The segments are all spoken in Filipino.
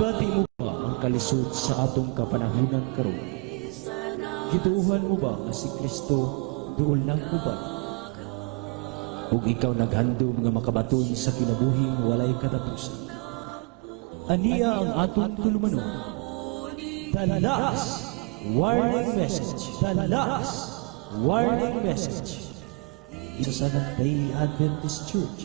Gibati mo ba ang kalisod sa atong kapanahunan karon? Gituuhan mo ba nga si Kristo duol lang uban? Ug ikaw naghandom nga makabaton sa kinabuhing walay katapusan. Aniya ang atong tulumanon. The last warning message. The last warning message. Isa sa Daily Adventist Church,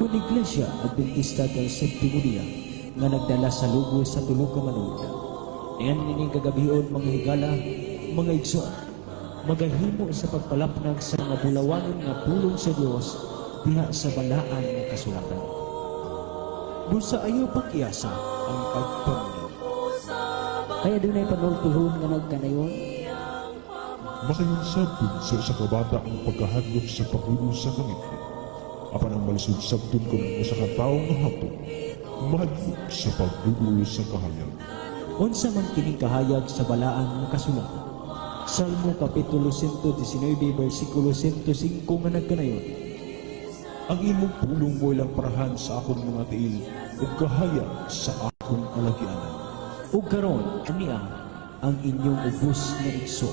kung Iglesia Adventista del Séptimo Día, nga nagdala sa lugo sa tulog ka manood. Ayan nining kagabion, mga higala, mga igsoon, magahimo sa pagpalapnag sa mga bulawanon nga pulong sa Dios diha sa balaan nga kasulatan. Busa ayaw pakiasa ang pagpamilya. Kaya doon ay panultuhon nga nagkanayon. Makayon sabton sa isa ka bata ang pagkahadlok sa paglulo sa langit. Apan ang malisod sabton ko ng usa ka taong hapon, mahadlok sa paglulo sa kahayag. Unsa man kining kahayag sa balaan nga kasulatan. Salmo Kapitulo 119, versikulo 105 nga nagkanayon. Ang imong pulong mo ilang parahan sa akong mga tiil, ug kahayag sa akong kalagyanan. Ug karon ania ang inyong ubos nga igso.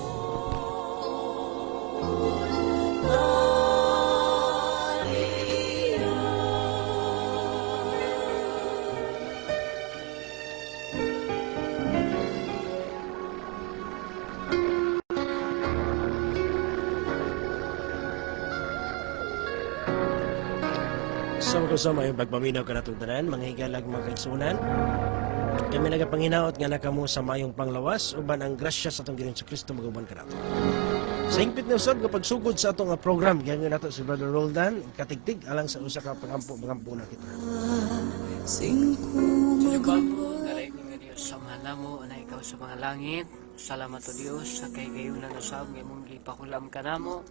Sama yung pagpaminaw ka natungtanan, mga higalag mga kaigsunan. Kami nagapanginaot nga nakamo sa mayong panglawas, uban ang grasya sa atong Ginoong Kristo maguban ka nato. Sa hingpit na usab kapag sugod sa atong program, gagawin nato si Brother Roldan, katigtig alang sa usa ka pagampo na kita. Garay ko nga Diyos sa mahal mo, na ikaw sa mga langit. Salamat o Diyos sa kay kayunan usab, nga mong gipakulam ka namo.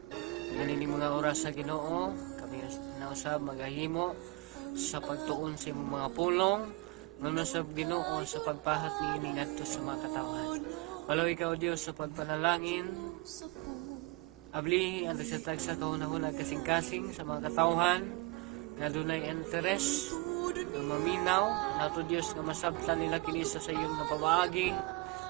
Ganini mga oras sa Ginoo, kami na usab magahimo sa pagtuon sa imong mga pulong, nga sa Ginoo sa pagpahat ni iningadto sa mga katawan. Walo ikaw Diyos sa pagpanalangin, abli ang tagsatag sa kahunahunag kasing-kasing sa mga katawhan, nga dunay interes, nga maminaw, nato Diyos nga masabtan nila kinisa sa iyong napabaagi,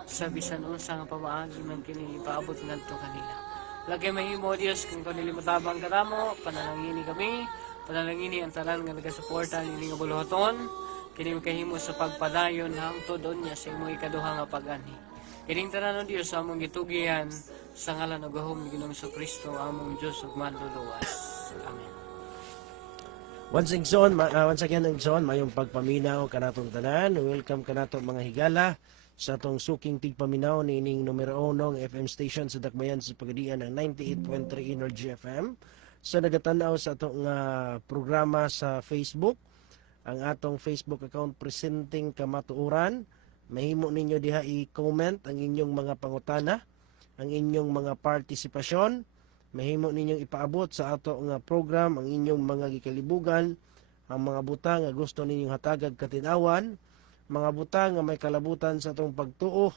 sa bisan unsa nga pabaagi man kini ipaabot ngadto kanila. Lagi mahimo Diyos kung kanilimutabang karamo, panalangini kami, panalangini ang tanan nga nagasuporta ni nga buluhaton, kini makahimo sa pagpadayon hangtod unya sa imong ikaduha nga pag-ani. Kining tanan Diyos sa among gitugihan sa ngalan ug gahom ni Ginoong Kristo among Dios ug manluluwas. Amen. Once again, Igsoon, mayong pagpaminaw kanatong tanan. Welcome kanato mga higala sa atong suking tigpaminaw ni ining numero 1 FM station sa Dakbayan sa Pagadian ng 98.3 Energy FM. Sa nagatanaw sa atong programa sa Facebook, ang atong Facebook account Presenting Kamatuoran, mahimo ninyo diha i-comment ang inyong mga pangutana, ang inyong mga partisipasyon, mahimo ninyong ipaabot sa ato nga program ang inyong mga gikalibugan, ang mga butang nga gusto ninyong hatagag katinawan, mga butang nga may kalabutan sa atong pagtuo,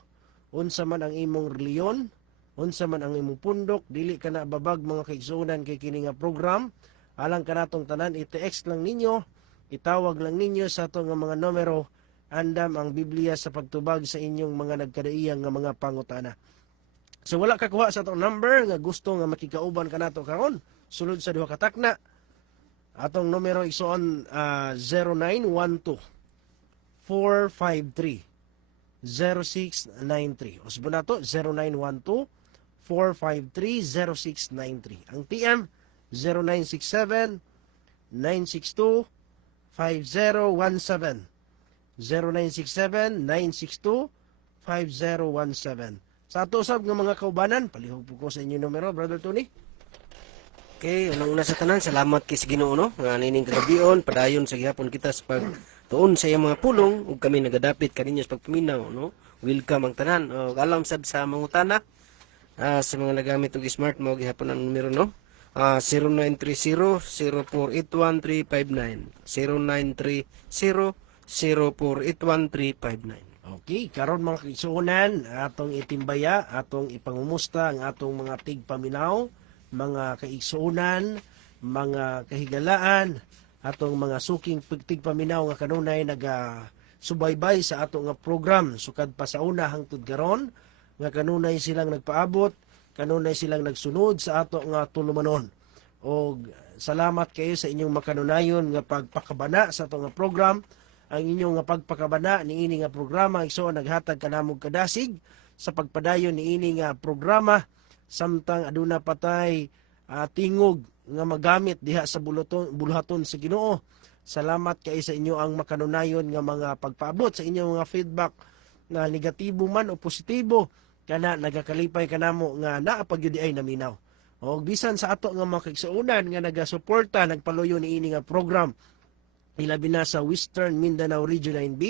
unsa man ang imong reliyon, unsa man ang imong pundok, dili ka na babag mga kaigsuonan kay kini nga program, alang kanatong tanan, i-text lang ninyo, itawag lang ninyo sa atong nga mga numero, andam ang Biblia sa pagtubag sa inyong mga nagkadaiyang nga mga pangutana. So wala ka kuha sa atong number nga gusto nga makikauban kanato karon, sulod sa duha ka takna, atong numero igsoon 0912 453-0693. Usbo na to, 0912-453-0693. Ang TM, 0967-962-5017. 0967-962-5017. Sa ato usab ng mga kaubanan, palihog po ko sa inyo numero, Brother Tony. Okay, unang una sa tanan, salamat kay sa Ginoo no, nga nining kagabion, padayon sa gihapon kita sa pagtuon sa iyang mga pulong ug kami nagadapit kaninyo sa pagpaminaw no. Welcome ang tanan. Alam sad sa mangutana sa mga nagamit og smart mo gihapon ang numero no. 0930-0481-359. 0930-0481-359. Okay, karon mga kaigsuonan, atong itimbaya, atong ipangumusta ang atong mga tigpaminaw, mga kaigsuonan, mga kahigalaan, atong mga suking tigpaminaw nga kanunay subaybay sa ato nga program sukad pa sa una hangtod karon nga kanunay silang nagpaabot, kanunay silang nagsunod sa ato nga tulumanon. O salamat kayo sa inyong makanunayon nga pagpakabana sa ato nga program. Ang inyong nga pagpakabana niini nga programa iso naghatag kanamog kadasig sa pagpadayon niini nga programa samtang aduna patay tingog nga magamit diha sa buluhaton sa Ginoo. Salamat kay sa inyo ang makanunayon nga mga pagpaabot sa inyong mga feedback na negatibo man o positibo kana nagakalipay kanamo nga naa pagyud ay naminaw. O bisan sa ato nga mga kaigsuonan nga nagasuporta nagpaluyo niini nga program ilabi na sa Western Mindanao Region 9B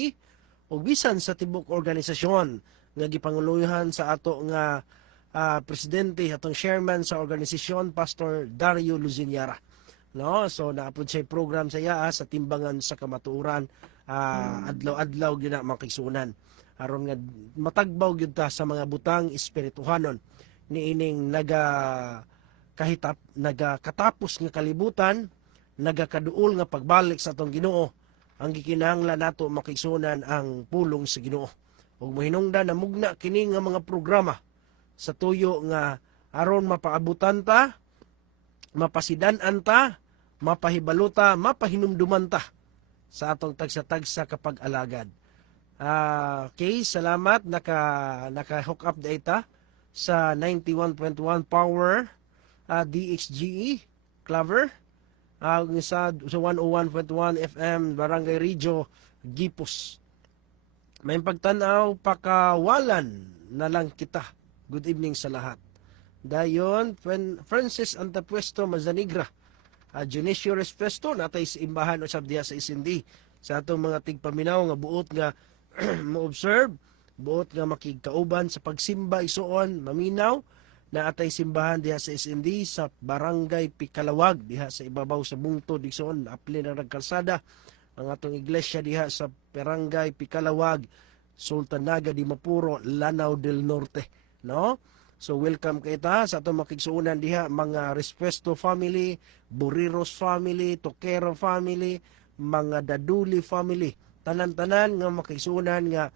o bisan sa tibok organisasyon nga gipanguluhan sa ato nga presidente atong chairman sa organisasyon Pastor Dario Luzinyara. No, so naapod siya program sa iya sa timbangan sa kamatuoran adlaw-adlaw gyud na makigsunan aron nga matagbaw gyud ta sa mga butang espirituhanon niining nagakatapos nga kalibutan nagakaduol nga pagbalik sa atong Ginoo ang gikinahanglan nato makigsunan ang pulong sa Ginoo ug mohinungdan na mugna kini nga mga programa sa tuyo nga aron mapaabutan ta mapasidan-an ta mapahibaluta, mapahinumduman ta sa atong tagsa-tagsa kapag alagad. Okay, salamat. Naka-hook up data sa 91.1 Power DXGE Clover. Sa 101.1 FM Barangay Regio Gipos. May pagtanaw, pakawalan na lang kita. Good evening sa lahat. Dayon, Francis Antapuesto Mazanigra. Dionisio Respeto natay sa imbahan usab diha sa SND sa atong mga tigpaminaw nga buot nga mo-observe, buot nga makigkauban sa pagsimba isuon maminaw na atay simbahan diha sa SND sa Barangay Pikalawag diha sa ibabaw sa bungtod isuon apli na nagkalsada ang atong iglesia diha sa Barangay Pikalawag, Sultanaga di Mapuro, Lanao del Norte, no? So welcome kay ta sa atong makigsuunan diha mga Respeto family, Buriros family, Tokero family, mga Daduli family. Tanan-tanan nga makigsuunan nga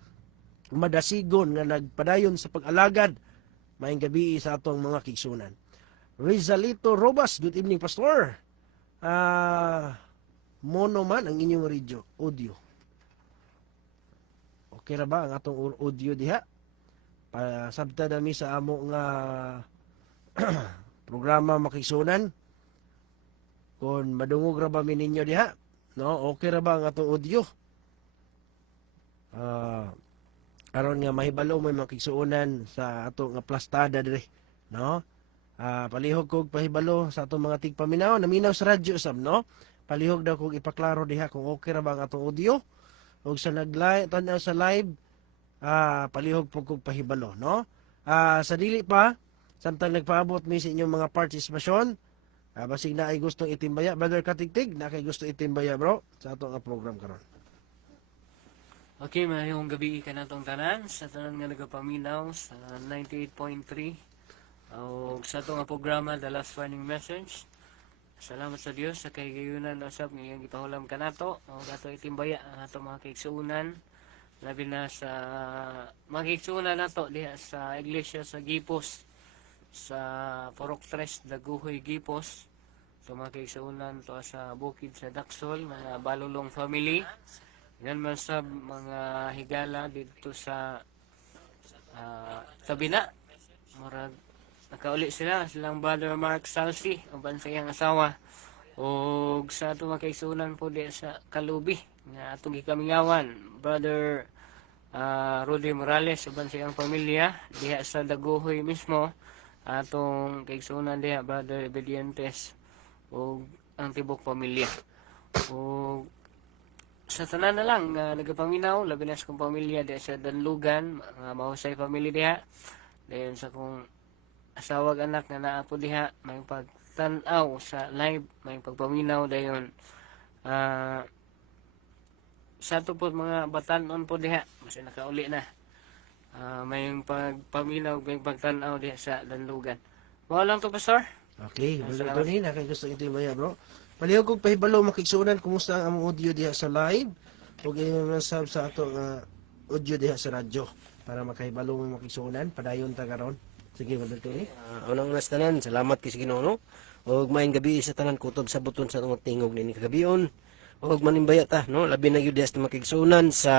madasigon nga nagpadayon sa pag-alagad. Maayong gabi sa atong mga kigsuunan. Rizalito Robas, good evening Pastor. Mono man ang inyong audio. Okay ra ba ang atong audio diha? Sabta dami sa amo nga programa makigsunan kung madungog ra ba mi ninyo diha, no? Okay ra ba ang atong audio aron nga mahibalo may makigsuunan sa ato nga plastada dire, no? Palihog kog pahibalo sa atong mga tigpaminaw naminaw sa radyo sab, no? Palihog daw kog ipaklaro diha kung okay ra ba ang atong audio ug sa tan-aw sa live palihog po kong pahibalo, no? Sa dili pa, samtang nagpaabot mi sa inyong mga partisipasyon, basig na ay gustong itimbaya, Brother Katigtig, na kay gusto itimbaya, bro, sa atong program karon. Okay, mayong gabi ka na itong tanan sa tanan nga nagapaminaw sa 98.3 o sa itong programa The Last Warning Message. Salamat sa Dios sa kayunan usab nga iyang gipahulam ka nato o ato itimbaya ang atong mga kaigsuunan labi na sa magigsunan nato diha sa iglesia sa Gipos sa Porok 3 Daguhoy Gipos. So magigsunan to sa bukid sa Daxol mga Balulong family. Yan man sa mga higala dito sa Tabina. Murag nakauli silang Brother Mark Salsi uban sa iyang asawa. O sa ato makaigsunan po diha sa Kalubi nga atong gikamingawan Brother Rudy Morales uban sa iyang pamilya diha sa Daguhoy mismo atong kaigsunan diha Brother Obedientes o ang tibok pamilya o sa tanan na lang nga nagapaminaw labi na sa kong pamilya diha sa Danlugan mga mahusay family diha dayon sa kong asawag anak nga naa po diha may pagtan-aw sa live may pagpaminaw dayon sa ito po mga batanon po diha kasi nakauli na may pagpaminaw may pagtanaw diha sa Danlugan. Mao lang to Pastor. Okay, Brother Tony, na kay gusto itimbaya, bro. Palihog kog pahibalo makigsuunan kumusta ang audio diha sa live ug i-sub sa ato nga audio diha sa radyo para makahibalo mo makisunan padayon ta karon. Sige, Brother Tony. Unang-una sa tanan, salamat kay sa Ginoo no. Og maayong gabi sa tanan kutob sa buton sa atong tingog nini kagabion. Og manimbaya ta no, labi na gyud sa makigsunan sa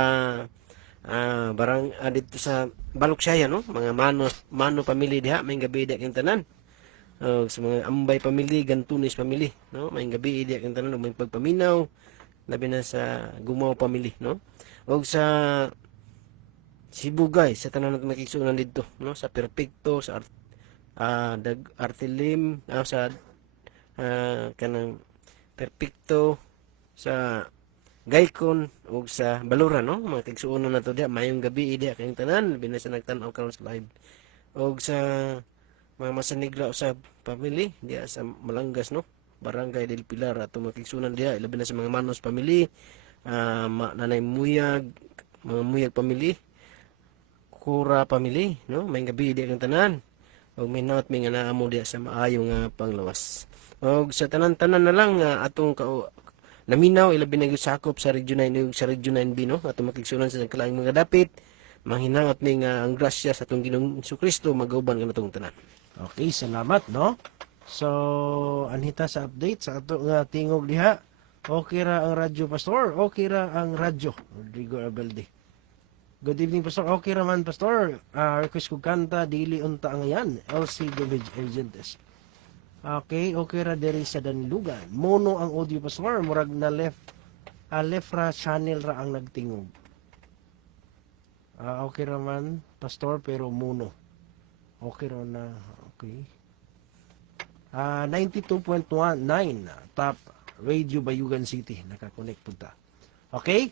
dito sa Baluksaya no, mga mano family diha, maayong gabi diha kang tanan. Sa mga Ambay family, Gantunis family no, maayong gabi diha kang tanan, may pagpaminaw labi na sa Gumaw family no. Og sa Sibugay sa tanan natin makigsunan dito no, sa Perfecto, sa Artilim, sa kanang Perfecto, sa Gaykon ug sa Balura no, mga kigsuonon nato diha mayong gabi diha kayong tanan binasa nagtan-aw karon sa live. Og sa mga Masanigra sa family diha sa Malangas no, Barangay del Pilar ato mga kigsuonan diha ilabi na sa mga Manos family, Nanay Muyag, mga Muyag family, Kura family no, mayong gabi diha kayong tanan. Og may nawat may nga naamo diha sa maayo nga panglawas. Og sa tanan-tanan na lang atong naminaw ilabi na gyud sakop sa Region 9 ug sa Region 9B no, atong makigsunan sa kalaing mga dapit manghinangat ning ang grasya sa atong Ginoong Kristo magauban kanatong tanan. Okay, salamat no. So anhita sa update sa ato nga tingog diha. Okay ra ang radyo pastor, okay ra ang radyo Rodrigo Abelde. Good evening, Pastor. Okay raman, Pastor. Request ko kanta, dili unta ang yan. LC Gomez Agentes. Okay ra diri sa Danlugan. Mono ang audio, Pastor. Murag na left ra channel ra ang nagtingog. Okay raman, Pastor, pero mono. Okay ra na, okay. 92.19 top Radio Bayugan City. Nakakonect po ta. Okay?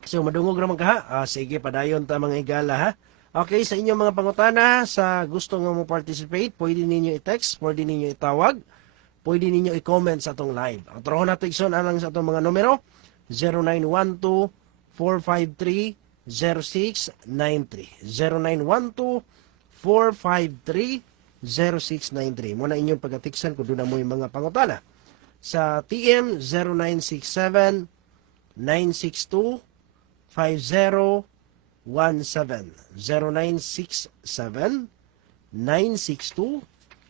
So madungog raman ka ha. Sige, padayon ta mga higala ha. Okay, sa inyong mga pangutana, sa gusto nga mo participate, pwede ninyo i-text, pwede ninyo itawag, pwede ninyo i-comment sa atong live. Ang trohon nato ikson alang sa atong mga numero 0912-453-0693 0912-453-0693. Muna inyong pagatiksan kung doon na mo yung mga pangutana. Sa TM 0967 962 5017 0967 962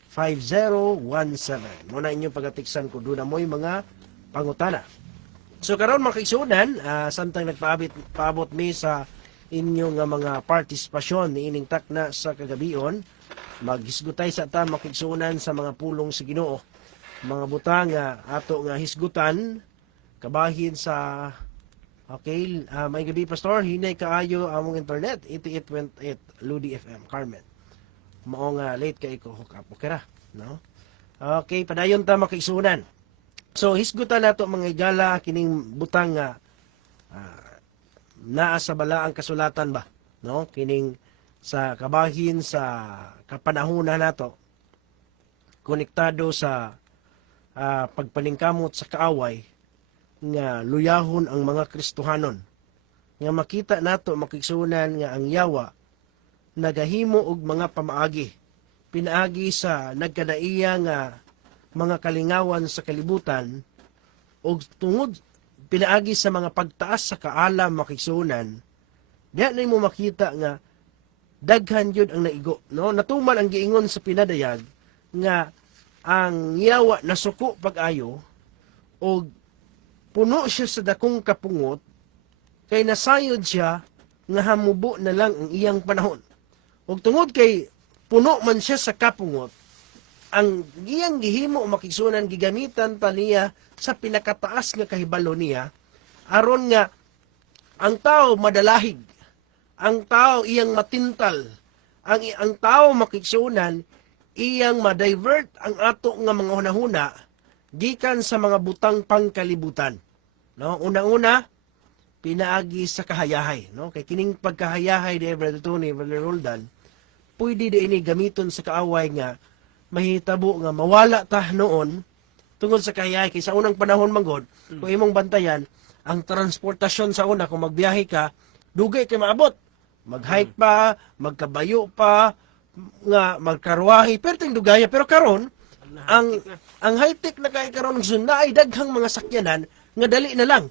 5017. Muna inyong pagatiksan ko doon na mo yung mga pangutana. So karon mga kaigsunan, samtang paabot mi sa inyong mga partisipasyon ni ining takna sa kagabion, maghisgutay sa ta makigsunan sa mga pulong sa Ginoo. Mga butang ato nga hisgutan kabahin sa okay, may gabi Pastor, hinay kaayo among internet 88.8 Ludi FM Carmen. Mao nga late kay ko hook up. Okay ra, no? Okay, padayon ta makaisunan. So hisgutan nato mga igala kining butang nga naa sa balaang kasulatan ba, no? Kining sa kabahin sa kapanahunan nato konektado sa pagpaningkamot sa kaaway nga luyahon ang mga Kristohanon. Nga makita nato makigsunan nga ang yawa nagahimo og mga pamaagi. Pinaagi sa nagkanaiya nga mga kalingawan sa kalibutan og tungod pinaagi sa mga pagtaas sa kaalam makigsunan. Diya na mo makita nga daghan yun ang naigo. No? Natuman ang giingon sa pinadayag nga ang yawa nasuko pag-ayo og puno siya sa dakong kapungot, kay nasayod siya nga hamubo na lang ang iyang panahon. Ug tungod kay puno man siya sa kapungot, ang iyang gihimo makigsunan gigamitan pa niya sa pinakataas nga kahibalo niya, aron nga ang tao madalahig, ang tao iyang matintal, ang tao makigsunan iyang ma-divert ang ato nga mga hunahuna gikan sa mga butang pangkalibutan. No, una-una pinaagi sa kahayahay, no? Kay kining pagkahayahay ni Brother Tony, Brother Roldan, pwede din ini gamiton sa kaaway nga mahitabo nga mawala ta noon tungod sa kahayahay. Kay sa unang panahon manggod, kung imong bantayan ang transportasyon sa una kung magbiyahe ka, dugay kay maabot. Mag-hike pa, magkabayo pa, nga magkarwahe, pero ting dugaya. Pero karon ang high-tech na kay karon na ay daghang mga sakyanan nga dali na lang.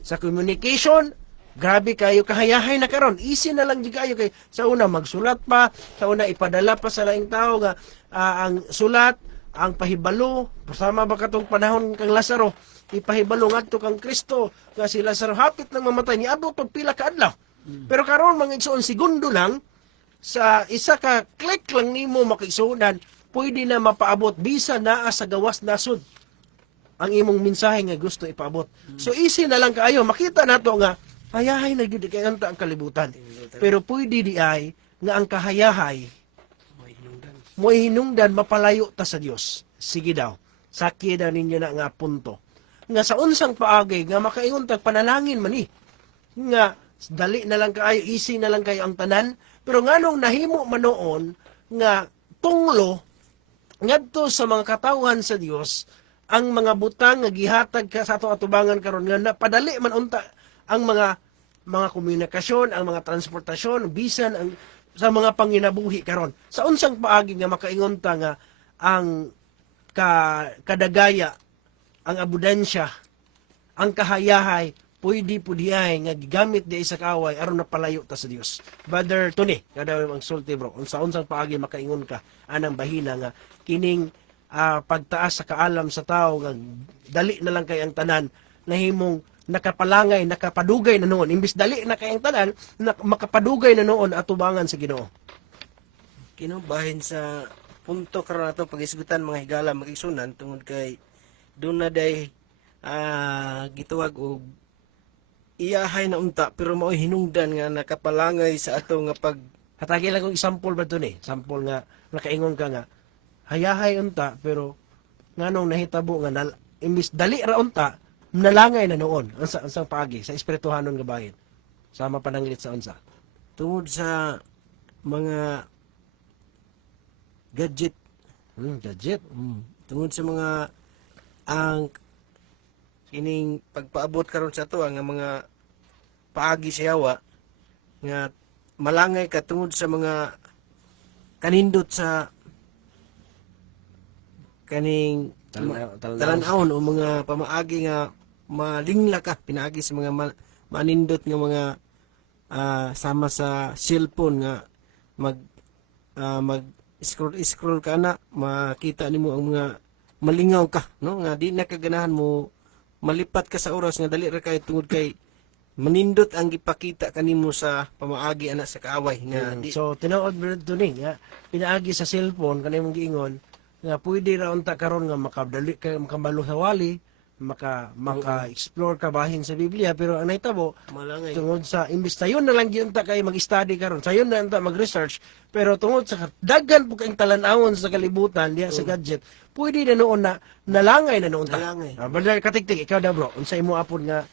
Sa communication, grabe kayo kahayahay na karon. Easy na lang di kayo kay sa una magsulat pa, sa una ipadala pa sa laing tao nga ang sulat, ang pahibalo, kasama ba katong panahon kang Lazaro, ipahibalo ngadto kang Kristo nga si Lazaro hapit nang mamatay niabot og pila ka adlaw. Pero karon mga igsoon segundo lang sa isa ka click lang nimo makiisunan, pwede na mapaabot bisa naa sa gawas nasod ang imong mensahe nga gusto ipaabot. So easy na lang kaayo makita nato nga hayahay na gyud kay anta ang kalibutan. Pero pwede di ay nga ang kahayahay mo hinungdan mapalayo ta sa Dios. Sige daw. Saki daw ninyo na nga punto. Nga sa unsang paagi nga makaingon tag panalangin man ni. Nga dali na lang kaayo, easy na lang kayo ang tanan, pero nganong nahimo manoon nga tunglo ngadto sa mga katawhan sa Dios ang mga butang nga gihatag ka sa atong atubangan karon nga napadali man unta ang mga komunikasyon, ang mga transportasyon, bisan ang sa mga panginabuhi karon. Sa unsang paagi nga makaingon ta nga ang kadagaya, ang abundansya, ang kahayahay, pwede po diay nga gigamit di sa kaaway aron napalayo ta sa Dios. Brother Tony, kada ang sulti bro, sa unsang paagi makaingon ka anang bahina nga kining pagtaas sa kaalam sa tao nga dali na lang kay ang tanan nahimong nakapalangay, nakapadugay na noon. Imbis dali na kay ang tanan, makapadugay na noon atubangan sa Ginoo. Kinubahin sa punto karon nato pag-isgutan mga higala mag-igsunan tungod kay doon na day gituwag og iyahay na unta pero mao hinungdan nga nakapalangay sa ato nga pag Hatagi lang kong example ba ito ni? Sample nga, nakaingon ka nga, hayahay unta, pero nganong nahitabo nga, imbis dali ra unta, nalangay na noon, ang paagi, sa espirituhanon nga bahin. Sama pananglit sa unsa. tungod sa mga gadget. Gadget. Tungod sa mga ang kining pagpaabot karon sa ato nga mga paagi sa yawa nga malangay ka tungod sa mga kanindot sa kaning talan-awon o mga pamaagi nga malingla ka pinaagi sa mga manindot nga mga sama sa cellphone nga mag scroll ka na makita nimo ang mga malingaw ka no nga di na kaganahan mo malipat ka sa oras nga dali ra kay tungod kay manindot ang gipakita kanimo sa pamaagi ana sa kaaway nga di So tinuod dito ni nga pinaagi sa cellphone kanimong giingon nga pwede ra unta karon nga makadali ka makabalo sa wali maka-explore ka bahin sa Biblia pero ang nahitabo malangay tungod sa imbis tayon na lang giunta kay mag-study karon sayon na unta mag-research pero tungod sa daghan po kayong talan-awon sa kalibutan diya sa gadget pwede na noon na nalangay na noon ta. Nalangay. Brother Katiktik ikaw daw bro unsay mo apod nga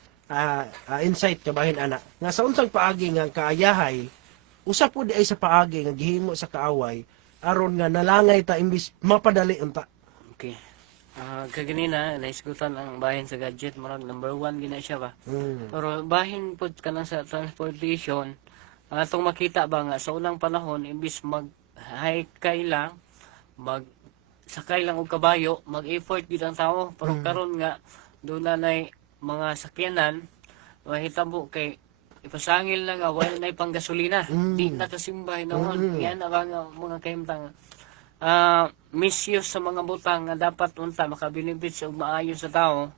insight ka bahin ana nga sa unsang paagi nga kaayahay usa po di ay sa paagi nga gihimo sa kaaway aron nga nalangay ta imbis mapadali unta. Okay. Kaganina, naisgutan ang bahin sa gadget, marag number 1 gina siya ba. Pero bahin po ka na sa transportation, atong makita ba nga sa unang panahon, imbis mag-hikay lang, mag-sakay lang og kabayo, mag-effort gid ang tao. Pero karon nga, doon na mga sakyanan, mahitabo kay ipasangil na nga, wala na pang gasolina. Di nakasimbay noon. Yan na ba nga mga kahimtang misuse sa mga butang nga dapat unta makabinibit sa maayo sa tao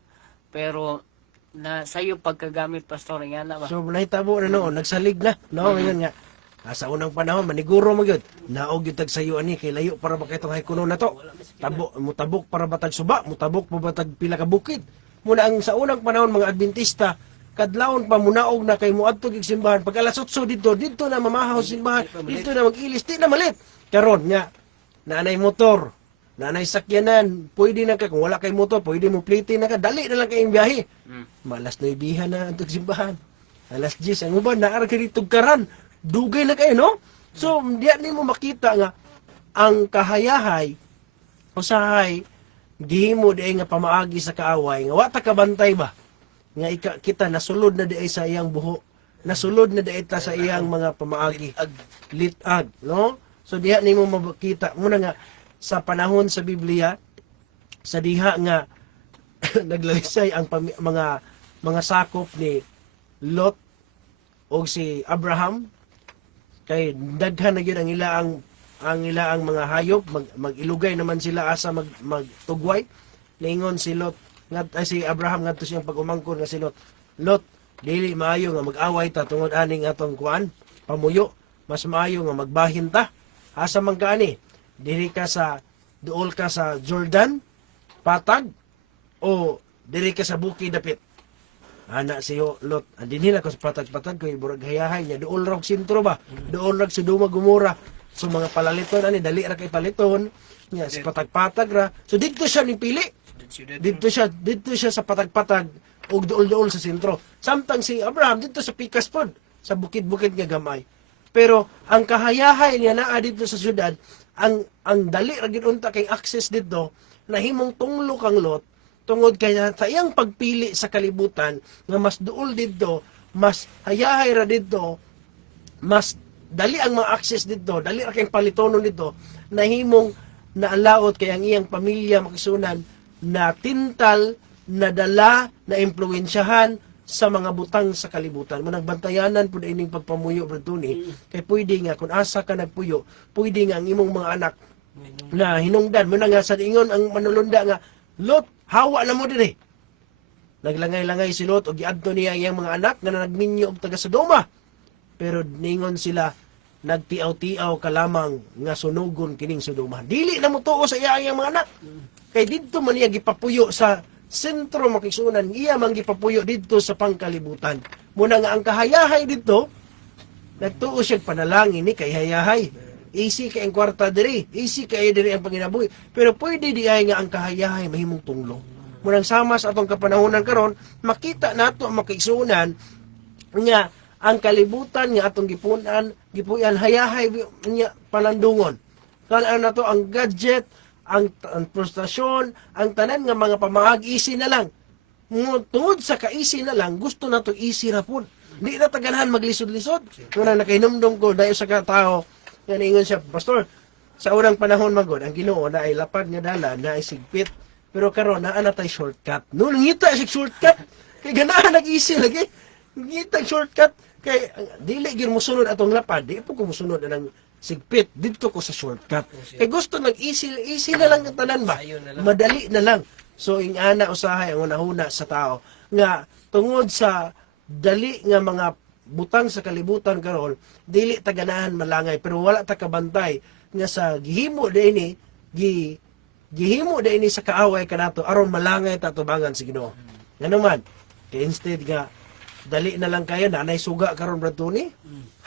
pero na sayo pagkagamit pastor nga na ba So nahitabo na noon nagsalig na no ngayon nga sa unang panahon maniguro mo gyud naog gyud tag sayo ani kay layo para ba kay tong kuno na to mutabok para batag suba mutabok pa batag pila ka bukid muna ang sa unang panahon mga Adventista kadlawon pa munaog na kay muadto gig simbahan pag alas 8 dito na mamahaw simbahan dito na mag-ilis di na malit karon nga nanay motor, nanay sakyanan, pwede na ka, kung wala kay motor, pwede mo plate na ka, dali na lang kayong biyahe. Malas na ibihan na ang simbahan. Alas 10, ang uban, naara ka dito karan, dugay na kayo, no? So, diyan mo makita nga, ang kahayahay, usahay, gihimo di nga pamaagi sa kaaway, nga wata kabantay ba? Nga kita, nasulod na di sa iyang buho, nasulod na di sa iyang mga pamaagi, litag, no? So diha nimo makita muna nga sa panahon sa Biblia sa diha nga naglalisay ang mga mga sakop ni Lot o si Abraham, kay daghan na gyud ang ilaang mga hayop, magilugay naman sila asa magtugway. Ningon si Lot si Abraham ngadto siyang pag-umangkon nga si Lot, Lot, dili maayo nga mag-away ta tungod aning atong kuan pamuyo, mas maayo nga magbahin ta. Asa man ka ani, diri ka sa duol ka sa Jordan patag o diri ka sa bukid dapit. Ana si Lot, andin nila ko sa patag-patag ko burag hayahay niya duol ra og sentro ba, duol ra Sodoma Gomora. So mga palaliton ani dali ra kay paliton niya sa patag-patag ra. So didto siya ni pili. Didto siya sa patag-patag ug duol-duol sa sentro. Samtang si Abraham didto sa pikas pod, sa bukid-bukid nga gamay. Pero ang kahayahay niya naa dito sa syudad, ang dali ra gid unta kay access dito, nahimong tunglo kang Lot tungod kay sa iyang pagpili sa kalibutan nga mas duol dito, mas hayahay ra dito, mas dali ang mga access dito, dali ra kay palitonon dito, nahimong naalaot kay ang iyang pamilya makisunan na tintal, na dala, na impluwensyahan sa mga butang sa kalibutan. Managbantayanan po na ining pagpamuyo Braduni, kay pwede nga, kung asa ka nagpuyo, pwede nga ang imong mga anak na hinungdan mo na nga sa ingon ang manulunda nga, Lot, hawa na mo dire. Naglangay-langay si Lot o giadto niya ang iyang mga anak nga nagminyo og taga Sodoma. Pero ningon sila, nagtiaw-tiaw ka lamang nga sunugon kining Sodoma. Dili na mo tuo sa iya ang iyang mga anak. Kay didto man niya gipapuyo sa sentro makisunan, iya man gipapuyo didto sa pangkalibutan. Muna nga ang kahayahay didto, nagtuo siya panalangin ni kay hayahay. Easy kay ang kwarta diri, easy kay diri ang panginabuhi. Pero pwede di ay nga ang kahayahay mahimong tunglo. Munang sama sa atong kapanahonan karon, makita nato ang makaisunan nga ang kalibutan nga atong gipuyan hayahay niya palandungon. Kana nato ang gadget, ang frustration, ang tanan nga mga pamaag easy na lang. Tungod sa ka-easy na lang, gusto na to easy ra pud. Di na taganahan maglisod-lisod. Kung nakahinumdum ko dahil sa katao, nga ingon siya, Pastor, sa unang panahon magod, ang Ginoo na ay lapad nga dala, na ay sigpit. Pero karon naa na tay shortcut. No, ngita sig shortcut. Kay ganahan nag-easy lagi. Ngita shortcut kay dili gyud mo sunod atong lapad, di po ko mosunod ang sigpit didto ko sa shortcut. Kay gusto nag-easy na lang ang tanan ba? Madali na lang. So ing ana usahay ang unahuna sa tao nga tungod sa dali nga mga butang sa kalibutan karon, dili ta ganahan malangay pero wala ta kabantay nga sa gihimo dinhi gihimo dinhi sa kaaway kanato aron malangay ta tubangan sa Ginoo. Ngano man, kay instead nga dali na lang kayo na anay suga karon Braduni,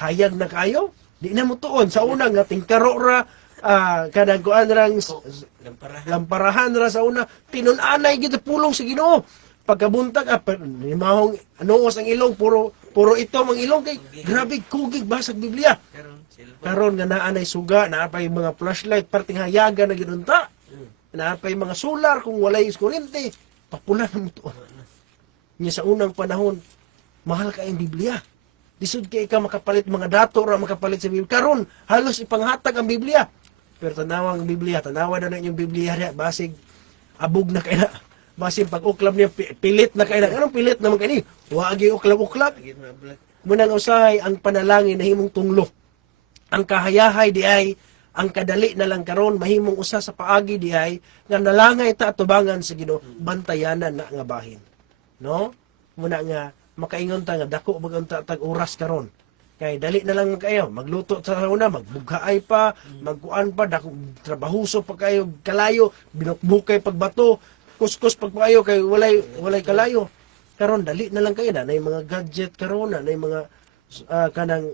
hayag na kayo, di na mo tuon sa una nga tingkaro ra kanang kuan rang lamparahan ra sa una tinun-anay gid pulong sa Ginoo. Pagkabuntag limahong anuos ang ilong puro ito ang ilong kay grabe kugig basag Biblia. Karon nga naanay suga, naapay mga flashlight parting hayaga na gidunta. Naapay mga solar kung walay kuryente, papula na mo tuon. Nya sa unang panahon, mahal ka ang Biblia. Lisod kay ka makapalit mga dato ra makapalit sa Biblia. Karon halos ipanghatag ang Biblia. Pero tanawa ang Biblia, tanawa na yung Biblia diya basig abog na kay na. Basig pag uklab niya pilit na kay na. Anong pilit naman kay ni? Wa agi uklab-uklab. Munang usahay ang panalangin na himong tunglo. Ang kahayahay di ay ang kadali na lang karon mahimong usa sa paagi di ay nga nalangay ta tubangan sa Ginoo, bantayanan na nga bahin. No? Muna nga makaingon ta nga dako bagang tag oras karon. Kay dali na lang kayo magluto sa una, magbughaay pa, magkuan pa, dako trabahuso pa kayo, kalayo, binukbukay pagbato, kuskus pag kayo kay walay kalayo. Karon dali na lang kayo na mga gadget karon na mga kanang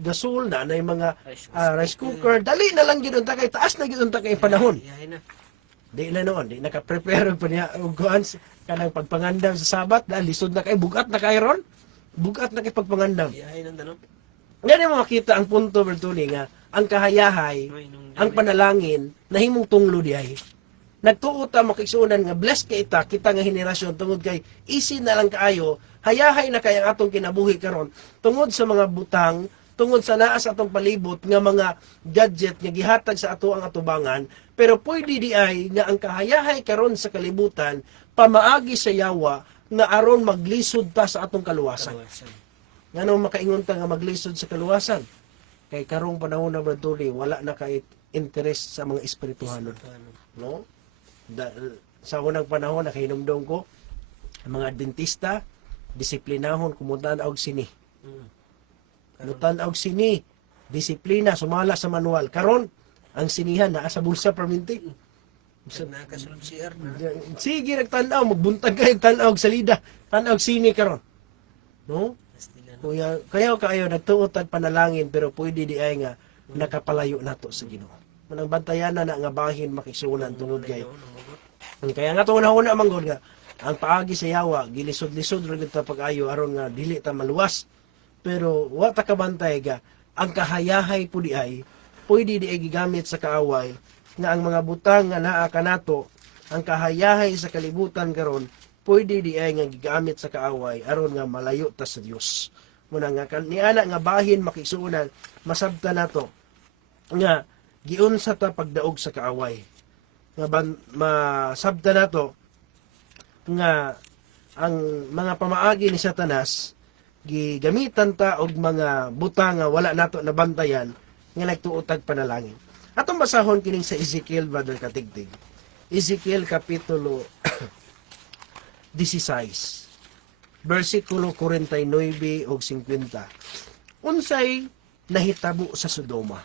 gasol na mga rice cooker, dali na lang gid unta kay taas na gid unta kay panahon. Di na noon, di naka-prepare pa niya og kuan kanang pagpangandam sa Sabat, lisod na kay bugat na kay ron. Bugat na kay pagpangandam. Ngani mo makita ang punto Bertuli nga ang kahayahay, ang panalangin nahimong tunglo diay. Nagtuo ta makigsunan nga blessed kay kita nga henerasyon tungod kay easy na lang kaayo, hayahay na kay ang atong kinabuhi karon tungod sa mga butang, tungod sa naa sa atong palibot nga mga gadget nga gihatag sa ato ang atubangan, pero pwede di ay nga ang kahayahay karon sa kalibutan pamaagi sa yawa nga aron maglisod ta sa atong kaluwasan. Ngano makaingon ta nga maglisod sa kaluwasan? Kay karong panahon na Brad Tony, wala na kay interest sa mga espirituhanon. No? Sa unang panahon nakahinumdum ko ang mga Adventista disiplinahon kumutan og sini. Kumutan og sini, disiplina sumala sa manual. Karon ang sinihan naa sa bulsa perminti. Nakasulod CR na. Sige nagtan-aw magbuntag kay tan-aw og salida, tan-aw og sini karon. No? Kuya, kayo nagtuot tag panalangin pero pwede di ay nga nakapalayo nato sa Ginoo. Manang bantayan na nga bahin makisunan tungod kay. Kaya nga to una man gud nga ang paagi sa yawa gilisod-lisod ra gid ta pag-ayo aron nga dili ta maluwas. Pero wa ta kabantay ga ang kahayahay pudi ay pwede di ay gigamit sa kaaway nga ang mga butang nga naa kanato ang kahayahay sa kalibutan karon pwede di ay nga gigamit sa kaaway aron nga malayo ta sa Dios. Muna nga niana nga bahin makisunan masabta nato nga giunsa ta pagdaog sa kaaway. Nga masabta nato nga ang mga pamaagi ni Satanas gigamitan ta og mga butang nga wala nato nabantayan nga nagtuotag panalangin. Atong basahon kining sa Ezekiel brother katigtig. Ezekiel kapitulo 16 versikulo 49 ug 50. Unsay nahitabo sa Sodoma?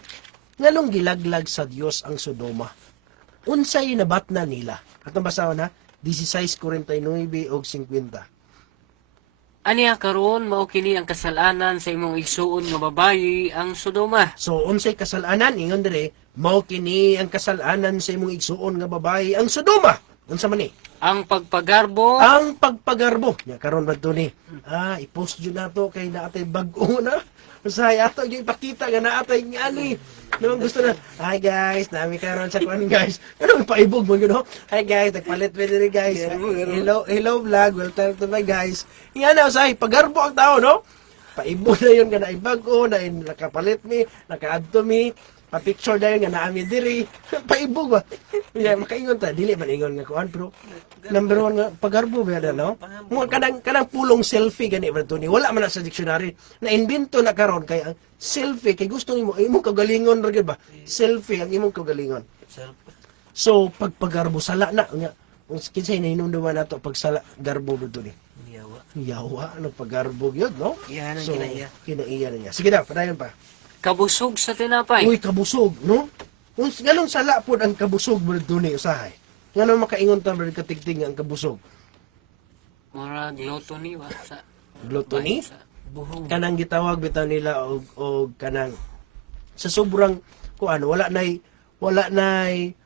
Nganong gilaglag sa Dios ang Sodoma? Unsay nabatna nila? Atong basahon na 16:49 ug 50. Aniya karon mao kini ang kasalanan sa imong igsuon nga babayi ang Sodoma. So unsay kasalanan ingon dire mao kini ang kasalanan sa imong igsuon nga babae ang Sodoma. Unsa man ni? Ang pagpagarbo, Ang pagpagarbo. Nya karon ba ni? I-post jud nato kay naatay bag-o na. Usahay ato gyud ipakita nga naatay ngani. No gusto na. Hi guys, nami karon sa kuan guys. Ano paibog mo gyud ho? Hi guys, nagpalit pa diri guys. Hello vlog. Welcome to my guys. Nga na usahay pagarbo ang tao no? Paibog na yun nga naibag-o na nakapalit mi, naka-add to me. Pa-picture dayon nga naami diri. Paibog ba? Yeah, makaingon ta dili man ingon nga kuan pero number one nga pagarbo ba na no? Mo kanang pulong selfie gani ba ni wala man na sa dictionary. Na invento na karon kay ang selfie kay gusto nimo imong kagalingon ra gyud ba? Selfie ang imong kagalingon. So pagpagarbo sala na nga kinsay nahinumduman nato pag sala garbo ba ni? Yawa ano paggarbo gyud no? Iyan ang So, kinaiya. kinaiya na niya. Sige daw, padayon pa. kabusog sa tinapay. Uy, kabusog, no? Ganong sala po ang kabusog, brad ni usahay. Ganong makaingon ta, brad katigting ang kabusog. Mura gluttony ba sa Gluttony? sa buhong. Kanang gitawag bitaw nila og kanang sa sobrang kuan wala nay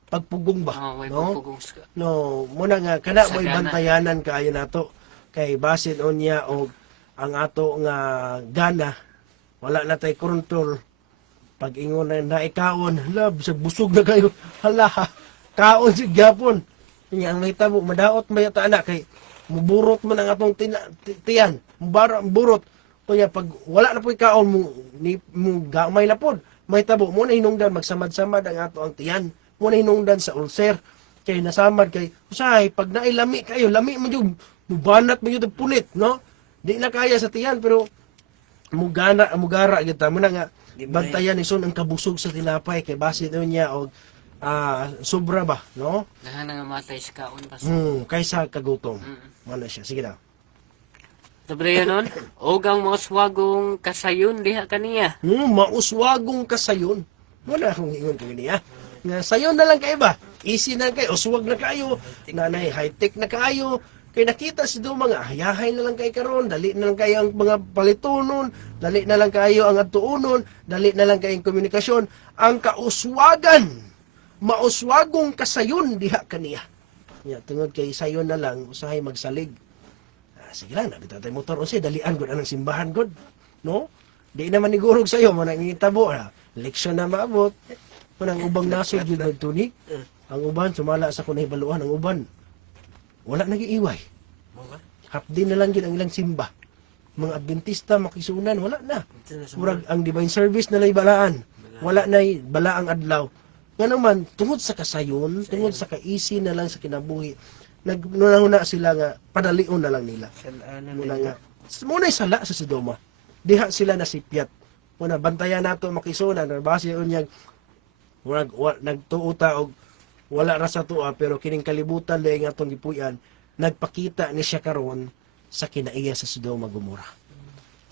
pagpugong ba, May no? pagpugong sa No, muna nga kana mo Sagana. bantayanan kaayo nato kay basin unya og ang ato nga gana wala na tay kontrol pag ingon na ikaon love sa busog na kayo hala kaon si gyapon nya ang nahitabo madaot may ana kay muburot man ang atong tiyan burot kunya pag wala na po'y kaon mo gamay na pod may tabo mo na hinungdan magsamad-samad ang ato ang tiyan mo na hinungdan sa ulcer kay nasamad kay usay pag nailami kayo lami man jud mubanat man jud ang punit no di na kaya sa tiyan pero mugara gyud ta mo na nga bantayan ison ang kabusog sa tinapay kay base niya og sobra ba no Dahan nga matay sa kaon pa sa. kaysa kagutom mana siya sige daw Sabi nun, og ang mga swagong kasayon diha kaniya. mauswagong kasayon wala akong ingon ko niya nga sayon na lang kay ba easy na lang kayo uswag na kayo nanay high tech na kayo kay nakita si do mga hayahay na lang kay karon dali na lang kayo ang mga palitonon dali na lang kayo ang adtuonon dali na lang kayong komunikasyon ang kauswagan mauswagong kasayon diha kaniya nya tungod kay sayon na lang usahay magsalig sige lang nabitaw tayo motor unsay dalian gud anang simbahan gud no di naman nigurog sayo mo nang itabo leksyon na maabot manang ubang nasod yun nagtuni ang uban sumala sa kunay baluan ang uban wala nagiiway hapdi na lang yun ang ilang simba mga Adventista makisunan wala na murag ang divine service na lay balaan wala na balaang adlaw nga naman tungod sa kasayon tungod sa kaisi na lang sa kinabuhi nagnunahuna sila nga padalion na lang nila. Salaan Muna nila. nga, muna sala sa Sodoma. Diha sila nasipyat. Muna, bantayan nato makisunan, base unyag, nagtuuta og wala ra sa tuwa, pero kining kalibutan lang nga itong gipuyan, nagpakita ni siya karon sa kinaiya sa Sodoma Gomora.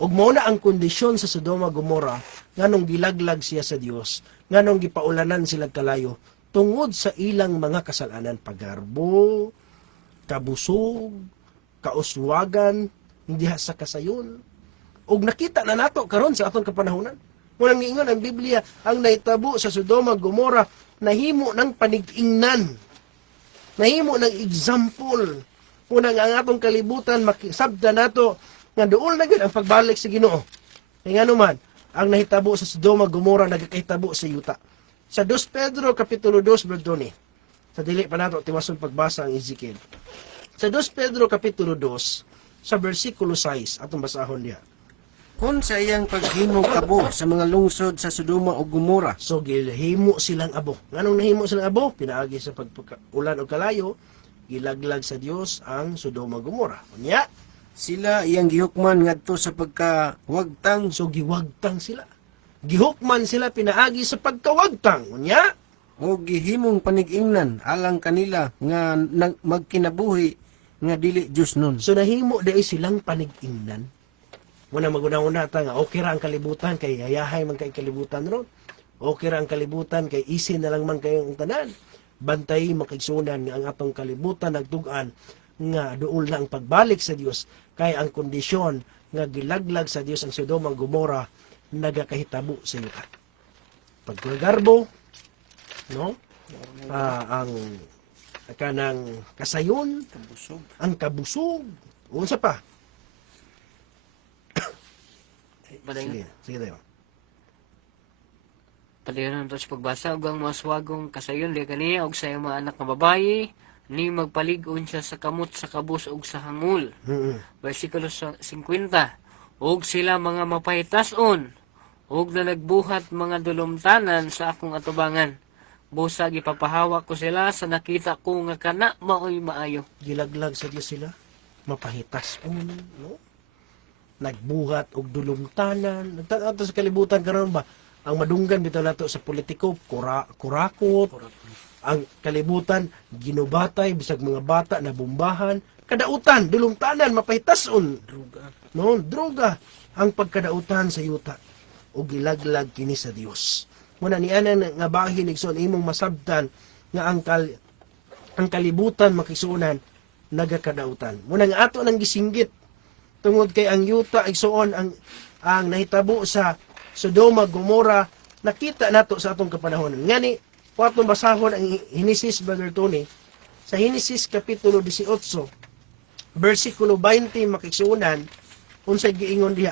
Ug mao na ang kondisyon sa Sodoma Gomora nganong gilaglag siya sa Dios, nganong gipaulanan sila kalayo tungod sa ilang mga kasalanan, pagarbo, kabusog, kauswagan, hindi sa kasayon. Ug nakita na nato karon sa atong kapanahonan. Munang giingon ang Biblia, ang nahitabo sa Sodoma Gomora nahimo ng panig-ingnan. Nahimo ng example. Munang ang atong kalibutan makisabda nato nga dool na gid ang pagbalik sa Ginoo. Kay ngano man, ang nahitabo sa Sodoma Gomora nagakahitabo sa yuta. Sa 2 Pedro kapitulo 2 verse 2. Sa dili pa nato tiwason pagbasa ang Ezekiel. Sa 2 Pedro kapitulo 2 sa bersikulo 6 atong basahon diha. Kung sa iyang paghimog abo sa mga lungsod sa Sodoma o Gomora, So gilahimo silang abo. Nganong nahimo silang abo? Pinaagi sa pagulan o kalayo, gilaglag sa Dios ang Sodoma Gomora. Unya, sila iyang gihukman ngadto sa pagkawagtang so giwagtang sila. Gihukman sila pinaagi sa pagkawagtang. Unya, o gihimong panig-ingnan alang kanila nga magkinabuhi nga dili Dios nun. so nahimo dai silang panig-ingnan. Muna maguna-una ta nga okay ra ang kalibutan kay hayahay man kay kalibutan ron. Okay ra ang kalibutan kay isin na lang man kayo ang tanan. Bantay makigsunan nga ang atong kalibutan nagtugan nga duol na ang pagbalik sa Dios kay ang kondisyon nga gilaglag sa Dios ang Sodoma ug Gomora nagakahitabo sa yuta. Pagkagarbo, no? Ang kanang kasayon, ang kabusog, unsa pa? Padayon. Sige tayo. Padayon sa pagbasa ug ang mga swagong kasayon di kaniya og sa iyang mga anak nga babayi ni magpalig-on siya sa kamot sa kabus ug sa hangul. Versikulo 50. Og sila mga mapahitason og na nagbuhat mga dulumtanan sa akong atubangan. Busa gipapahawa ko sila sa nakita ko nga kana maoy maayo. Gilaglag sa Dios sila, mapahitas no? Nagbuhat og dulumtanan. Nagtanaw sa kalibutan karon ba? Ang madunggan bitaw nato sa politiko, kurakot. Ang kalibutan ginubatay bisag mga bata na bombahan, kadautan, dulumtanan, mapahitason. No, droga ang pagkadautan sa yuta ug gilaglag kini sa Dios. Muna ni ana nga bahin igsoon imong masabtan nga ang kalibutan makisunan nagakadautan. Muna nga ato nang gisinggit tungod kay ang yuta igsoon ang nahitabo sa Sodoma Gomora nakita nato sa atong kapanahonan. Ngani atong basahon ang Henesis Brother Tony sa Henesis kapitulo 18 versikulo 20 makigsuonan unsay giingon diha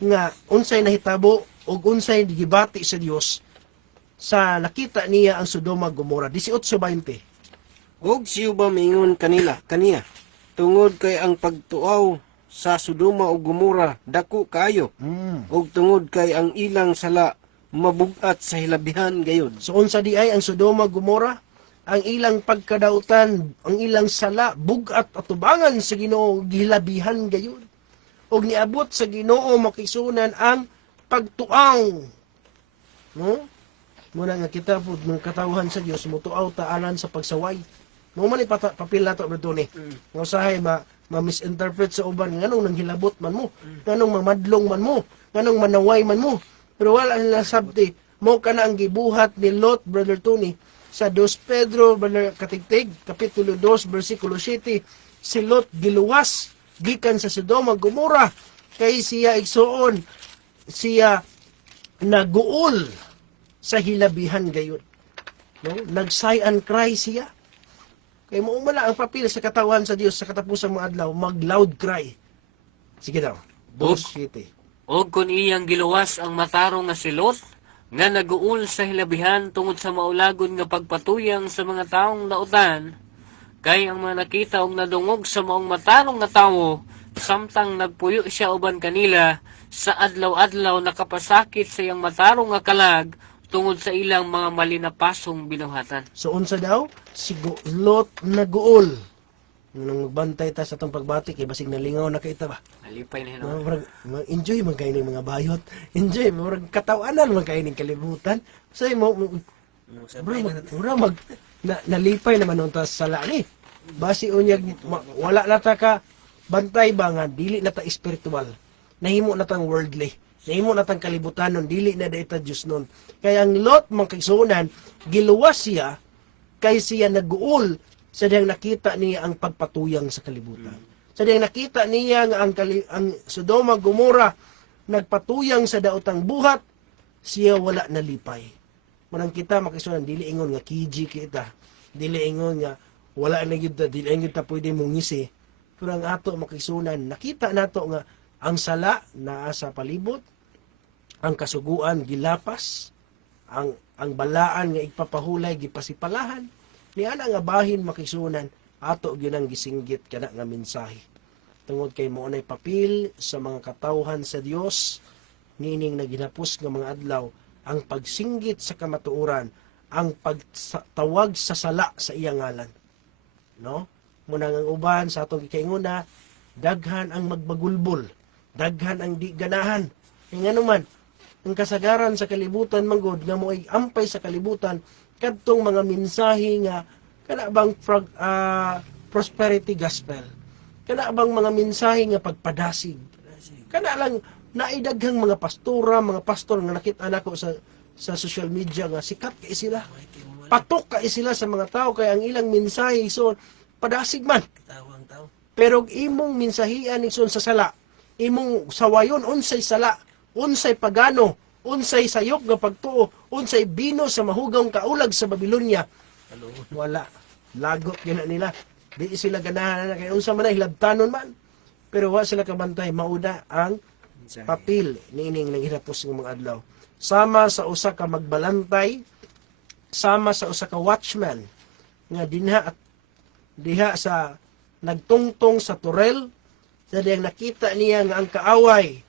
nga unsay nahitabo ug unsay gibati sa Dios sa nakita niya ang Sodoma Gomora 18:20. Og siyo ba mingon kaniya tungod kay ang pagtuaw sa Sodoma o Gomora dako kayo og tungod kay ang ilang sala mabugat sa hilabihan gayud. So unsa di ay ang Sodoma Gomora ang ilang pagkadautan, ang ilang sala bugat at tubangan sa Ginoo gilabihan gayon. Og niabot sa Ginoo makisunan ang pagtuaw. No? Muna nga kita po ng katawhan sa Dios mutuaw taalan sa pagsaway. Mo man papil nato beto ni. Nga usahay ma-misinterpret sa uban nganong nanghilabot man mo, nganong mamadlong man mo, nganong manaway man mo. Pero wala nila sabti mo kana ang gibuhat ni Lot Brother Tony sa 2 Pedro Brother Katigtig kapitulo 2 bersikulo 7. Si Lot giluwas gikan sa Sodoma Gomora kay siya igsuon siya naguol sa hilabihan gayon. No? Nagsay and cry siya. Kay mo umala ang papel sa katawan sa Dios sa katapusan mga adlaw, mag-loud cry. Sige daw. 2:7. Og kun iyang giluwas ang matarong nga si Lot, nga naguul sa hilabihan tungod sa maulagon nga pagpatuyang sa mga taong lautan, kay ang mga nakita og nadungog sa maong matarong nga tawo, samtang nagpuyo siya uban kanila, sa adlaw-adlaw nakapasakit sa iyang matarong nga kalag, tungod sa ilang mga malinapasong binuhatan. So unsa daw? Si Lot naguol Nung magbantay ta sa itong pagbati, kay basig nalingaw na kita ba? Nalipay na yun. Enjoy man kayo ng mga bayot. Enjoy, murag katawanan man kayo ng kalibutan. So, nalipay naman nung tas sala ni. Basi unyag, wala na ta ka bantay ba nga, dili na ta spiritual. Nahimo na tang worldly. Nahimo na tang kalibutan nun, dili na daita Diyos nun. Kaya ang Lot, mga kaigsuonan, giluwas siya, kay siya nag-uol sa diyang nakita niya ang pagpatuyang sa kalibutan. Sa diyang nakita niya nga ang Sodoma, Gomora, nagpatuyang sa daotang buhat, siya wala nalipay. Manang kita, makisunan, dili ingon nga kiji kita. Dili ingon nga, wala na yun, dili ingon ta pwede mong ngisi. Pero ang ato makisunan, nakita nato nga, ang sala naa sa palibot, ang kasuguan gilapas, ang balaan nga ipapahulay gipasipalahan, niana nga bahin makisunan, ato gyud ang gisinggit kana nga mensahe. Tungod kay mo nay papil sa mga katawhan sa Dios, nining naginapos nga mga adlaw, ang pagsinggit sa kamatuoran, ang pagtawag sa sala sa iyang ngalan. No? Muna nga uban sa atong gikainguna, daghan ang magbagulbol, daghan ang di ganahan. Nga naman, ang kasagaran sa kalibutan manggod nga mo ay ampay sa kalibutan kadtong mga mensahe nga kana bang prosperity gospel, kana bang mga mensahe nga pagpadasig, kana lang naidaghang mga pastora, mga pastor nga nakita nako sa social media nga sikat kay sila, patok kay sila sa mga tao, kay ang ilang mensahe so padasig man. Pero imong mensahian ison sa sala, imong sawayon unsay sala, unsay pagano, unsay sayop nga pagtuo, unsay bino sa mahugang kaulag sa Babylonia. Wala. Lagot gina nila. Di sila ganahan na kay unsa man ay hilabtanon man. Pero wa sila kabantay, mauda ang papil niining nanghirapos ng mga adlaw. Sama sa usa ka magbalantay, sama sa usa ka watchman nga diha sa nagtungtong sa turel, sa diyang nakita niya nga ang kaaway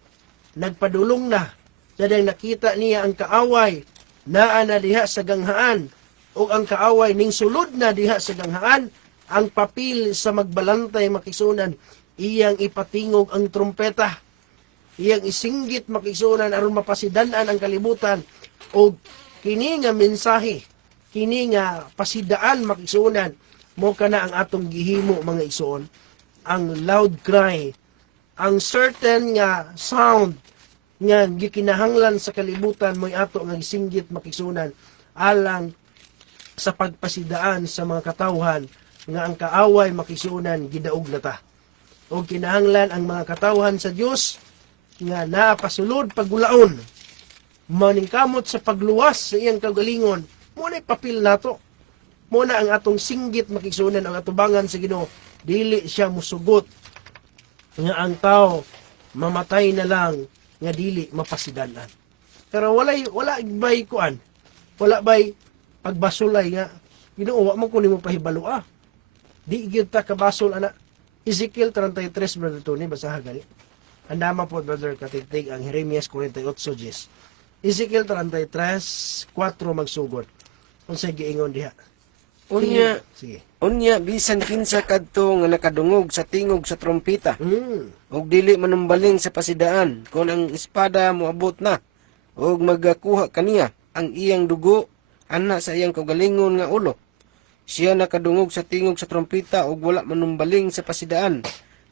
nagpadulong na, sa diyang nakita niya ang kaaway naa na diha sa ganghaan, o ang kaaway ning sulod na diha sa ganghaan, ang papil sa magbalantay makisunan, iyang ipatingog ang trumpeta, iyang isinggit makisunan aron mapasidanan ang kalibutan, o kini nga mensahe, kini nga pasidaan makisunan, mo kana ang atong gihimo mga igsoon, ang loud cry, ang certain nga sound nga gikinahanglan sa kalibutan mo'y ato nga gisinggit makisunan alang sa pagpasidaan sa mga katawhan nga ang kaaway makisunan gidaog na ta. O kinahanglan ang mga katawhan sa Dios nga napasulod pagulaon, maningkamot sa pagluwas sa iyang kagalingon, mo na papil nato. Muna ang atong singgit makisunan ang atubangan sa Ginoo, dili siya musugot nga ang tao mamatay na lang nga dili mapasidanan. Pero wala bay kuan, wala bay pagbasulay nga Ginoo wa man kunin mo pahibalo di gyud ta kabasol ana. Ezekiel 33 brother Tony, basaha gani. Andama po brother katigtig ang Jeremias 48:10. Ezekiel 33:4 magsugod. Unsay giingon diha? Sige. Unya bisan kinsa kadto nga nakadungog sa tingog sa trompeta, ug dili manumbaling sa pasidaan, kung ang espada moabot na, ug magakuha kaniya ang iyang dugo ana sa iyang kaugalingon nga ulo. Siya nakadungog sa tingog sa trompeta ug wala manumbaling sa pasidaan,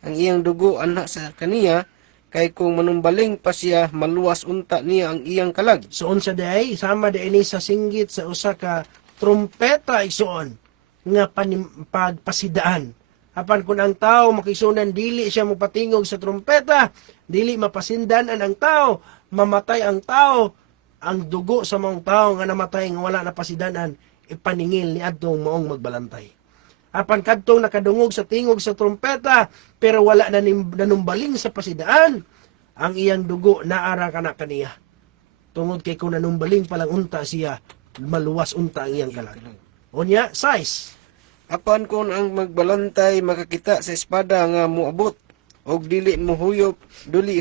ang iyang dugo ana sa kaniya, kay kung manumbaling pa siya, maluwas unta niya ang iyang kalag. So unsa day sama dinhi sa singgit sa usa ka trumpeta igsoon nga pagpasidaan. Apan kung ang tao makisunan dili siya mopatingog sa trumpeta, dili mapasindanan ang tao, mamatay ang tao, ang dugo sa mga tao nga namatay nga wala na pasidanan, ipaningil ni adtong maong magbalantay. Apan kadtong nakadungog sa tingog sa trumpeta pero wala na nanumbaling sa pasidaan, ang iyang dugo naara kana kaniya. Tungod kay kung nanumbaling palang unta siya, maluwas unta ang iyang kalag. Unya, size. Apan kung ang magbalantay makakita sa espada nga moabot, og dili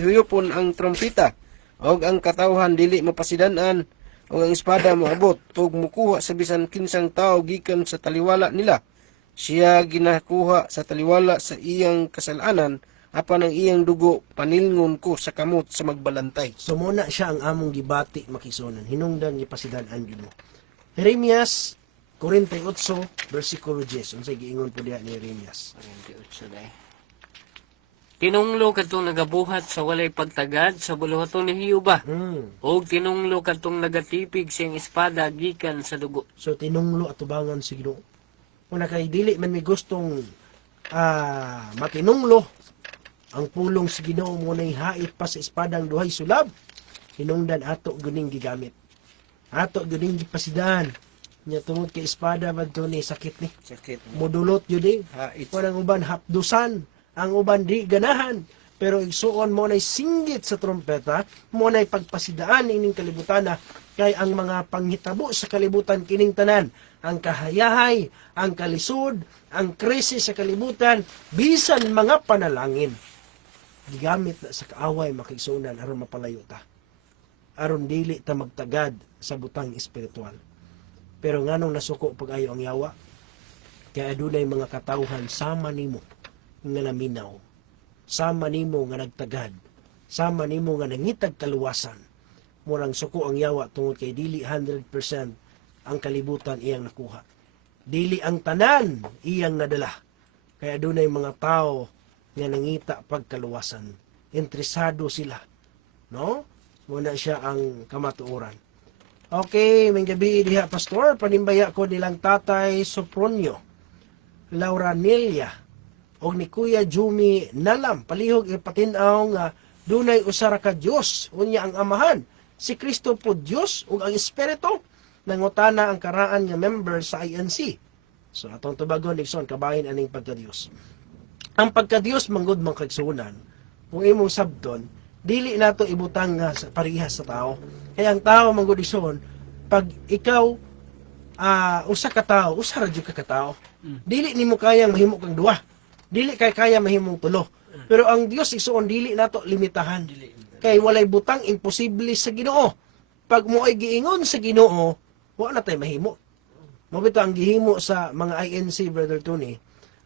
huyopon ang trompeta, og ang katawhan dili mapasidanan, og ang espada moabot, og mukuha sa bisan kinsang tao gikan sa taliwala nila, siya ginakuha sa taliwala sa iyang kasalanan, apan ang iyang dugo panilngon ko sa kamot sa magbalantay. So muna siya ang among gibati makisunan. Hinungdan gipasidan ang Ginoo. Jeremias 48 versikulo 10. Unsay giingon po diha ni Jeremias? 48 day. Tinunglo kadtong nagabuhat sa walay pagtagad sa buluhaton ni Hiyuba. Og tinunglo kadtong nagatipig siyang espada gikan sa dugo. So tinunglo at tubangan si Ginoo. Kung kay dili man may gustong matinunglo, ang pulong si Ginoo mo na'y hait pa sa espadang duhay sulab. Hinungdan ato guning gigamit. Ato guning gipasidan. Nya tungod kay espada badto ni sakit ni. Sakit. Modulot yun eh. Hait. Kunang uban hapdusan, ang uban di ganahan. Pero igsuon mo na'y singgit sa trompeta, mo na'y pagpasidaan ining kalibutan na kay ang mga panghitabo sa kalibutan kining tanan, ang kahayahay, ang kalisod, ang krisis sa kalibutan, bisan mga panalangin. Gigamit na sa kaaway makigsunan aron mapalayo ta. Aron dili ta magtagad sa butang espiritual. Pero nganong nasuko pag-ayo ang yawa, kaya adunay mga katawhan sama nimo nga naminaw, sama nimo nga nagtagad, sama nimo nga nangitag kaluwasan. Murang suko ang yawa tungod kay dili 100% ang kalibutan iyang nakuha. Dili ang tanan iyang nadala. Kaya adunay mga tao nga nangita pagkaluwasan. Interesado sila, no? Muna siya ang kamatuoran. Okay, may gabi diha pastor, panimbaya ko nilang tatay Sopronio, Laura Nelia, og ni Kuya Jumi Nalam, palihog ipatinaw nga dunay usara ka Dios, unya ang amahan, si Kristo po Dios ug ang Espiritu, nangutana ang karaan nga member sa INC. So atong tubagon Nixon kabahin aning pagka-Dios. Ang pagka-Dios manggod man kagsunan, kung imong sabton, dili nato ibutang nga sa parihas sa tao. Kaya ang tao manggudison, pag ikaw usa ka tao, usa ra jud ka tao. Dili nimo kayang mahimo kang duha. Dili kaya mahimong tulo. Pero ang Dios isuon dili nato limitahan. Kay walay butang imposible sa Ginoo. Pag mo ay giingon sa Ginoo, wala na tay mahimo. Mabito ang gihimo sa mga INC, Brother Tony,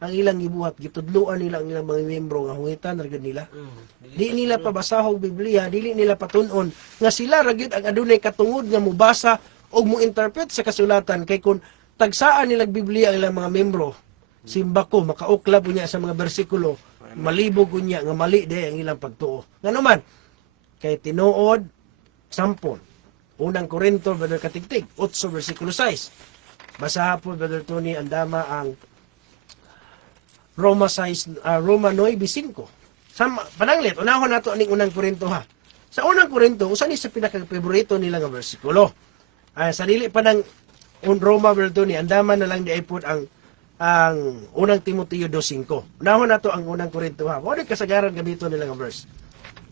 ang ilang gibuhat, gitudluan nila ang ilang mga miyembro nga hungitan ra nila. Di nila pabasahog Biblia, dili nila patunon nga sila ra gyud ang adunay katungod nga mubasa o mo interpret sa kasulatan kay kun tagsaan nila Biblia ang ilang mga miyembro, simba ko makauklab unya sa mga bersikulo, malibog unya nga mali de ang ilang pagtuo. Ngano man kay tinuod sampol. Unang Korinto, Brother Katigtig, 8 versikulo 6. Basaha po, Brother Tony, andama ang Roma 9:5. Pananglit, unahon nato aning unang Korinto ha. Sa unang Korinto, usa ni sa pinaka-favorito nila nga bersikulo. Sa dili pa ng Roma, Brother Tony, andaman na lang di ipod ang unang Timoteo 2:5. Unahon nato ang unang Korinto ha. Mo kasagaran gamito nila nga verse.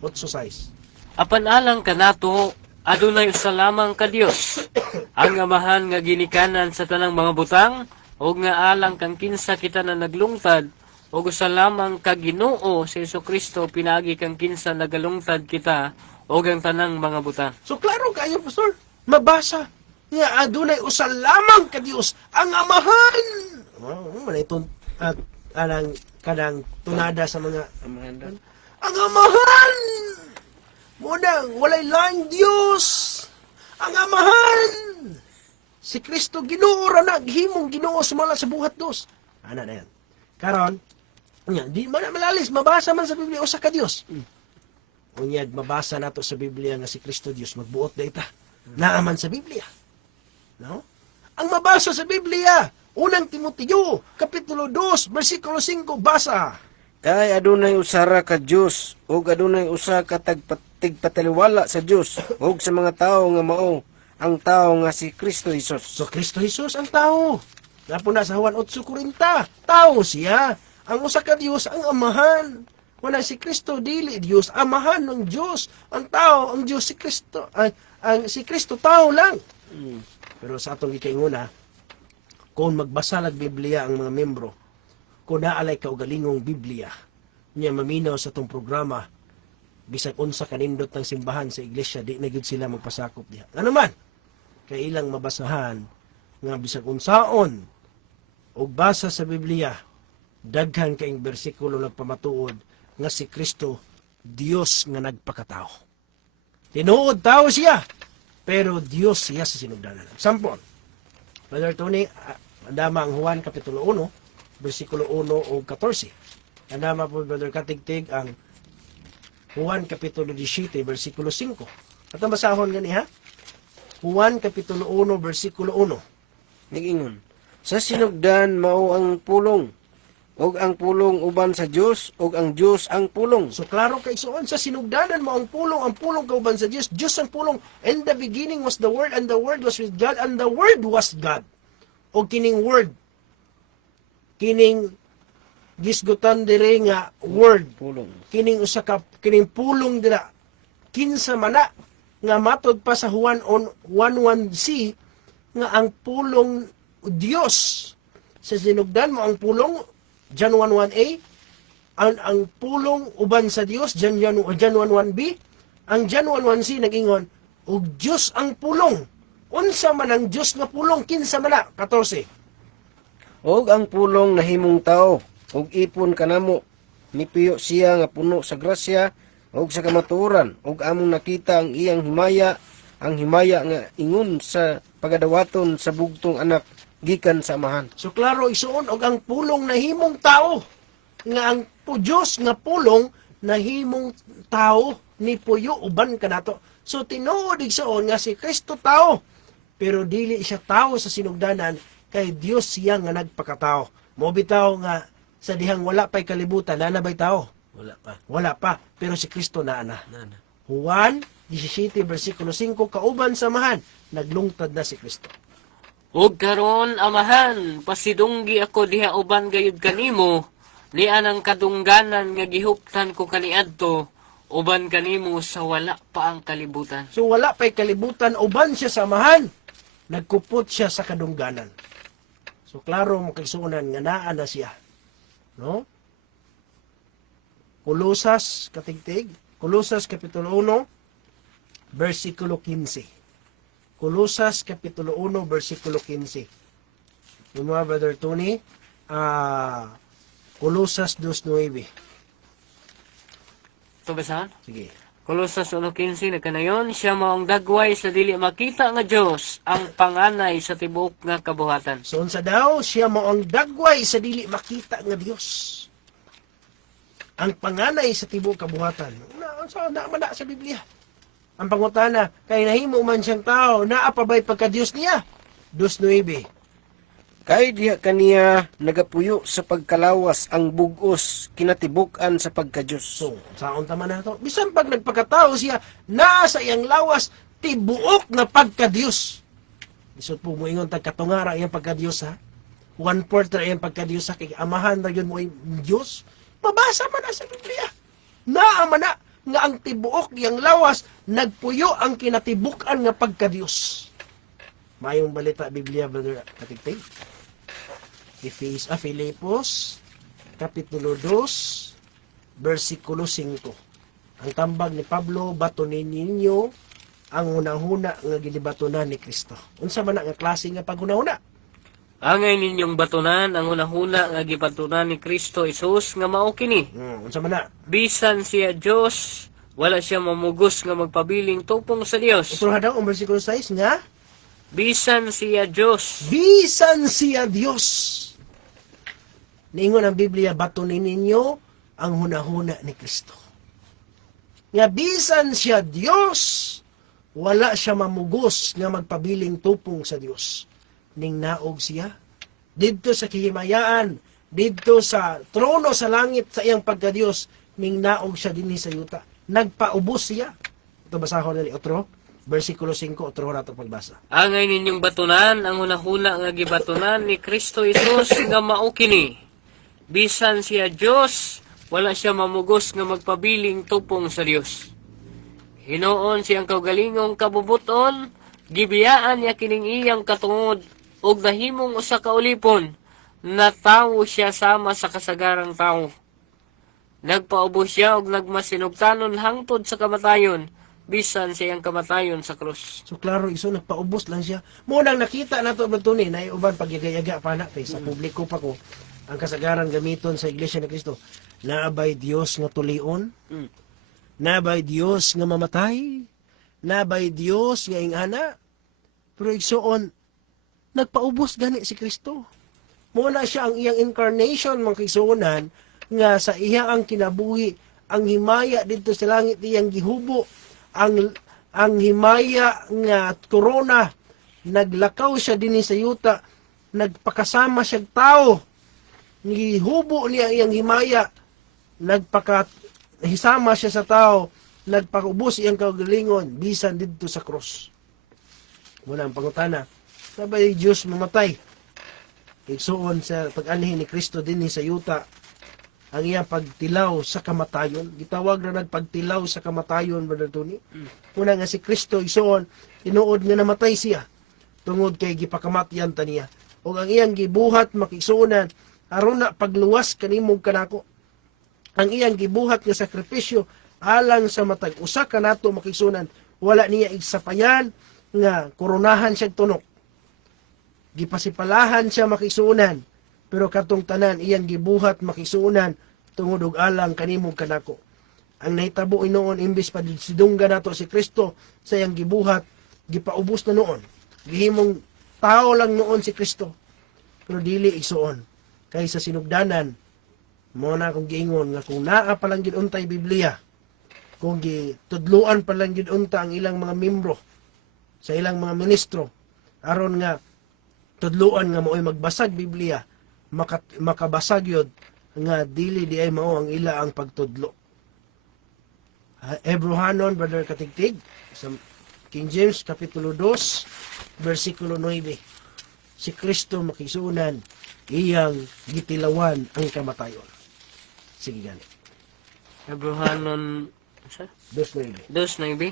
8:6. Apan alang kanato adunay usa lamang ka Dios, ang amahan nga ginikanan sa tanang mga butang, o nga alang kang kinsa kita na naglungtad, o usa lamang ka Ginoo si Jesucristo pinagi kang kinsa nagalungtad kita, o ang tanang mga butang. So klaro kayo, Pastor. Mabasa nga adunay usa lamang ka Dios, ang amahan. Man itong kanang tunada sa mga ang amahan. Muna, walay laing Diyos. Ang amahan. Si Kristo Ginoo ra naghimong Ginoo sumala sa buhat dos. Ana na yan. Karon, di man malalis, mabasa man sa Biblia usa ka Dios. Unyag mabasa nato sa Biblia nga si Kristo Dios magbuot da ita. Naaman sa Biblia. No? Ang mabasa sa Biblia, unang Timoteo, kapitulo 2, versikulo 5, basa. Kay adunay usara ka Dios, ug adunay usa ka tigpataliwala sa Dios, ug sa mga tao nga mao, ang tao nga si Kristo Jesus. So Kristo Jesus ang tao. Napuna sa Juan 8:40, tao siya. Ang usa ka Dios ang amahan. Wala si Kristo dili Dios, amahan ng Dios. Ang tao, ang Dios si Kristo. Ang si Kristo tao lang. Pero sa atong gikainguna, kung magbasa lag Biblia ang mga membro, kung naalay kaugalingong Biblia, niya maminaw sa itong programa, bisag unsa kanindot ng simbahan sa iglesia, di na gyud sila magpasakop diha. Ano man, kay ilang mabasahan nga bisag unsaon ug basa sa Biblia, daghan kaing bersikulo nagpamatuod nga si Kristo Dios nga nagpakatao. Tinuod tao siya, pero Dios siya sa sinugdanan. Example, Brother Tony, andama ang Juan Kapitulo 1, versikulo 1 o 14. Andama po, Brother Katigtig, ang Juan Kapitulo 17, versikulo 5. At ang basahon gani ha? Juan Kapitulo 1, versikulo 1. Nigingon, sa sinugdan mao ang pulong, og ang pulong uban sa Dios, og ang Dios ang pulong. So klaro kay suon sa sinugdanan mo ang pulong kauban sa Dios, Dios ang pulong. In the beginning was the Word, and the Word was with God, and the Word was God. O kining Word, kining gisgutan dire nga Word, Pulong. kining usa ka kining pulong dira kinsa mana nga matod pa sa Juan 1:1c nga ang pulong Dios sa sinugdan mo ang pulong John 1:1a ang pulong uban sa Dios John 1:1b ang John 1:1c nag-ingon ug Dios ang pulong unsa man ang Dios nga pulong kinsa man na 14 Og ang pulong nahimong tao, og ipon kanamo, nipiyo siya nga puno sa grasya, og sa kamatuoran, og among nakita ang iyang himaya, ang himaya nga ingon sa pagadawaton sa bugtong anak, gikan sa amahan. So klaro isuon og ang pulong nahimong tao nga ang Dios nga pulong nahimong tao ni puyo uban kanato. So tinuod igsoon nga si Kristo tao pero dili siya tao sa sinugdanan kay Dios siya nga nagpakatao. Mo bitaw nga sa dihang wala pay kalibutan na bay tao. Wala pa. Wala pa pero si Kristo naa na. Nana. Juan 17 versikulo 5 kauban sa amahan naglungtad na si Kristo. Ug karon amahan, pasidunggi ako diha uban gayud kanimo, ni anang kadungganan nga gihuptan ko kaniadto, uban kanimo sa wala pa ang kalibutan. So wala pa'y kalibutan, uban siya sa amahan. Nagkupot siya sa kadungganan. So klaro mo kaisunan nga naa na siya. No? Kolosas, katigtig. Kolosas, Kapitulo 1, versikulo 15. Kolosas, Kapitulo 1, versikulo 15. Yung mga Brother Tony, Kolosas 2.9. Ito basahan? Sige. Kolosas 1:15 nagkanayon, siya maong dagway sa dili makita nga Dios, ang panganay sa tibuok nga kabuhatan. So unsa daw, siya mo ang dagway sa dili makita nga Dios. Ang panganay sa tibuok kabuhatan. Na sa Biblia. Ang pangutana, kay nahimo man siyang tao, naa pa ba'y pagka-Dios niya? 2:9. Kay diha kaniya nagapuyo sa pagkalawas ang bugos kinatibuk-an sa pagka-Dios. So, saon tama na to? Bisan pag nagpakatao siya, naa sa iyang lawas, tibuok na pagka-Dios. Isot po mo ingon tagkatungara iyang pagka-Dios ha? 1/4 na iyang pagka-Dios ha? Kaya amahan na yun mo yung Diyos. Mabasa man na sa Biblia. Naa man na nga ang tibuok iyang lawas, nagpuyo ang kinatibuk-an nga pagka-Dios. Mayong balita Biblia, Brother Katigtig. Filipos, Kapitulo 2, versikulo 5. Ang tambag ni Pablo, batunin ninyo ang hunahuna nga gilibatunan ni Kristo. Unsa man na nga klase nga paghunahuna? Angay ninyong batunan ang unahuna nga gibatunan ni Kristo Jesus nga mao kini. Unsa man na? Bisan siya Dios, wala siya mamugos nga magpabiling tupong sa Dios. Uproha daw ang versikulo 6 nga, Bisan siya Dios, bisan siya Dios. Niingon ang Biblia, batunin ninyo ang hunahuna ni Kristo. Nga bisan siya Dios, wala siya mamugos nga magpabiling tupong sa Dios. Ning naog siya didto sa kahimayaan, didto sa trono sa langit sa iyang pagka-Dios, ning naog siya dinhi sa yuta. Nagpaubos siya. Ito basahon na ni otro, versikulo 5, otro na ito pagbasa. angay ninyong batunan ang unahuna nga gibatunan ni Kristo Jesus nga mao kini. Bisan siya Dios, wala siya mamugos nga magpabiling tupong sa Dios. Hinoon siyang kaugalingong kabubuton, gibiyaan niya kining iyang katungod, ug nahimong usa ka ulipon, natawo siya sama sa kasagarang tawo. Nagpaubos siya og nagmasinugtanon hangtod sa kamatayon, bisan sa iyang kamatayon sa krus. So klaro iso nagpaubos lang siya. Mo nang nakita nato Tony na uban pagyaga-yaga pa na kay sa publiko pa ko ang kasagaran gamiton sa Iglesia ni Cristo. Naabay Dios nga tulion, Mm. naabay Dios nga mamatay, naabay Dios nga ingana. Pero igsoon nagpaubos gani si Kristo. Mo na siya ang iyang incarnation mga kaigsuonan nga sa iya ang kinabuhi, ang himaya dito sa langit iyang gihubo, ang himaya nga corona, naglakaw siya dinhi sa yuta, nagpakasama siya tao, gihubo niya iyang himaya, nagpakahisama siya sa tao, nagpaubos iyang kaugalingon, bisan dito sa cross. Muna ang pangutana, sabay Diyos mamatay. Igsuon sa pag-anhin ni Kristo dinhi sa yuta, ang iyang pagtilaw sa kamatayon. Gitawag na nagpagtilaw sa kamatayon, Brother Tony. Una nga si Kristo isuon, tinuod nga namatay siya tungod kay gipakamatyan ta niya. O ang iyang gibuhat makisuunan, aron na pagluwas kanimong kanako. Ang iyang gibuhat nga sakripisyo alang sa matag usa kanato makisunan, wala niya igsapayan nga koronahan siya tunok. Gipasipalahan siya makisuunan, pero katong tanan iyang gibuhat makisuunan tungod og alang kanimong kanako. Ang nahitabo inoon imbis pa sidungga nato si Kristo sa iyang gibuhat, gipaubos na noon. Gihimong tao lang noon si Kristo. Pero dili isuon. Kay sa sinugdanan, mo na akong giingon nga kung naa pa lang gid untay Biblia, kung gitudluan pa lang gid unta ang ilang mga membro sa ilang mga ministro, aron nga tudluan nga mo'y magbasag Biblia, makabasag yun nga dili di ay mao ang ila ang pagtudlo. Hebrehanon, Brother Katigtig, sa King James, Kapitulo 2, versikulo 9. Si Kristo makisunan, iyang gitilawan ang kamatayon. Sige gani. Hebrehanon sa 2:9. 2:9.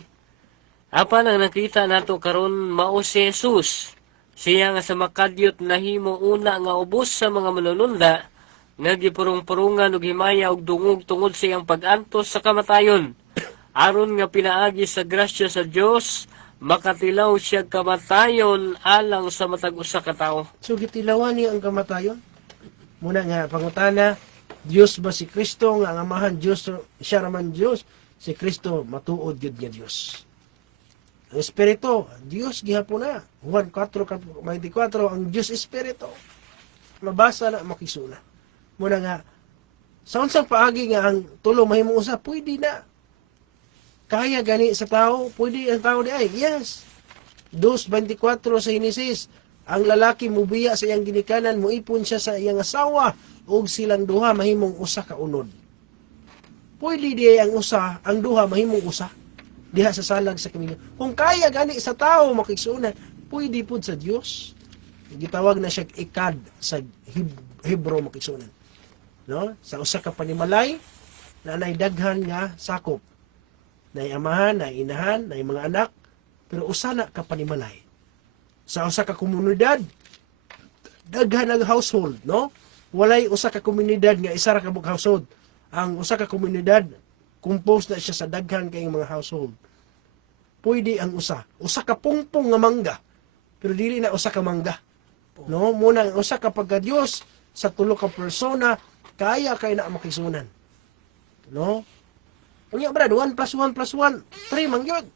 Apan ang nakita nato karon mao si Jesus. Siya nga sa makadyot nahimo una nga ubos sa mga manununda, nga gipurong-purungan og himaya og dungog tungod sa iyang pag-antos sa kamatayon. Aron nga pinaagi sa grasya sa Dios, makatilaw siya kamatayon alang sa matag usa ka tawo. So gitilawan niya ang kamatayon. Muna nga pangutana, Dios ba si Kristo nga ang amahan Dios, siya raman Dios, si Kristo matuod gyud nga Dios. Ang Espiritu, Dios gihapon na. Juan 4:24, ang Dios Espiritu. Mabasa na makisuna. Muna nga, sa unsang paagi nga ang tulo mahimong usa, pwede na. Kaya gani sa tao, pwede ang tao di ay, yes. 2:24 sa Henesis, ang lalaki mubiya sa iyang ginikanan, muipon siya sa iyang asawa, ug silang duha mahimong usa ka unod. Pwede di ang usa, ang duha mahimong usa. Diha sa salag sa kaminyo. Kung kaya gani sa tao makisunan, pwede pud sa Dios. Gitawag na siya ikad sa Hebro makisunan. No? Sa usa ka panimalay na nay daghan nga sakop. Nay amahan, nay inahan, nay mga anak, pero usa na ka panimalay. Sa usa ka komunidad, daghan ang household, no? Walay usa ka komunidad nga isa ra ka bug household. Ang usa ka komunidad composed na siya sa daghan kay mga household. Pwede ang usa ka pungpong nga mangga, pero dili na usa ka mangga. No, muna ang usa ka pagka Dios sa tulo ka persona kaya kay na makisunan. No? Unya brad, 1 + 1 + 1, 3 man gyud.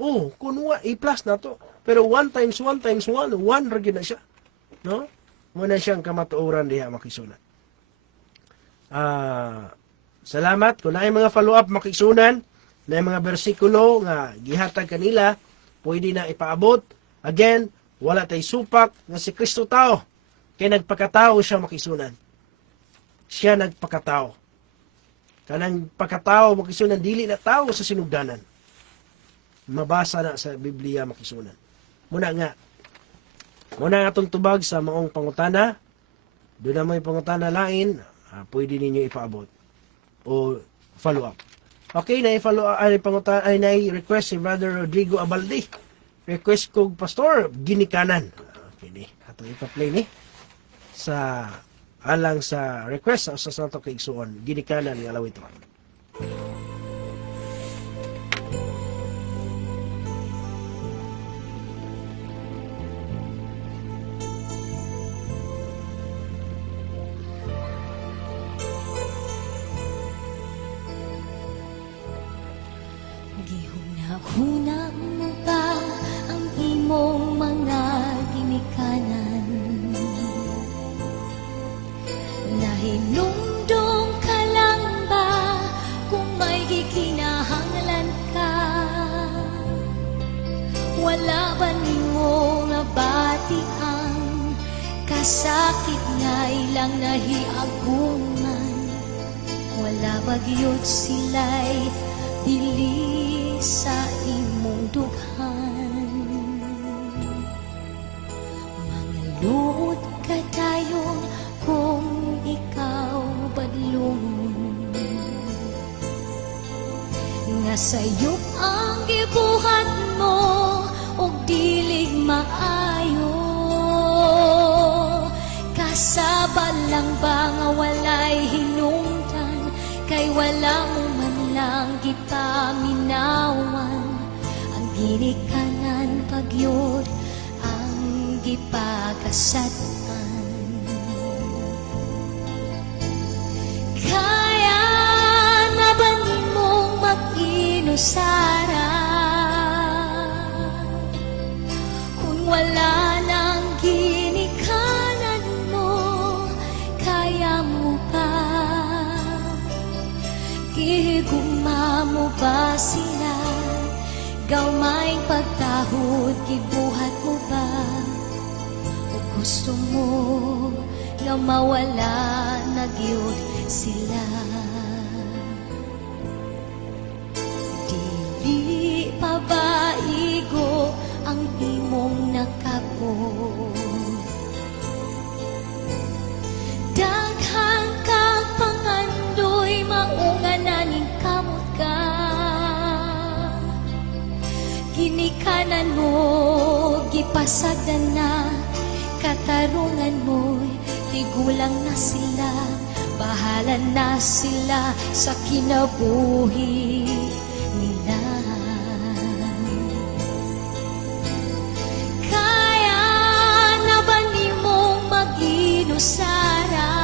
Oh, kunwa i-plus na to. Pero 1 × 1 × 1, 1 ra gyud na siya. No? Muna siyang kamatuoran diha makisunan. Salamat. Kung naay mga follow-up makisunan, na mga bersikulo nga gihatag kanila, pwede na ipaabot. Again, wala tay supak nga si Kristo tao. Kaya nagpakatao siya makisunan. Siya nagpakatao. Kanang pagkatao makisunan, dili na tao sa sinugdanan. Mabasa na sa Biblia makisunan. Muna nga atong tubag sa maong pangutana. Doon na may pangutana lain, pwede ninyo ipaabot o follow up. Okay, na-follow ay pangutana ay na-request si Brother Rodrigo Abalde. Request kog pastor ginikanan. Okay ni, ato ipa-play ni sa alang sa request sa Santo Kaigsuon ginikanan nga lawit. Nahuna mo ba ang imong mga ginikanan? Nahinumdum ka lang ba kung may gikinahanglan ka? Wala ba nimo nga batiang kasakit nga ilang nahiaguman? Wala ba gyud sila'y dili sa imong dughan? Mangaluot ka dayon kung ikaw badlong, nga sayop ang gibuhat mo og dilig maayo. Kasabal lang ba nga walay hinungdan, kay wala mo man lang gipaminawan? Ang ginikanan pagyod ang gipakasatan. Kaya na ba nimong mag-inusara kung wala nang ginikanan mo? Kaya mo pa gihigugma mo ba sila? Gawmaing pagtahod gibuhat mo ba? O gusto mo nga mawala na gyud sila? Dili pa ba igo ang imong nakabo? Daghan kang pangandoy maungananing kamot ka. Ginikanan mo gipasagdan na, katarungan mo'y tigulang na sila. Bahala na sila sa kinabuhi nila. Kaya na ba nimong mag-inusara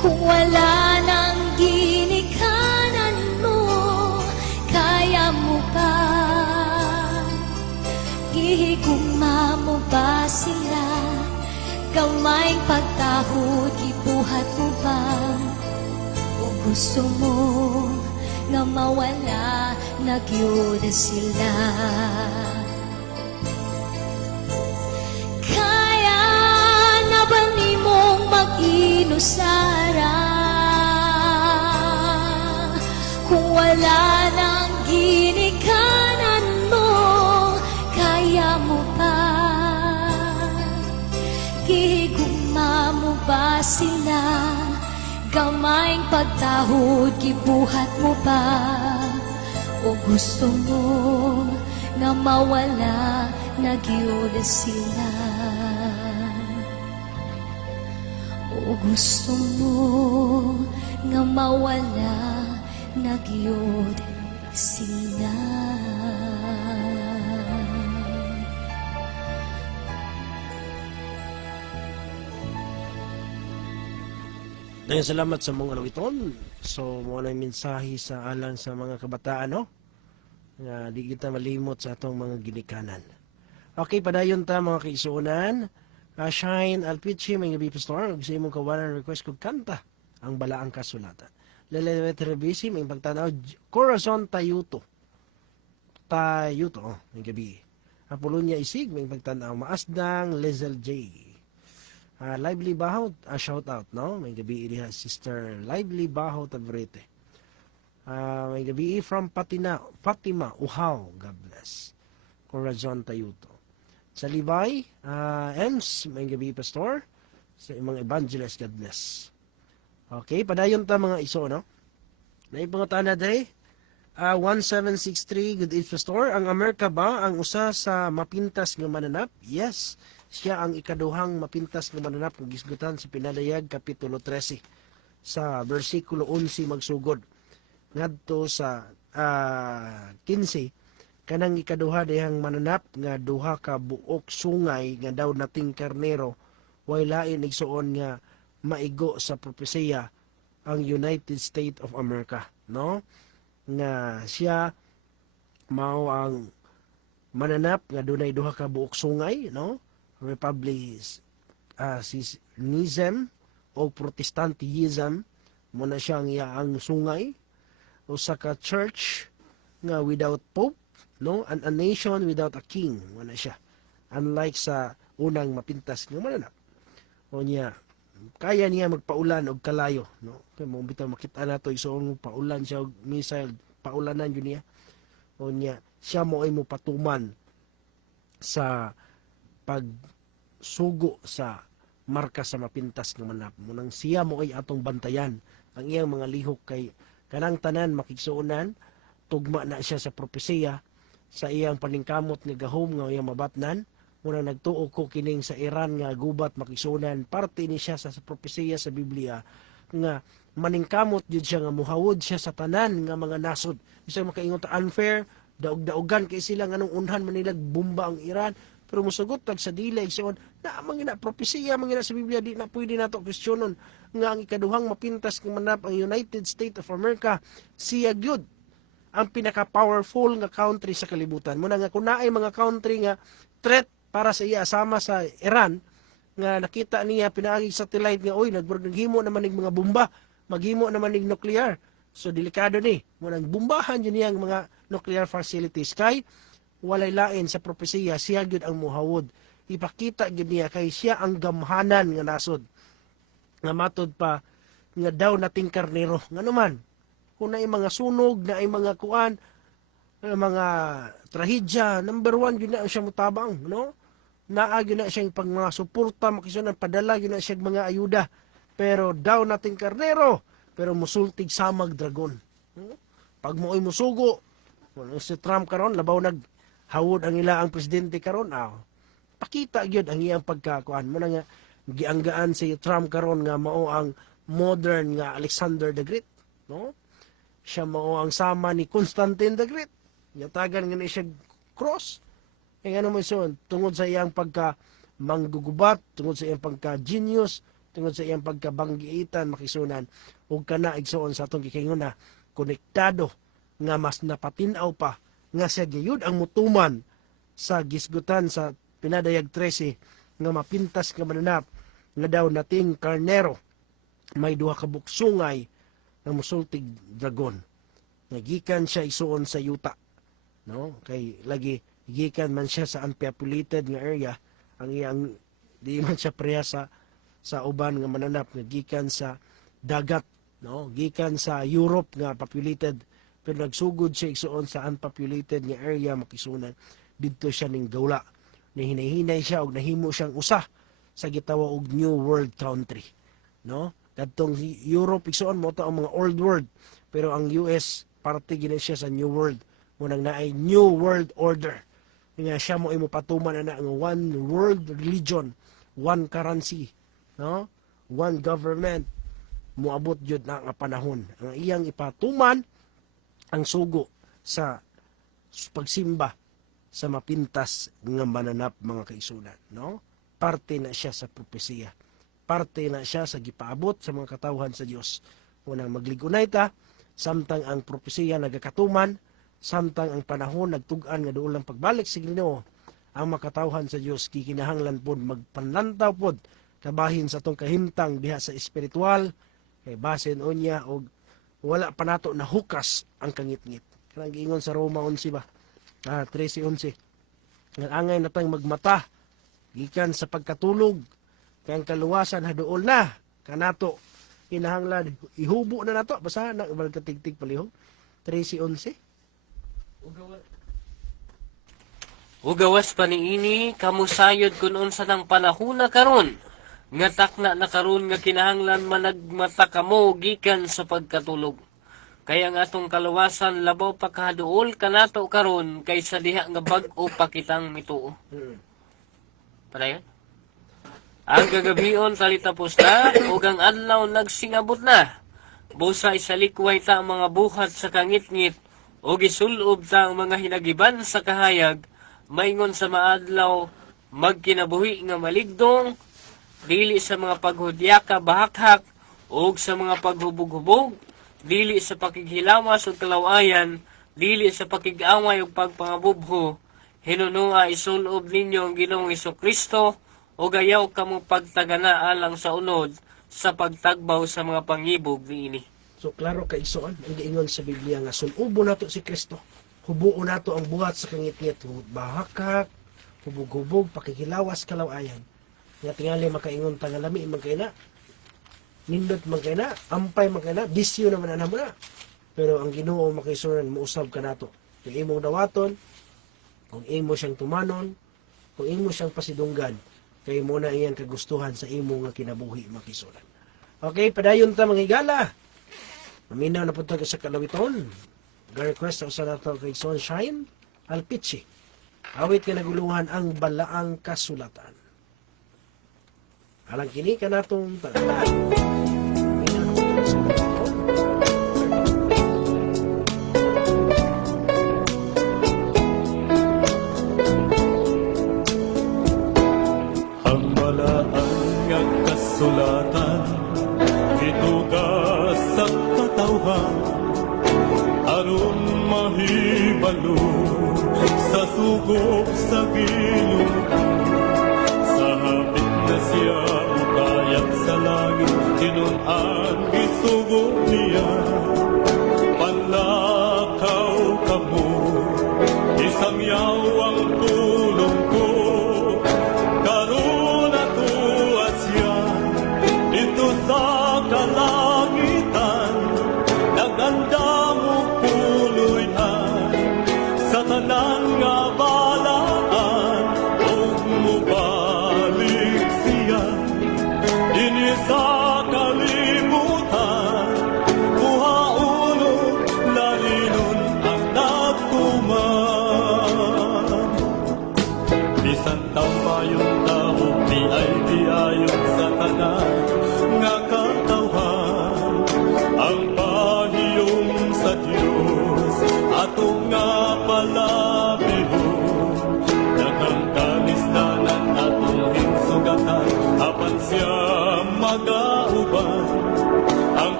kung wala nang ginikanan mo? Kaya mo ba gihigugma mo ba sila? Gawmaing pagtahod gibuhat mo ba? O gusto mo nga mawala na gyud sila? Kaya na ba nimong mag-inusara kung wala nang ginikanan mo? Kaya mo pa gihigugma mo ba sila? Gawmaing pagtahod gibuhat mo ba? O gusto mo nga mawala na gyud sila? O gusto mo nga mawala na gyud sila? Daghang salamat sa mga nawiton. So, mo na mensahe sa alang sa mga kabataan, no? Nga di kita malimot sa atong mga ginikanan. Okay, padayon ta mga kaisunan. Shine Alpichi, may gabi pastor. Gusto imong kawalan request kong kanta ang balaang kasulatan. Lele Trebisi, may pagtanaw. Corazon Tayuto. May gabi. Apolonia Isig, may pagtanaw. Maasdang Lizel J. Lively Bahaw, shout out, no? May gabi iriha, Sister Lively Bahaw Tabrete. May gabi from Fatima, Uhaw, God bless. Corazon Tayuto. Sa Libay, Ems, may gabi pastor. Sa mga evangelist, God bless. Okay, padayon ta mga iso, no? Naipangutana day, 1763, good age pastor. Ang Amerika ba ang usa sa mapintas nga mananap? Yes. Siya ang ikaduhang mapintas nga mananap ng gisgutan sa Pinalayag Kapitulo 13 sa versikulo 11 magsugod ngadto sa 15 kanang ikaduha dihang mananap nga duha ka buok sungay nga daw nating karnero way lain igsuon nga maigo sa propesiya ang United States of America, no? nga siya mao ang mananap nga dunay duha ka buok sungay, no? Republicanism o Protestantism mo na siya ang iyaang sungay, usa ka church nga without pope, no? And a nation without a king mo na siya, unlike sa unang mapintas nga mananap. O niya kaya niya magpaulan og kalayo, no? Kay mo bitaw makita nato isuong paulan siya og missile, paulanan yun niya. O niya siya mo ay mo patuman sa pagsugo sa marka sa mapintas nga mananap. Munang siya mo ay atong bantayan ang iyang mga lihok, kay kanang tanan makigsuonan tugma na siya sa propesiya sa iyang paningkamot nga gahom nga iyang mabatnan. Muna nagtuo ko kining sa Iran nga gubat makisunan, parte ni siya sa propesiya sa Biblia nga maningkamot yun siya nga muhawod siya sa tanan nga mga nasod. Bisag makaingon ta unfair, daog-daogan kay sila nga nung unhan man nilag bomba ang Iran, pero musugot tag sa dilay siyon na mangina propesiya mangina sa Biblia, di na pwede nato kwestiyonon nga ang ikaduhang mapintas nga manap ang United States of America siya gyud ang pinaka-powerful nga country sa kalibutan. Muna nga kung naay mga country nga threat para sa iya sama sa Iran nga nakita niya pinaagi satellite nga oy naghimo naman ning mga bomba, maghimo naman ning nuclear. So delikado ni mo nang bombahan yun niyang mga nuclear facilities, kay walay lain sa propesiya siya gyud ang muhawod. Ipakita gyud niya kay siya ang gamhanan nga nasod. Nga matod pa nga daw nating karnero. Ngano man kung naay mga sunog, naay mga kuan, mga trahedya, number 1 yun na siya mutabang, no? Naag yun na siyang pag mga suporta, makisunan, padala yun na siyang mga ayuda. Pero daw nating karnero, pero musultig samag dragon. Pag mo'y musugo, si Trump karon labaw naghawod ang ila ang presidente karon, pakita gyud ang iyang pagkakuan mo na nga gianggaan si Trump karon nga mao ang modern nga Alexander the Great, no? Siya mao ang sama ni Constantine the Great. Yatagan nga ni siya cross. E nga naman so, tungod sa iyang pagka manggugubat, tungod sa iyang pagka genius, tungod sa iyang pagka banggiitan, makisunan, ug kana igsoon sa atong gikingon na konektado nga mas napatinaw pa nga siya gayud ang mutuman sa gisgutan sa pinadayag 13 nga mapintas nga mananap nga daw nating karnero may duha ka buksungay nga musultig dragon. Nagikan siya isuon sa yuta, no? Kay lagi gikan man siya sa unpopulated nga area, ang iyang di man siya preya sa uban nga mananap nga gikan sa dagat, no? Gikan sa Europe nga populated, pero nagsugod siya isuon sa unpopulated nga area makisunan. Didto siya ning gawla, ni hinay-hinay siya og nahimo siyang usa sa gitawa og New World country, no? Kadtong Europe isuon mo to ang mga old world, pero ang US parte gina siya sa New World. Munang naay New World Order. Nga siya mo imo patuman na ang one world religion, one currency, no? One government. Moabot jud na nga panahon. Ang iyang ipatuman ang sugo sa pagsimba sa mapintas nga mananap mga kaisunan, no? Parte na siya sa propesiya. Parte na siya sa gipaabot sa mga katawhan sa Dios. Unang magligunay ta, samtang ang propesiya nagakatuman, samtang ang panahon nagtug-an nga duol ang pagbalik sa Ginoo, ang makatawhan sa Dios kikinahanglan pod magpanlantaw pod kabahin sa tong kahimtang diha sa espiritual, kay basin unya og wala pa nato na hukas ang kangit-ngit. Kanang giingon sa Roma 11 ba? 13:11. Nga angay natang magmata gikan sa pagkatulog, kay ang kaluwasan haduol na kanato kinahanglan ihubo na nato basta na balkatigtig palihog 13:11. Ugawas pa niini kamusayod kun unsa nang panahona karon nga takna na karon nga kinahanglan managmata kamo gikan sa pagkatulog. Kaya ang atong kaluwasan labaw pa kaduol kanato karon kaysa diha nga bag-o pa kitang mituo. Padayon. Ang gagabion talitapos na ug ang adlaw nagsingabot na. Busay sa likway ta ang mga buhat sa kangit-ngit o gisulob ta ang mga hinagiban sa kahayag, maingon sa maadlaw magkinabuhi nga maligdong, dili sa mga paghudyaka bahakhak o sa mga paghubog-hubog, dili sa pakighilawas ug kalawayan, dili sa pakig-away ug pagpangabubho, hinununga isulob ninyo ang Ginoong Kristo o gayaw kamo pagtagana alang sa unod sa pagtagbaw sa mga pangibog niini. So klaro kay igsoon ang giingon sa Biblia nga sunubo nato si Kristo. Hubuo nato ang buhat sa kangit-ngit, bahakak, hubog-hubog, pakikilawas, kalawayan. Nga tingali makaingon ta nga lami man kay na. Nindot man kay na, ampay man kay na, bisyo naman ana mo na. Pero ang Ginoo makisunan muusab ka nato. Kung imong dawaton, kung imo siyang tumanon, kung imo siyang pasidunggan, kay mo na iyan kagustuhan sa imo nga kinabuhi makisunan. Okay, padayon ta mga higala. Maminaw na po ito sa kalawiton. Ga-request sa nato kay Sunshine Alpichi. Awit ka naguluhan ang balaang kasulatan. Alang kini ka natong tanan. Maminaw na po ito sa kalawiton. Ang balaang nga kasulatan gitugas sa katawhan aron mahibalo sa sugop sa Ginoo sa hapit na siya ukayat sa langit tinun-an isugo niya panlakaw kamo isang yaw ang tulong ko karon ako asya dito sa kalangitan naganda mo puloy-an sa tanan nga balaan ug mubalik siya dinhi sa kalibutan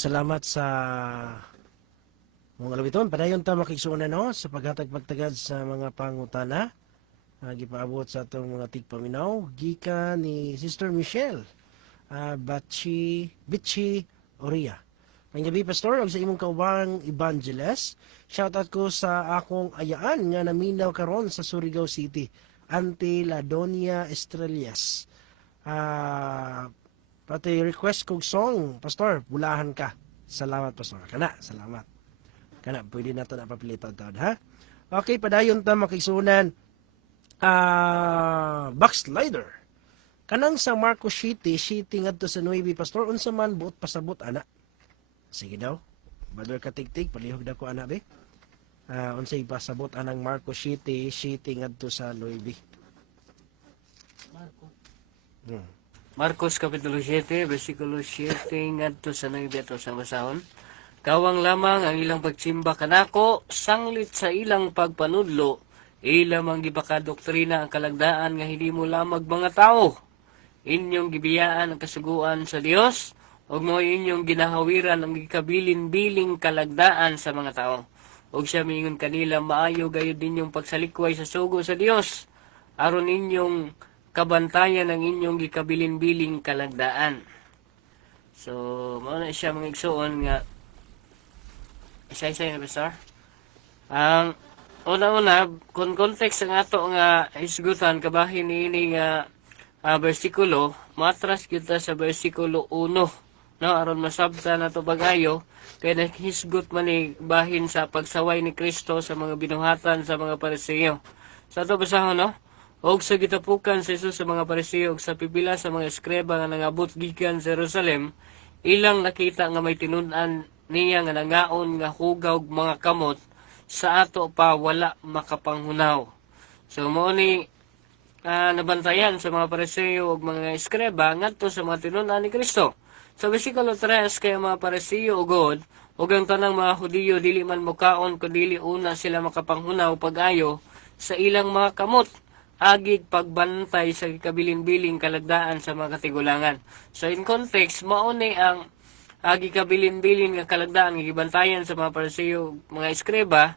salamat sa mga labiton. Padayon ta makigsuon no sa paghatag pagtagad sa mga pangutana. Gipaabot sa atong mga tigpaminaw gikan ni Sister Michelle Bichi Oria. Panggabi Pastor og sa imong kaubang evangelist. Shout out ko sa akong ayaan nga naminaw karon sa Surigao City. Ante Ladonia Estrellas. Pati request kong song, Pastor, bulahan ka. Salamat, Pastor. Kana, salamat. Kana, pwede na ito na papilitan taon, ha? Okay, padayon ta makisunan. Backslider. Kanang sa Marcos City ngadto sa Nuevi, Pastor, unsa man buot pasabot, ana? Sige daw. Brother Katigtig, palihog na ko, ana, be? Unsay pasabot anang Marcos City ngadto sa Nuevi. Marcos Kapitulo 7, versikulo 7 ngadto sa 9 ato sa basahon. Kawang lamang ang ilang pagsimba kanako, sanglit sa ilang pagpanudlo, ilang gipakadoktrina ang kalagdaan nga hindi mo lamag mga tao. Inyong gibiyaan ang kasuguan sa Dios, ug mo inyong ginahawiran ang gikabilin-biling kalagdaan sa mga tao. Ug siya mingon kanila, maayo gayud ninyong pagsalikway sa sugo sa Dios, aron inyong kabantayan ang inyong gikabilin-biling kalagdaan. So, mao na siya mga igsoon nga isa-isa na Pastor. Ang una-una, kung context ang ato nga hisgutan kabahin niini nga bersikulo, matras kita sa bersikulo 1, no, aron masabta nato pag-ayo kay naghisgot man ni bahin sa pagsaway ni Kristo sa mga binuhatan sa mga Pariseo. Sa ato basahon, no? Og sa gitapukan sa Jesus sa mga Pariseo og sa pipila sa mga eskreba nga nangabot gikan sa Jerusalem, ilang nakita nga may tinun-an niya nga nangaon nga hugaw mga kamot, sa ato pa wala makapanghunaw. So mo ni nabantayan sa mga Pariseo ug mga eskreba ngadto sa mga tinun-an ni Kristo. Sa bersikulo 3 kay mga Pariseo ugod ug ang tanang mga Hudiyo dili man mukaon kun dili una sila makapanghunaw pag-ayo sa ilang mga kamot agig pagbantay sa kabilin-biling kalagdaan sa mga katigulangan. So in context, mao ni ang agi kabilin-bilin nga kalagdaan nga gibantayan sa mga Pariseo, mga eskreba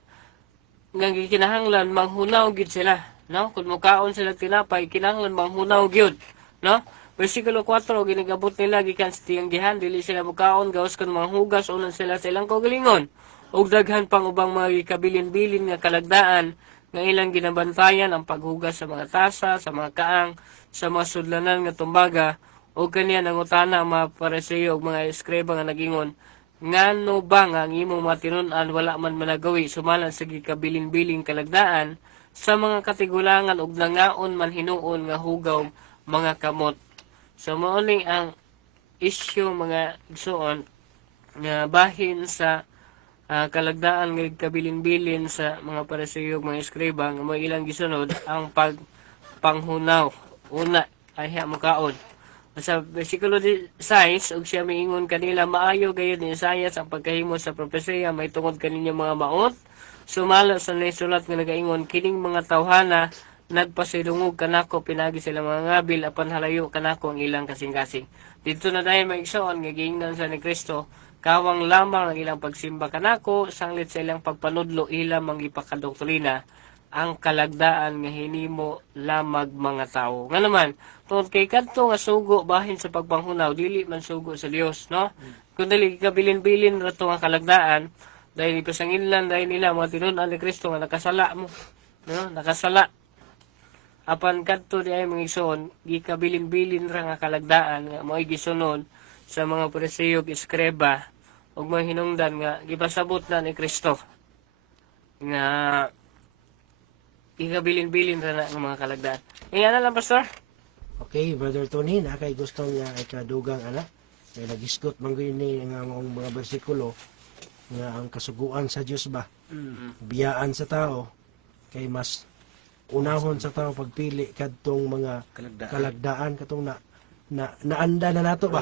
nga gikinahanglan manghunaw gid sila, no? Kung mukaon sila tinapay, kinahanglan manghunaw gyud, no? Versikulo 4 ginagabot nila gikan sa tiyanggihan, dili sila mukaon gawas kun manghugas unon sila sa ilang kaugalingon. Ug daghan pang ubang mga gikabilin-bilin nga kalagdaan nga ilang ginabantayan ang paghugas sa mga tasa, sa mga kaang, sa mga sudlanan nga tumbaga, o kaniya nangutana ang mga Pariseo ug mga eskreba nga nagingon, ngano ba nga ang imong mga tinun-an wala man managawi sumalan sa gikabilin-biling kalagdaan sa mga katigulangan ug nangaon man hinuon nga hugaw mga kamot. So mao ni ang issue mga igsoon nga bahin sa kalagdaan ng kabilin-bilin sa mga Pariseo ug mga eskreba nga mo ilang gisunod ang pagpanghunaw. Una ay makaon. Sa bersikulo 6 ug siya miingon kanila, maayo gayud ni Isaias ang pagkahimo sa propesiya may tungod kaninyo mga maot. Sumala sa nasulat nga nagaingon, kining mga tawhana nagpasilungog kanako, pinagi sila mga ngabil apan halayo kanako ang ilang kasing-kasing. Dito na dahil maigsoon nga giingnan sa ni Kristo, kawang lamang ang ilang pagsimba kanako, sanglit sa ilang pagpanudlo ilang mangipakadoktrina ang kalagdaan nga hinimo lamag mga tao. Nga naman, tungod kay kadto nga sugo bahin sa pagpanghunaw, dili man sugo sa Dios, no? Kung dili kabilin-bilin rato nga kalagdaan, dahil ipasanginlan dahil nila mga tinun-an ni Kristo nga nakasala mo, no? Nakasala. Apan kadto di ay mga igsoon, gikabilin-bilin ra nga kalagdaan nga mo'y gisunod sa mga Pariseo ug eskreba ug mga hinungdan nga gipasabot na ni Kristo nga gikabilin-bilin ra na ang mga kalagdaan. Ingana na lang, Pastor. Okay, Brother Tony, na kay gusto nga ikadugang ana, kay nagisgot man gyud ni nga mga bersikulo nga ang kasuguan sa Dios ba, biyaan sa tao kay mas unahon sa tao pagpili kadtong mga kalagdaan katong naanda na nato ba.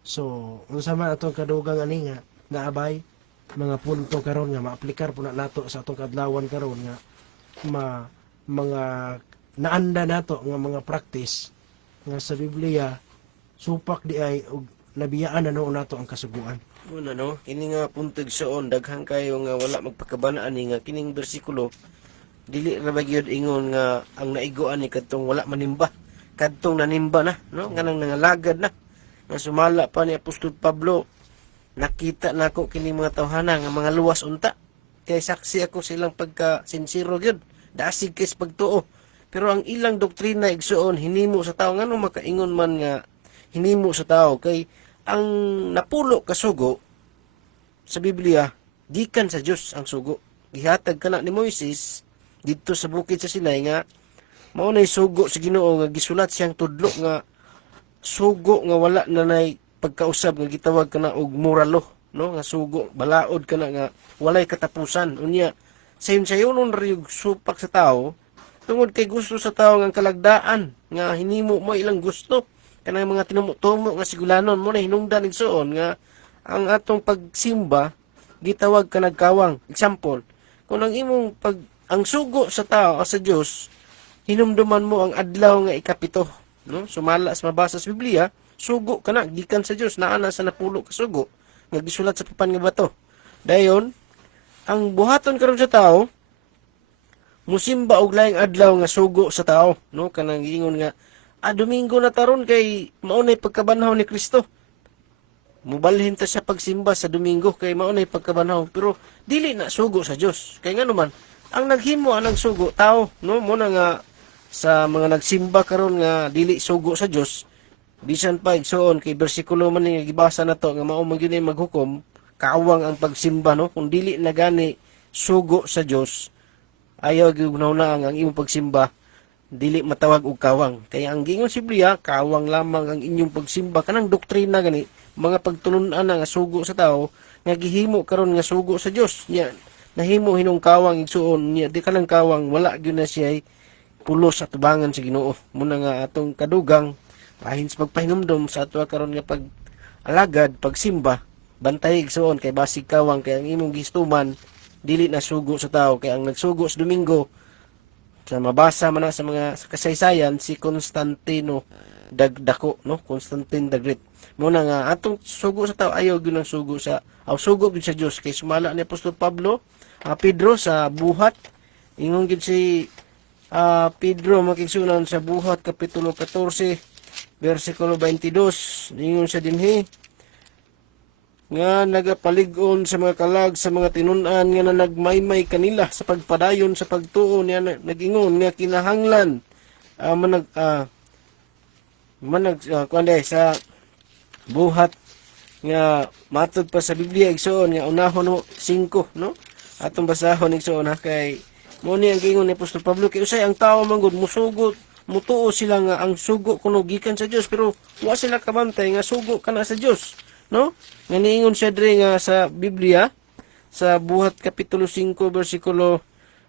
So unsa man atong kadugang ani nga naabay mga punto karon nga maaplikar po na nato sa atong kadlawan karon nga mga naanda nato nga mga practice nga sa Biblia supak di ay og nabiyaan na noon nato ang kasuguan. Muna no, kini nga punteg soon daghang kayo nga wala magpakabanaan ni nga kining bersikulo dili ra ba gyud ingon nga ang naiguan ni kadtong wala manimba. Kadtong nanimba na, no? Ganang nangalagad na. Nga sumala pa ni Apostol Pablo. Nakita na ako kini mga tawhana nga mga luwas unta. Kay saksi ako silang pagka sincero gyud. Dasig kay sa pagtuo. Pero ang ilang doktrina igsuon hinimo sa tao ngano makaingon man nga hinimo sa tao kay ang napulo ka sugo sa Biblia gikan sa Dios ang sugo. Gihatag kana ni Moises dito sa bukid sa Sinai nga mao nay sugo sa Ginoo nga gisulat siyang tudlo nga sugo nga wala na nay pagkausab nga gitawag kana og moralo, no? Nga sugo balaod kana nga walay katapusan. Unya sayon sayonon ra yung supak sa tao tungod kay gusto sa tao nga kalagdaan nga hinimo mo ilang gusto kanang mga tinumutumo nga sigulanon mo na hinungdan igsuon nga ang atong pagsimba gitawag ka nagkawang. Example, kung ang imong ang sugo sa tao o sa Dios hinumduman mo ang adlaw nga ikapito, no? Sumala sa mabasa sa Biblia, sugo kana gikan sa Dios naa na sa napulo ka sugo nga gisulat sa papan nga bato. Dayon ang buhaton karon sa tao musimba og laing adlaw nga sugo sa tao, no? Kanang giingon nga Domingo na taron kay maunay pagkabanhaw ni Kristo. Mubalhin ta sa pagsimba sa Domingo kay maunay pagkabanhaw pero dili na sugo sa Dios. Kay ngano man ang naghimo anang sugo tao, no? Muna nga sa mga nagsimba karon nga dili sugo sa Dios. Bisan pa igsoon kay bersikulo man ni gibasa nato nga mao man gyud maghukom kaawang ang pagsimba, no? Kung dili na gani sugo sa Dios ayaw gyud na ang imong pagsimba dili matawag og kawang. Kaya ang gingon si Biblia, kawang lamang ang inyong pagsimba. Kanang doktrina gani, mga pagtulunan na nga sugo sa tao, nga gihimo karon nga sugo sa Dios. Nya nahimo hinung kawang igsuon niya di kanang kawang wala gyud na siya pulos at tubangan sa Ginoo. Muna nga atong kadugang bahin sa pagpahinumdom sa ato karon nga pag alagad, pagsimba, bantay igsuon kay basig kawang kay ang imong gistuman dili na sugo sa tao kay ang nagsugo sa Domingo sa mabasa man na sa mga sa kasaysayan si Constantino Dagdako, no? Constantine the Great. Muna nga atong sugo sa tao ayaw gyud ang sugo sa sugo gyud sa Dios kay sumala ni Apostol Pablo Pedro sa buhat ingon gyud si Pedro makigsunan sa buhat kapitulo 14 versikulo 22 ingon sa dinhi nga nagapalig-on sa mga kalag sa mga tinun-an nga na nagmaymay kanila sa pagpadayon sa pagtuo niya nag-ingon nga kinahanglan sa buhat nga matud pa sa Biblia igsoon nga unahon mo 5, no? Atong basahon igsoon ha kay mo ni ang gingon ni Apostol Pablo kay usay ang tao manggod musugot mutuo sila nga ang sugo kuno gikan sa Dios pero wa sila kabantay nga sugo kana sa Dios, no? Nga niingon siya diri nga sa Biblia sa buhat kapitulo 5 bersikulo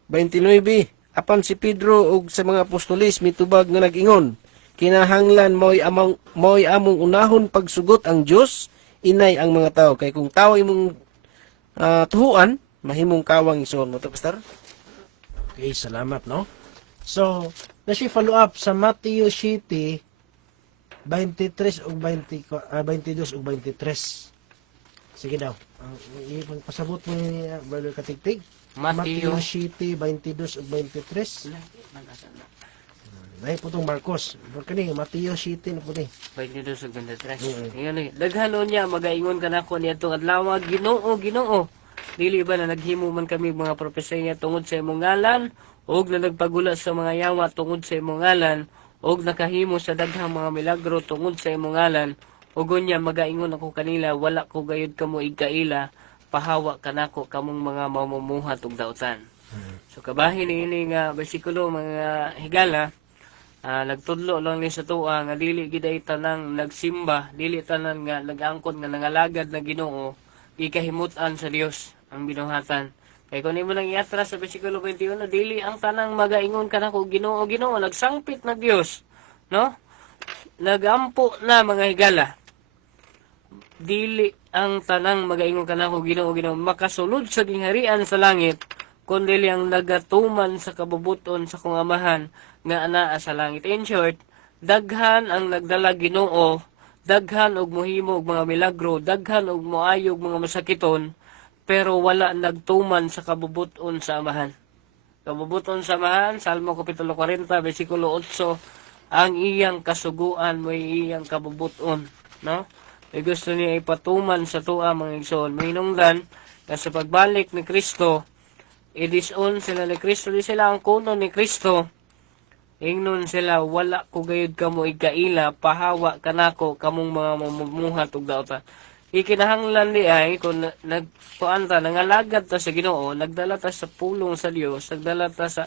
29 apan si Pedro ug sa mga apostoles mitubag nga nag-ingon kinahanglan mo'y among unahon pagsugot ang Dios inay ang mga tao kay kung tao imong tuhuan mahimong kawang ison mo to pastor. Okay, salamat, no? So, nasi follow up sa Matthew 7 23 ug 22 ug 23. Sige daw. Pasabot mo ni Brother Katigtig. Matthew 7 22 ug 23. Nay putong Marcos. Kani Matthew 7 na puti. 22 ug 23. Ingon ni daghan niya magaingon kanako niadtong adlaw Ginoo Ginoo. Dili ba na naghimo man kami mga propesya tungod sa imong ngalan og na nagpagula sa mga yawa tungod sa imong ngalan og nakahimo sa daghang mga milagro tungod sa imong ngalan ug unya magaingon ako kanila wala ko gayud kamo igkaila pahawa kanako kamong mga mamumuhat ug daotan. So kabahin ini nga bersikulo mga higala nagtudlo lang ni sa tuwa nga dili gid ay tanang nagsimba dili tanan nga nag-angkon nga nangalagad na Ginoo ikahimutan sa Dios ang binuhatan. Kay kung imo lang iatras sa bersikulo 21 dili ang tanang magaingon kanako Ginoo Ginoo nagsangpit na Dios, no? Nagampo na mga higala. Dili ang tanang magaingon kanako Ginoo Ginoo makasulod sa gingharian sa langit kundi ang nagatuman sa kabubuton sa kong amahan nga anaa sa langit. In short, daghan ang nagdala Ginoo daghan og mohimo og mga milagro, daghan og moayog mga masakiton, pero wala nagtuman sa kabubuton sa amahan. Kabubuton sa amahan, Salmo Kapitulo 40, versikulo 8, ang iyang kasuguan mo iyang kabubuton, no? E gusto niya ipatuman sa tuwa mga igsoon. Mahinungdan na sa pagbalik ni Kristo, idison sila ni Kristo, di sila ang kuno ni Kristo. Ingnon sila, wala ko gayud kamo ikaila, pahawa kanako kamong mga mamumuhat ug daotan. Ikinahanglan di ay kung nagpuanta, nangalagad ta sa Ginoo, nagdala ta sa pulong sa Dios, nagdala ta sa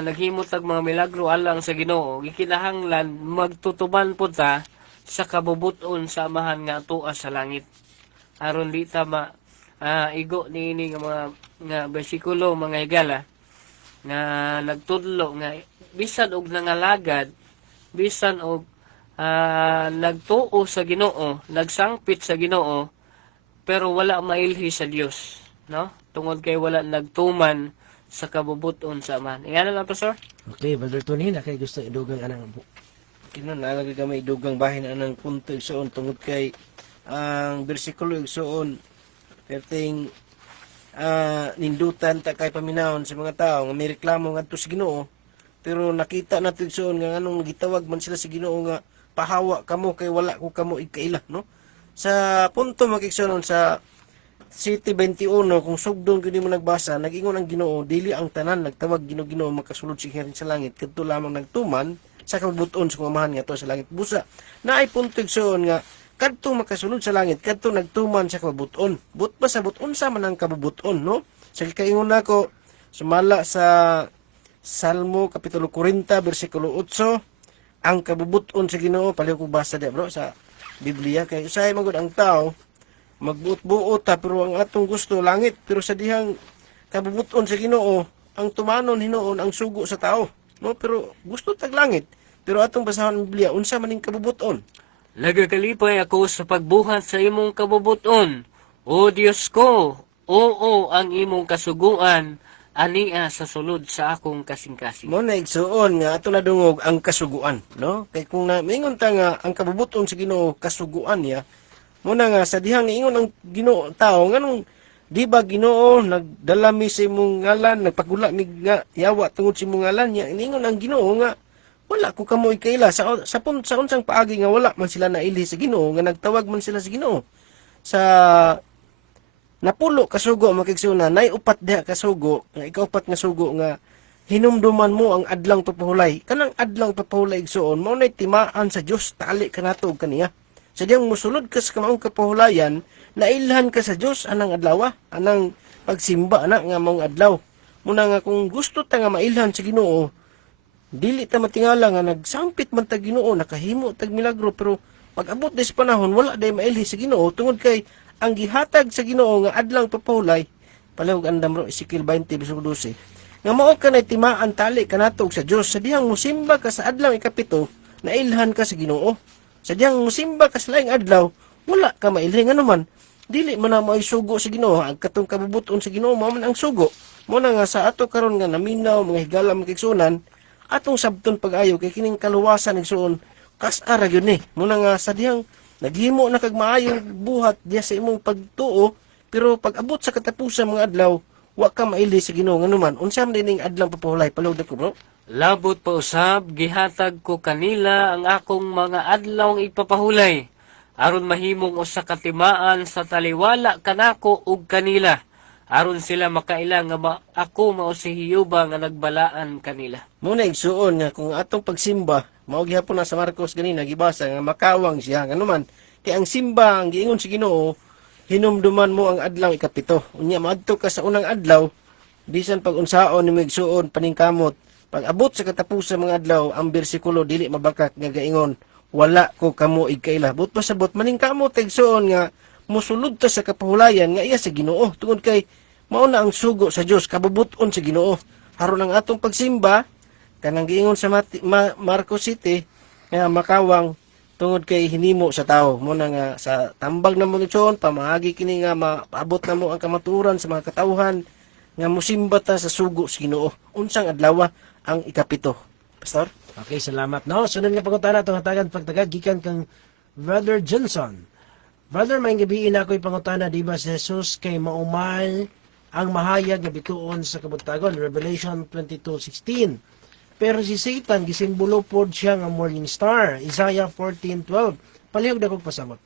naghimot tag mga milagro alang sa Ginoo. Ikinahanglan magtutuban po ta sa kabubuton sa amahan nga tuwa sa langit. Aron di ta igo niini nga mga nga bersikulo mga higala nga nagtudlo nga bisan og nangalagad, bisan og nagtuo sa Ginoo, nagsangpit sa Ginoo, pero wala mailhi sa Dios, no? Tungod kay wala nagtuman sa kabubuton sa amahan. Ingana lang, Pastor? Okay, Brother Tony, na kay gusto idugang anang Kinanalagay kami dugang bahin anang punto igsoon tungod kay ang bersikulo igsoon perting nindutan ta kay paminahon sa mga tao nga may reklamo ngadto sa Ginoo, pero nakita nato igsoon nga anong gitawag man sila sa Ginoo nga pahawa kamo kay wala ko kamo ikaila, no? Sa punto makigsoon sa City 21 kung sugdon gyud mo nagbasa, nagingon ang Ginoo dili ang tanan nagtawag Ginoo makasulod sa sa langit, kadto lamang nagtuman sa kabubuton sa kumahan nga to sa langit busa. Naay punto igsoon nga kadto makasulod sa langit, kadto nagtuman sa kabubuton. But pa sa buton sa man ang kabubuton, no? Sa kaingon nako sumala sa Salmo Kapitulo 40 versikulo 8, ang kabubuton sa Ginoo, paliw ko basa di bro sa Biblia kay usay magud ang tao magbuot-buot pero ang atong gusto langit, pero sa dihang kabubuton sa Ginoo ang tumanon hinuon ang sugo sa tao, no? Pero gusto tag langit, pero atong basahon ang Biblia unsa maning kabubuton? Nagakalipay ako sa pagbuhat sa imong kabubuton. O Dios ko, oo ang imong kasuguan, ania sa sulod sa akong kasing-kasing. Mo na igsuon nga ato nadungog ang kasuguan, no? Kay kung na mingon ta nga ang kabubuton sa Ginoo kasuguan niya, mo na nga sa dihang ingon ang Ginoo tao nganong di ba Ginoo nagdala mi sa imong ngalan, nagpagula mi nga yawa tungod sa imong ngalan niya, ingon ang Ginoo nga wala ko kamo ikaila sa unsang paagi nga wala man sila nailhi sa Ginoo nga nagtawag man sila sa Ginoo. Sa napulo kasugo makigsuna nay upat diha kasugo nga ikaw upat nga sugo nga hinumduman mo ang adlang papahulay, kanang adlang papahulay igsuon mao nay timaan sa Dios, tali kanato og kaniya sa diyang musulod ka sa kamaong kapahulayan nailhan ka sa Dios anang adlaw, anang pagsimba ana nga maong adlaw. Muna nga kung gusto ta nga mailhan sa Ginoo, dili ta matingala nga nagsangpit man ta Ginoo, nakahimo tag milagro, pero pag abot des panahon wala day mailhi sa Ginoo tungod kay ang gihatag sa Ginoo nga adlang papahulay, palihog andam ro Ezekiel 20:12, nga mao kanay timaan tali kanatog sa Dios sa dihang musimba ka sa adlaw ikapito, nailhan ka sa Ginoo. Sa dihang musimba ka sa laing adlaw, wala ka mailhi nga naman. Dili man na mo sugo sa Ginoo, ang katong kabubuton sa Ginoo mao man ang sugo. Mo na nga sa ato karon nga naminaw mga higala makigsunan, atong sabton pag-ayo kay kining kaluwasan igsuon kas-ara gyud ni. Mo na nga sa dihang naghimo na kag maayong buhat diya sa imong pagtuo, pero pag abot sa katapusan mga adlaw, wa ka maili sa Ginoo nga naman. Unsa man dining adlang papahulay palud ko bro? Labot pa usab, gihatag ko kanila ang akong mga adlaw ipapahulay, aron mahimong usa ka timaan sa taliwala kanako ug kanila, aron sila makaila nga ako mao si Hiyuba nga nagbalaan kanila. Muna igsuon nga kung atong pagsimba, mao gihapon na sa Marcos ganina gibasa nga makawang siya nga naman. Kay ang simba ang giingon si Ginoo, hinumduman mo ang adlaw ikapito. Unya maadto ka sa unang adlaw, bisan pag unsaon nimo igsuon paningkamot, pag abot sa katapusan mga adlaw, ang bersikulo dili mabakak nga gaingon, wala ko kamo igkaila. But pasabot maningkamot igsuon nga musulod ta sa kapahulayan nga iya sa Ginoo, tungod kay mao na ang sugo sa Dios, kabubuton sa Ginoo. Aron ang atong pagsimba kanang giingon sa Marcos City nga makawang tungod kay hinimo sa tao. Muna nga sa tambag na mo igsoon pamaagi kini nga maabot na mo ang kamaturan sa mga katawhan nga musimba ta sa sugo sa Ginoo. Unsang adlaw ang ikapito, Pastor? Okay, salamat. No, sunod nga pangutana itong hatagan pagtagad gikan kang Brother Johnson. Brother, may gabi na ako'y pangutana, di ba si Jesus kay maumal ang mahayag nga bituon sa kabutagon, Revelation 22:16. Pero si Satan gisimbolo pod siya nga morning star, Isaiah 14:12. Palihog na kong pasabot.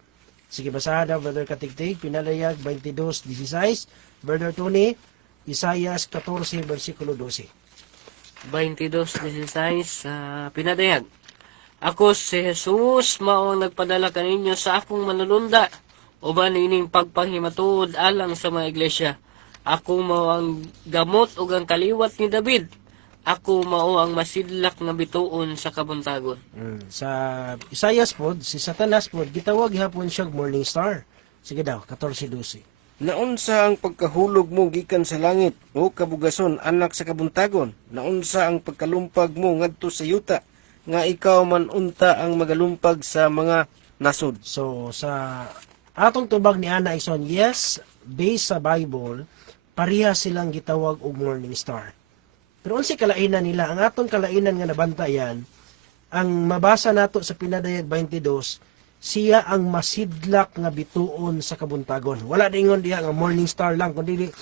Sige, basada, Brother Katigtig, Pinalayag 22:16. Brother Tony, Isaiah 14 versikulo 12. 22:16 sa pinadayag. Ako si Jesus mao ang nagpadala kaninyo sa akong manulunda uban ining pagpanghimatud alang sa mga iglesia. Ako mao ang gamot ug ang kaliwat ni David. Ako mao ang masidlak nga bituon sa kabuntagon. Sa Isaiah pod, si Satanas pod, gitawag hapon siya morning star. Sige daw, 14:12. Naunsa ang pagkahulog mo gikan sa langit o kabugason anak sa kabuntagon? Naunsa ang pagkalumpag mo ngadto sa yuta nga ikaw man unta ang magalumpag sa mga nasod? So, sa atong tubag ni Ana Ison, yes, based sa Bible, pareha silang gitawag og morning star. Pero unsa kalainan nila? Ang atong kalainan nga nabantayan, ang mabasa nato sa Pinadayag 22, siya ang masidlak nga bituon sa kabuntagon. Wala dingon diha nga morning star lang, kundi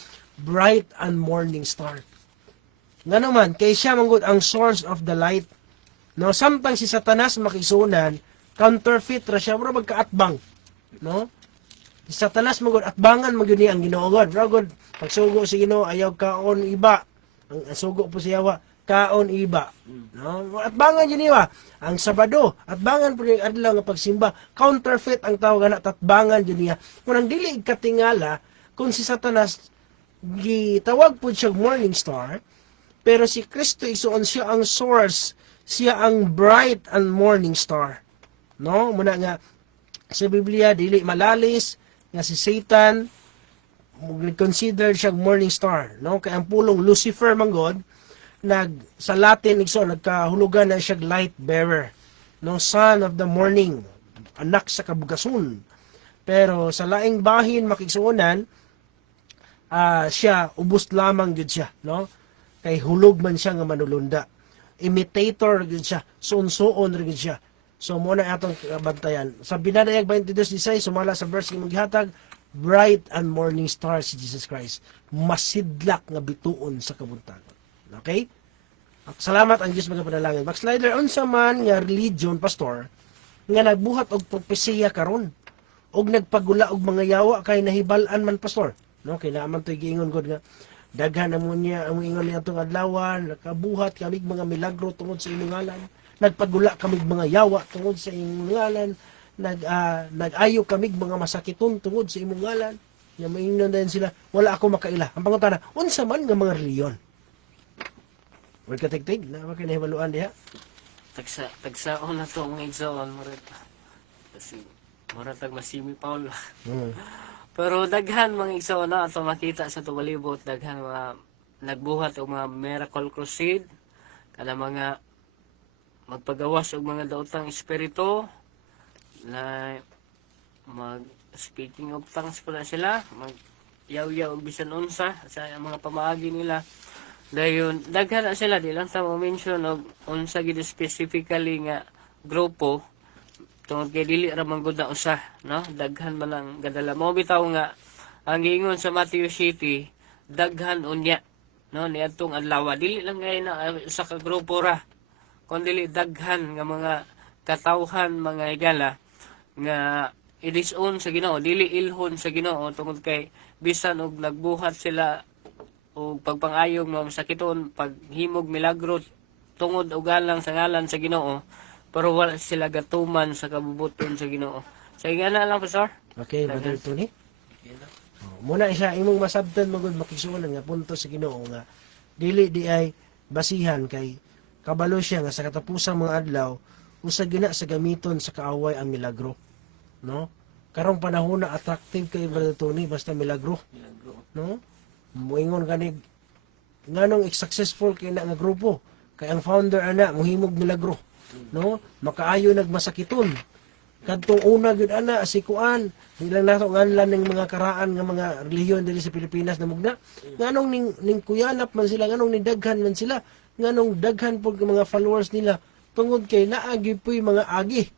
bright and morning star. Nga naman, kay siya manggod ang source of the light. No, samtang si Satanas makisunan, counterfeit ra siya, bro, magkaatbang. No? Si Satanas magod atbangan magyud ni ang Ginoo God. Bro, God, pagsugo si Ginoo ayaw kaon iba. Ang sugo po siya kaon iba. No? Atbangan yun niya. Ang Sabado, atbangan po yung adlaw nga pagsimba. Counterfeit ang tawag na atbangan yun niya. Kung dili katingala, kung si Satanas gitawag po siya morning star, pero si Kristo isuon siya ang source, siya ang bright and morning star. No? Muna nga, sa Biblia, dili malalis, nga si Satan, consider siya morning star. No? Kaya ang pulong Lucifer manggod, sa Latin, nagkahulugan na siya light bearer. No? Son of the morning, anak sa kabugason. Pero sa laing bahin, makisuunan, siya, ubos lamang yun siya. No? Kay hulog man siya nga manulunda. Imitator rin siya, suon-suon rin siya. So muna atong bantayan. Sa Pinadayag 22:16, sumala sa verse ng maghatag, bright and morning star si Jesus Christ. Masidlak nga bituon sa kabuntagon. Okay? At salamat ang Diyos magapanalangin. Backslider, unsa man nga religion, pastor, nga nagbuhat og propesiya karon og nagpagula og mga yawa kay nahibal-an man, pastor. No, kay naaman to'y giingon gud nga daghan mo niya ang ingon niya itong adlawan, nakabuhat kamig mga milagro tungod sa imong ngalan, nagpagula kamig mga yawa tungod sa imong ngalan, nag-ayo kamig mga masakiton tungod sa imong ngalan. Nga maingon din sila, wala ako makaila. Ang pangutana, unsa man nga mga reliyon? Wala katigtig, na makinahibaluan diha. Tagsaon na to ang igsoon marat. Kasi maratag masimi Paulo. Pero daghan mga igsoon na ato makita sa tubalibot, daghan mga nagbuhat og mga miracle crusade, kada mga magpagawas og mga daotang espiritu na mag speaking of tongues pala sila, mag yaw-yaw og bisan unsa sa mga pamaagi nila. Dayon daghan na sila, di lang ta mo mention og unsa gid specifically nga grupo tungod kay dili ra man gud na usa, no? Daghan man lang gadala mo bitaw nga ang giingon sa Matthew City, daghan unya, no? Niadtong adlaw dili lang gay na usa ka grupo ra, kun dili daghan nga mga katawhan, mga higala nga idison sa Ginoo, dili ilhon sa Ginoo tungod kay bisan og nagbuhat sila o pagpangayong no sakiton, paghimog milagro tungod og galang sa ngalan sa Ginoo, pero wala sila gatuman sa kabubuton sa Ginoo. Sa ingana lang, pastor. Okay, Brother Tony. Muna siya imong masabtan magud makisuonan nga punto sa Ginoo nga dili di ay basihan kay kabalo siya nga sa katapusang mga adlaw usa gina sa gamiton sa kaaway ang milagro. No? Karong panahon na attractive kay Brother Tony basta milagro. No? Moingon kanig nganong successful kay na nga grupo kay ang founder ana mohimog milagro, no? Makaayo nagmasakiton kadtong una gyud ana si kuan ilang nato nganlan ning mga karaan nga mga relihiyon diri sa Pilipinas na mugna nganong ning kuyanap man sila, nganong nidaghan man sila, nganong daghan pud mga followers nila tungod kay naagi puy mga agi,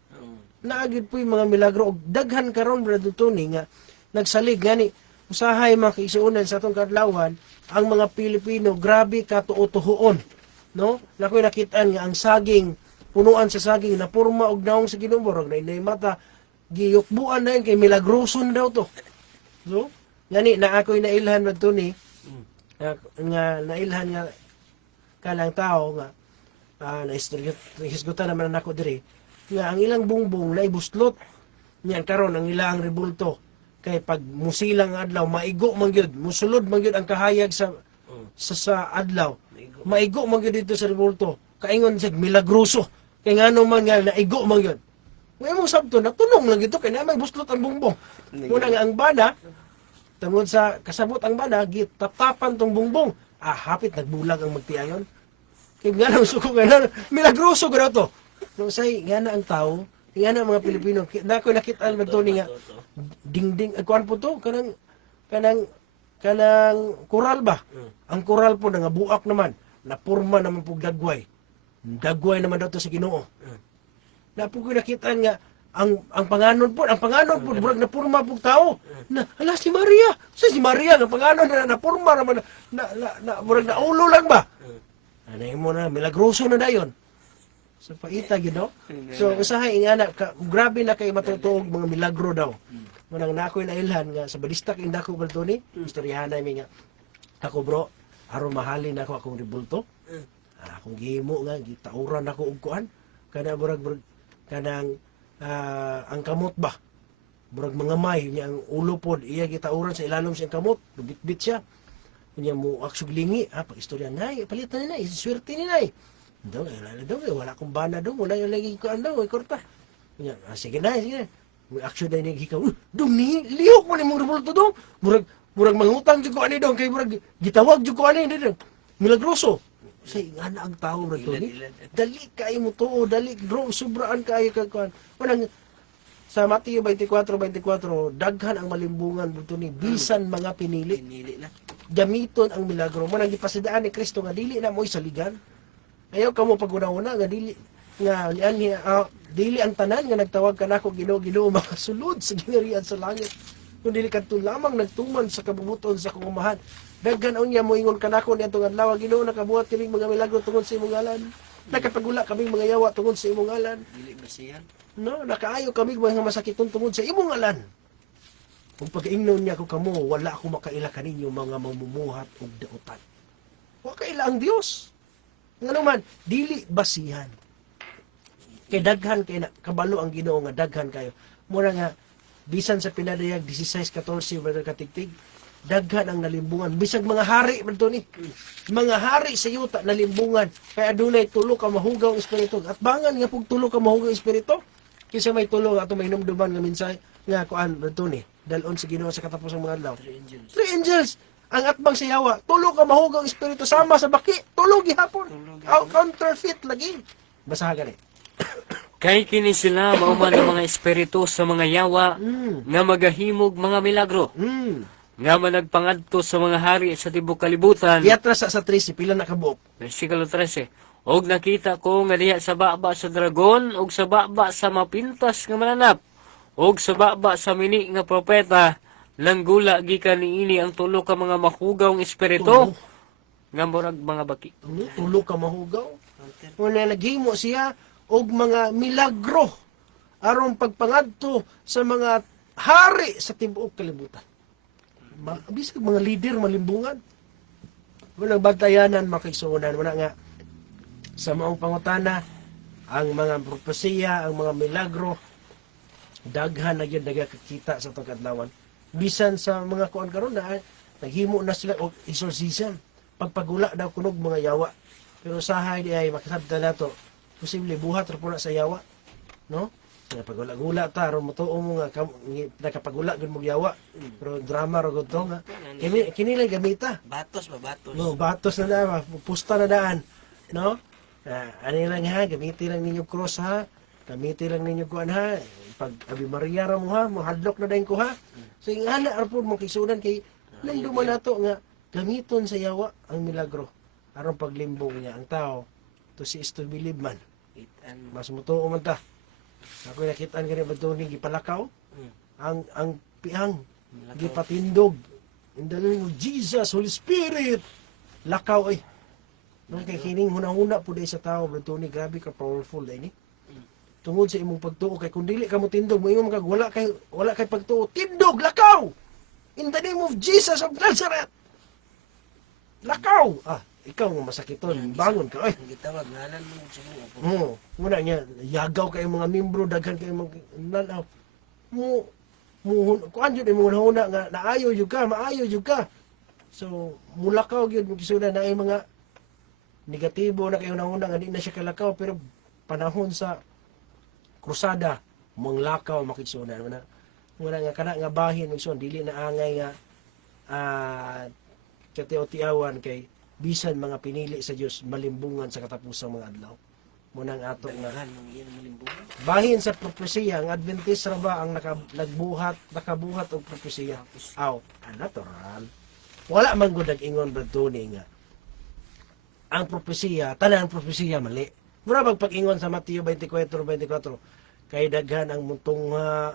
naagid po yung mga milagro og daghan karon Brother Tony nga nagsalig gani usahay mga kaigsuonan sa atong kadlawhan ang mga Pilipino grabe katuotuhoon, no? Nakoy nakitaan nga ang saging punuan sa saging na porma og naong sa Ginoo murag na mata giyukbuan na yun kay milagroson daw to. So, gani na ako'y nailhan Brother Tony nga nailhan nga kanang tao nga nahisgutan naman ako diri nga ang ilang bungbong na ibuslot niyan karon ang ilang rebulto kay pag musilang adlaw maigo man gyud musulod man gyud ang kahayag sa adlaw maigo man gyud dito sa rebulto kaingon sig milagroso kay ngano man nga naigo man gyud ngay mo sabto natunong lang gito kay na may buslot ang bungbong muna nga ang bana tungod sa kasabot ang bana gitatapan tong bungbong hapit nagbulag ang magtiayon kay nga nang suko nga milagroso gud to no say nga na ang tao nga na mga Pilipino na ko nakita man to ni nga dingding kuan po to kanang koral ba ang koral po nga buak naman na porma naman pug dagway naman daw to sa Ginoo na po ko nakita nga ang panganon po burag na porma pug tao na hala si Maria si Maria nga panganon na porma naman na burag na ulo lang ba anay mo na milagroso na dayon so paita gid no so usahay nga na grabe na kay matutuog mga milagro daw manang nakoy nailhan nga sa balistak inda ko Baltoni istoryahan mi nga ako bro aron mahalin ako akong rebulto akong gihimo nga gitauran ako og kuan kana burag kanang ang kamot ba burag mga may niya ang ulo pod iya gitauran sa ilalom sa kamot bitbit siya niya mo aksog lingi pag istorya nay palitan ni nay swerte ni nay daw wala akong bana daw wala yung lagi ko daw korta niya sige na may action na hikaw dong ni lihok mo ni mong rebulto dong murag mangutang jud ko ani dong kay murag gitawag jud ko ani dong milagroso say nga na ang tao ra to ni dali kay mo to dali bro sobraan kay kuan manang sa Mateo 24:24 daghan ang malimbungan dito ni bisan mga pinili na gamiton ang milagro mo nang gipasidaan ni Kristo nga dili na mo isaligan ayaw kamo pag-una nga dili nga dili ang tanan nga nagtawag kanako Ginoo makasulod sa gingharian sa langit kun dili kadto lamang nagtuman sa kabubuton sa kumahan daghan unya moingon kanako niadtong adlaw Ginoo nakabuhat kaming mga milagro tungod sa imong ngalan nakapagula kaming mga yawa tungod sa imong ngalan dili basihan no nakaayo kami mga masakiton tungod sa imong ngalan kung pag-ingnon niya ko kamo wala ako makaila kaninyo mga mamumuhat ug dautan wa kaila ang Dios nga naman dili basihan kay daghan kay kabalo ang Ginoo nga daghan kayo mura nga bisan sa pinadayag 16:14 brother katigtig daghan ang nalimbungan bisag mga hari man ni mga hari sa yuta nalimbungan kay adunay tulo ka mahugaw ang espiritu at bangan nga pug tulo ka mahugaw ang espiritu kinsa may tulo ato may hinumduman nga minsay nga kuan brother ni dalon sa Ginoo sa katapos ng mga adlaw three angels ang atbang sa yawa tulo ka mahugaw ang espiritu sama sa baki tulo gihapon counterfeit lagi basaha gani Kay kini sila mauman ang mga espiritu sa mga yawa nga magahimog mga milagro nga managpangadto sa mga hari sa tibok kalibutan. Yatra sa 13 pila na kabuok. Versikulo 13. Og nakita ko nga diha sa baba sa dragon og sa baba sa mapintas nga mananap og sa baba sa mini nga propeta langgula gikan niini ang tulo ka mga mahugaw nga espiritu nga murag mga baki. Tulo ka mahugaw. Wala naghimo siya og mga milagro aron pagpangadto sa mga hari sa tibuok kalibutan. Bisag mga leader malimbungan. Walang bantayanan makigsuonan wala nga sa maong pangutana ang mga propesiya, ang mga milagro daghan na gyud nagakakita sa atong kadlawon. Bisan sa mga kuan karon na naghimo na sila og exorcism. Pagpagula daw kunog mga yawa. Pero sahay di ay makasabtan nato posible buhat ra po na sa yawa, no? Nga pagula-gula ta aron motuo mo nga nakapagula gud mo yawa. Pero drama ra gud to nga. Kini lang gamita. Batos ba batos? No, batos na daan, pusta na daan, no? Ano lang ha, gamitin lang ninyo cross ha. Gamitin lang ninyo kuan ha. Pag Ave Maria ra mo ha, mohadlok na dayon ko ha. So ingana ra po mo kisunan kay nang duman nato nga gamiton sa yawa ang milagro aron paglimbong niya ang tao to see is to believe man. Mas mutuo man ta. Ako nakita nga rin ba ito gipalakaw? Ang piang, gipatindog. In the name of Jesus, Holy Spirit. Lakaw ay. Nung kay kining hunahuna po sa tao, Brad Tony, grabe ka powerful dahil ni. Tungod sa imong pagtuo kay kung dili ka mo tindog, mo imong kag wala kay pagtuo, tindog, lakaw. In the name of Jesus of Nazareth. Lakaw. Ikaw nga masakiton, bangon ka. Ay, Gitawag ngalan mo siguro. muna niya, yagaw kayo mga membro, daghan kayo mga nanaw. Kuan yun, yung huna nga, naayo yun ka, maayo yun ka. So, mulakaw yun, magkisunan na yung mga negatibo na kayo nahuna nga, di na siya kalakaw, pero panahon sa krusada, mong lakaw makisunan. Muna nga, kana nga bahin, magsunan, dili na angay nga, katiyaw-tiyawan kay bisan mga pinili sa Dios malimbungan sa katapusang mga adlaw. Munang ato nga bahin sa propesiya ang Adventist ra ba ang nakabuhat og propesiya. Natural. Wala man gud nag-ingon Brad Tony nga ang propesiya, tanang propesiya mali. Mura pag-ingon sa Mateo 24:24 kay daghan ang mutungha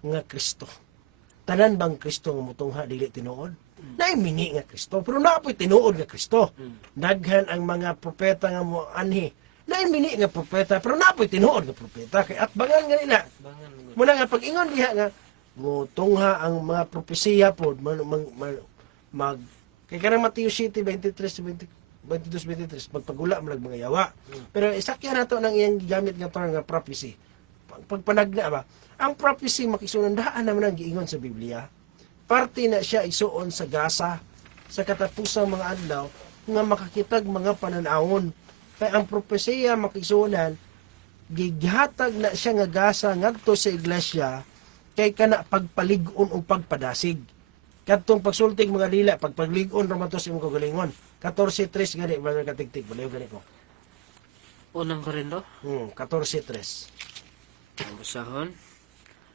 nga Kristo. Tanan bang Kristo nga mutungha dili tinuod? Naimini nga Kristo, pero naapoy tinuod nga Kristo. Daghan ang mga propeta nga mo anhi. Naimini nga propeta, pero naapoy tinuod nga propeta. Kay atbangan nga nila. Muna nga pag-ingon diha nga mutungha ang mga propesiya pod kay kanang Mateo 7:22-23 magpagula man mga yawa. Pero isakyan nato nang iyang gigamit nga term nga prophecy. Pagpanagna ba? Ang prophecy makisunandaan naman ang giingon sa Biblia. Parte na siya isuon sa gasa sa katapusang mga adlaw nga makakitag mga pananawon. Kaya ang propesiya makisunan gihatag na siya nga gasa ngadto sa iglesia kay kana pagpalig-on o pagpadasig. Kadtong pagsultig mga dila pagpalig-on ra man to sa imong kagalingon. 14:3 gani brother katigtig baliw gani ko. Unang Korinto, 14:3. ang basahon.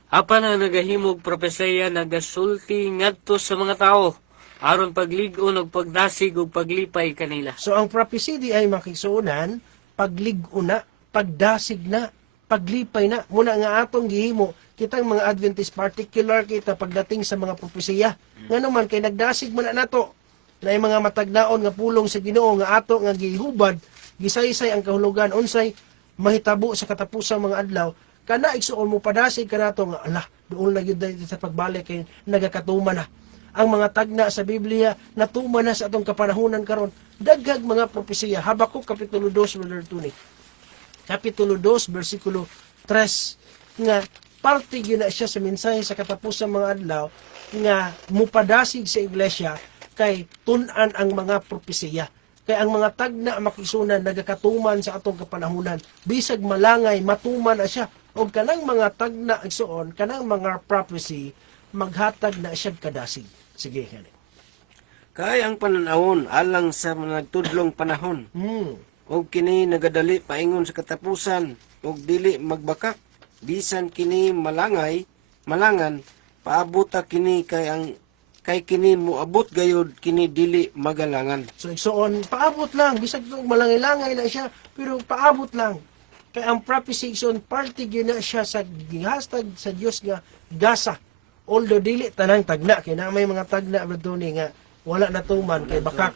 Apan ang nagahimog propesya nagasulti ngadto sa mga tao aron paglig-on ug pagdasig ug paglipay kanila. So ang prophecy di ay makisuunan paglig-on na, pagdasig na, paglipay na. Muna nga atong gihimo kitang mga Adventist particular kita pagdating sa mga propesiya. Ngano man kay nagdasig man na nato na yung mga matagnaon nga pulong sa Ginoo nga ato nga gihubad, gisaysay ang kahulugan unsay mahitabo sa katapusang mga adlaw. Kana igsuon mo padasig kanato nga doon na gyud sa pagbalik kay nagakatuman na. Ang mga tagna sa Biblia natuman na sa atong kapanahunan karon. Daghag mga propesiya. Habakuk kapitulo 2 kapitulo 2 bersikulo 3 nga parte gyud na siya sa mensahe sa katapusang mga adlaw nga mupadasig sa iglesia kay tun-an ang mga propesiya. Kay ang mga tagna makisunan nagakatuman sa atong kapanahunan. Bisag malangay matuman na siya. O kanang mga tagna igsuon, kanang mga prophecy maghatag na siya kadasig. Sige, gani. Kay ang pananawon alang sa nagtudlong panahon. Og kini nagadali paingon sa katapusan og dili magbakak bisan kini malangan paabota kini kay kini moabot gayud kini dili magalangan. So igsuon, paabot lang. Bisag malangay-langay na siya, pero paabot lang. Kaya ang prophecy igsuon, parte gyud na siya sa gihastag sa Dios nga gasa. Although dili tanang tagna kay na may mga tagna Tony nga wala na tuman kay bakak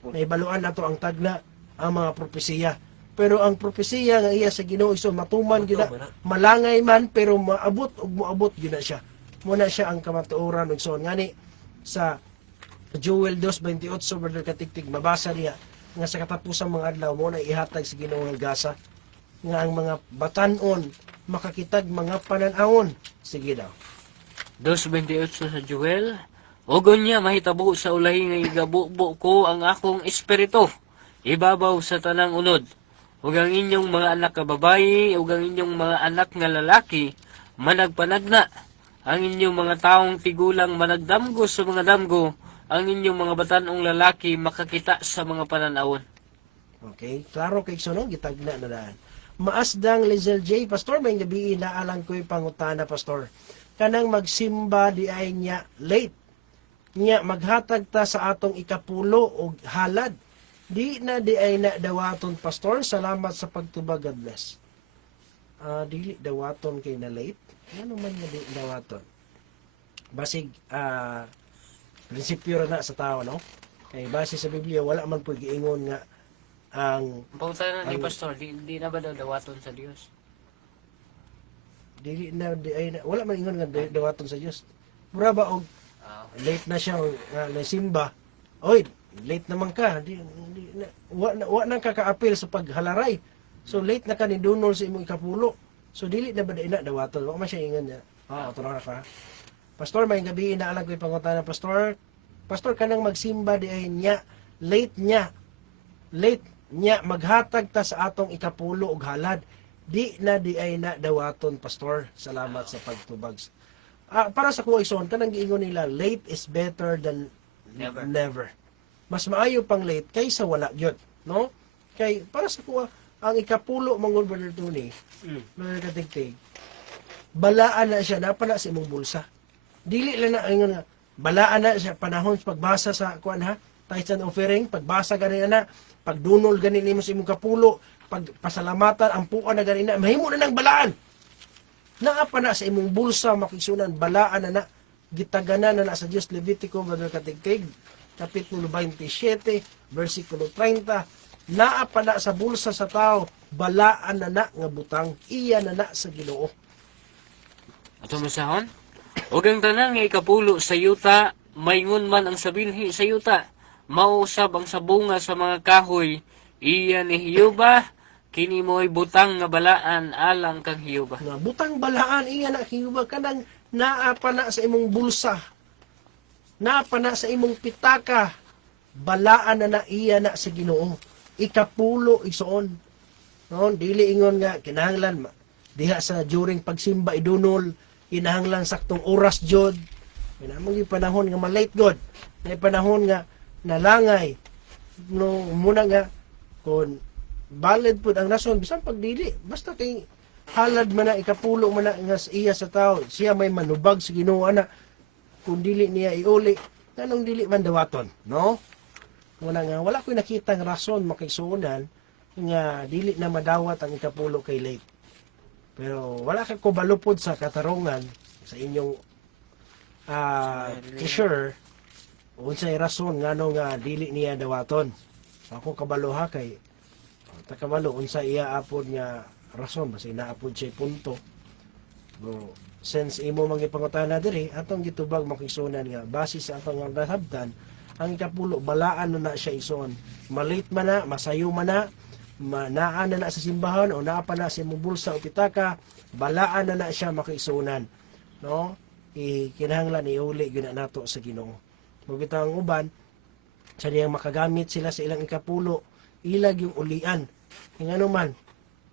po. naibaluan nato ang tagna ang mga propesiya. Pero ang propesiya nga iya sa Ginoo iso matuman gyud na malangay man pero maabot ug moabot gyud na siya. Muna siya ang kamatuoran ug son ngani sa Joel 2:28 brother katigtig mabasa niya nga sa katapusang mga adlaw mo na ihatag sa Ginoo nga gasa nga ang mga batan-on makakitag mga pananawon. Sige daw. 2:28 sa Joel. Ogon niya mahitabo sa ulahi nga igabubo ko ang akong espiritu ibabaw sa tanang unod. Ug ang inyong mga anak nga babayi ug ang inyong mga anak nga lalaki managpanagna. Ang inyong mga taong tigulang managdamgo sa mga damgo. Ang inyong mga batanong lalaki makakita sa mga pananawon. Okay, klaro kay sunod gitagna na daan. Maasdang Lizel J. Pastor, may gabi inaalang ko'y pangutana, Pastor. Kanang magsimba di ay niya late. Niya maghatag ta sa atong ikapulo o halad. Di na di ay na dawaton, Pastor. Salamat sa pagtubag. God bless. dili dawaton kay na late. Ano man nga dili dawaton? Basig prinsipyo ra na sa tao, no? Kay base sa Biblia wala man po giingon nga ang Pauta na ni Pastor, di na ba daw dawaton sa Dios? wala man ingon nga dawaton sa Dios. Mura ba og late na siya na simba. Oy, late naman ka. Wa na kakaapil sa paghalaray. So late na ka ni dunol sa imong ikapulo. So dili na ba ina dawaton? Wa man siya ingon niya. Oto na ka. Pastor, may gabi inaalag ko yung pangutana, Pastor. Pastor, kanang magsimba di ay niya. Late niya maghatag ta sa atong ikapulo og halad. Di ay na dawaton, Pastor. Salamat sa pagtubag. Para sa kuwaison, kanang giingon nila, late is better than never. Mas maayo pang late kaysa wala gyud, no? Kay para sa kuwa, ang ikapulo mangol Brother Tony, mga katigtig, balaan na siya napala sa imong bulsa. Dili lang na ingon nga balaan na siya panahon sa pagbasa sa kuan ha, tithes and offering, pagbasa gani na, pagdunol gani nimo sa imong kapulo, pagpasalamatan ang puan na gani na, mahimo na ng balaan. Naa pa na sa imong bulsa makisunan balaan na gitaganan na sa Dios. Levitico Brother Katigtig kapitulo 27 versikulo 30, naa pa na sa bulsa sa tao balaan na nga butang iya na sa Ginoo. Ato masahon? Ug ang tanan nga ikapulo sa yuta, mayngon man ang sabilhi sa yuta, mausab ang sabunga sa mga kahoy, iya ni Hiyuba, kini mo'y butang nga balaan alang kang Hiyuba. Nga butang balaan iya na Hiyuba kanang naa pa na sa imong bulsa, naa pa na sa imong pitaka, balaan na iya na sa Ginoo. Ikapulo isuon. No, dili ingon nga kinahanglan diha sa during pagsimba idunol, kinahanglan saktong oras jud. Kinahanglan yung panahon nga malate god. May panahon nga nalangay. No, muna nga kung valid pud ang rason bisan pagdili basta kay halad man na ikapulo man na nga iya sa tao, siya may manubag sa Ginoo ana kung dili niya iuli kanang dili man dawaton, no? Muna nga wala ko'y nakitang rason makisuunan nga dili na madawat ang ikapulo kay late. Pero wala ka ko balupod sa katarungan sa inyong sure unsay rason ngano nga dili niya dawaton. Ako kabalo ha kay takabalo unsa iya apod nga rason basta inaapod siya punto. Bro, since imo mangipangutana diri atong gitubag makisunan nga base sa atong nasabtan ang ikapulo balaan na siya ison. Malit man na, masayo man na, naan na sa simbahan o naa pa na sa imong bulsa o pitaka, balaan na siya makaisunan. No? Kinahanglan iuli gyud nato sa Ginoo. Mugita ang uban sa diyang makagamit sila sa ilang ikapulo, ilag yung ulian. Ngano man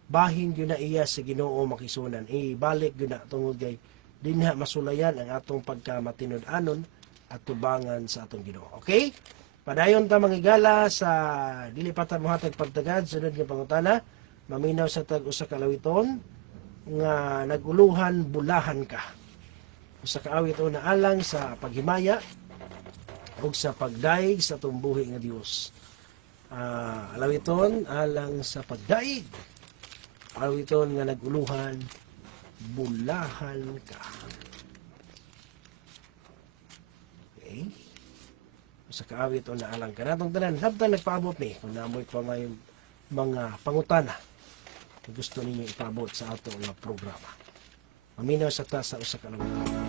bahin gyud na iya sa Ginoo makisunan. Ibalik gyud na tungod kay dinha masulayan ang atong pagkamatinud-anon at tubangan sa atong Ginoo. Okay? Padayon ta mangigala sa dili pa ta mohatag pagtagad sunod nga pangutana, maminaw sa tag usa ka lawiton nga naguluhan bulahan ka. Usa ka awit na alang sa paghimaya ug sa pagdaig sa tumbuhi nga Dios. Lawiton alang sa pagdaig. Lawiton nga naguluhan bulahan ka. Okay? Sa kaawit o naalang ka natong tanan sabtang nagpaabot ni kung namoy pa may mga pangutana na gusto ninyo ipaabot sa ato nga programa. Maminaw sa ta sa usa ka lawiton.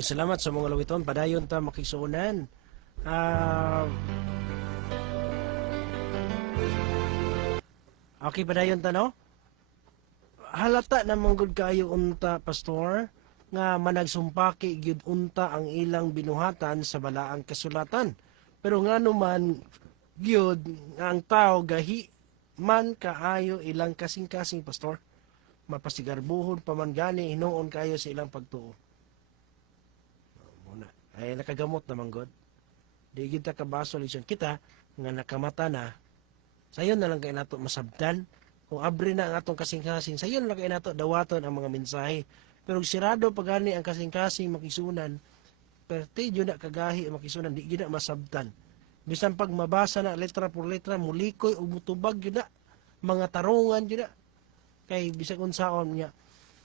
Salamat sa mga luwiton. Padayon ta makisuunan. Okay, padayon ta, no? Halata na manggod kayo unta, pastor, nga managsumpaki gyud unta ang ilang binuhatan sa balaang kasulatan. Pero nga naman, gyud nga ang tao gahi man kaayo ilang kasing-kasing, pastor. Mapasigarbuhon pa man gani, hinuon kayo sa ilang pagtuo. Muna, ay nakagamot naman god. Di kita kabaso lisyon kita nga nakamata na. Sayon na lang kayo nato masabtan. Kung abri na ang atong kasing-kasing, sayon na lang kayo nato dawaton ang mga mensahe. Pero sirado pagani ang kasing-kasing makisunan, perti yun na kagahi ang makisunan, di yun na masabtan. Bisan pag mabasa na letra por letra, mulikoy o mutubag yun na, mga tarungan yun na. Kay bisag unsaon niya,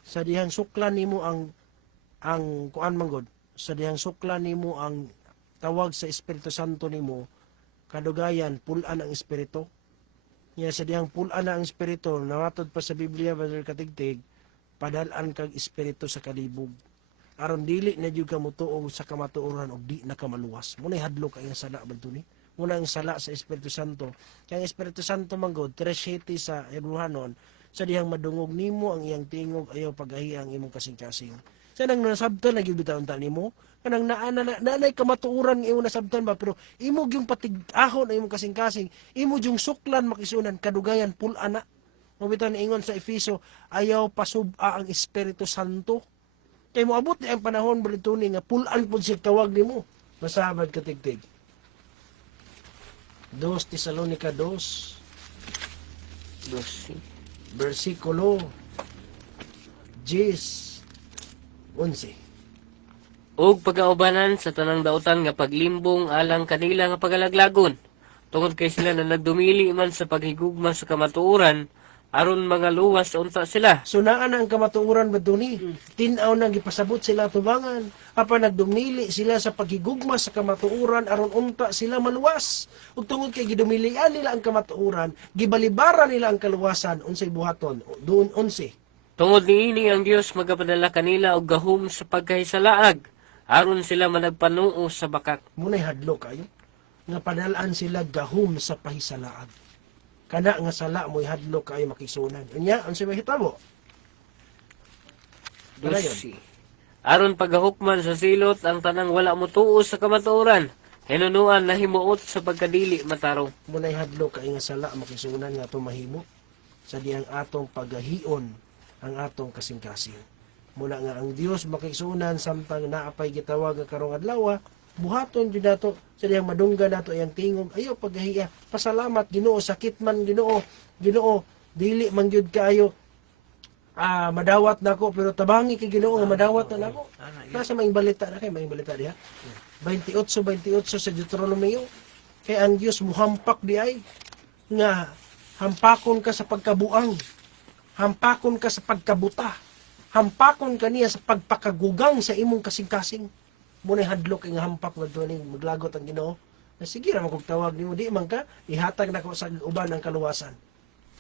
sa dihang suklan nimo ang kuan manggod, sa dihang suklan nimo ang tawag sa Espiritu Santo nimo, kadugayan pulan ang espiritu. Nya sa dihang pulan ang espiritu, nawatod pa sa Biblia Brother Katigtig, padalan kag espiritu sa kalibog. Aron dili na jud ka mutuog sa kamatuoran og di na kamaluwas. Muna hadlok ang sala balto ni. Muna ang sala sa Espiritu Santo. Kaya ang Espiritu Santo manggod 3:7 sa Hebrewanon, sa dihang madungog nimo ang iyang tingog ayaw pagahi ang imong kasing-kasing. Sa nang nasabtan na gyud bitaw ta nimo, kanang naanay kamatuoran imo nasabtan ba, pero imo gyung patig-ahon ang imong kasing-kasing, imo gyung suklan makisunan kadugayan pul-ana. Mabitan ingon sa Efeso, ayaw pasub-a ang Espiritu Santo. Kay moabot ni ang panahon balito ni nga pulan pud siya tawag nimo. Masabad Katigtig. 2 Tesalonica 2 versikulo 10:11. Og pagaubanan sa tanang dautan nga paglimbong alang kanila nga pagalaglagon. Tungod kay sila na nagdumili man sa paghigugma sa kamatuoran, aron mga luwas unta sila. Sunaan ang kamatuoran ba ni? Tinaw na gipasabot sila tubangan. Apan nagdumili sila sa paghigugma sa kamatuoran aron unta sila maluwas. Ug tungod kay gidumilian nila ang kamatuoran, gibalibara nila ang kaluwasan unsay buhaton. Doon 11. Tungod niini ang Dios magapadala kanila og gahom sa pagkahisalaag, aron sila managpanuo sa bakak. Munay hadlok kayo nga padalaan sila gahom sa pahisalaag. Kana nga sala mo'y hadlok kayo makisunan. Unya, ang siya mahitabo. Dusi. Aron paghahukman sa silot ang tanang wala mo tuo sa kamatuoran, hinunuan na himuot sa pagkadili matarong. Munay hadlok kayo nga sala makisunan nga ito mahimo sa diyang atong pagahion ang atong kasing-kasing. Muna nga ang Dios makisunan samtang naapay gitawag nga karong adlaw, buhaton jud nato sa diyang madungga nato iyang tingog ayo paggahiya. Pasalamat Ginoo, sakit man Ginoo, dili man jud kaayo madawat nako, pero tabangi kay Ginoo nga madawat na nako. Nasa maing balita na kay maing balita diha. 28:28 sa Deuteronomio. Kay ang Dios muhampak di ay nga hampakon ka sa pagkabuang, hampakon ka sa pagkabuta, hampakon ka niya sa pagpakagugang sa imong kasing-kasing. Munay hadlok nga hampak wadto ni maglagot ang Ginoo. Sige ra magog tawag nimo, di man ka ihatag nako sa uban ang kaluwasan.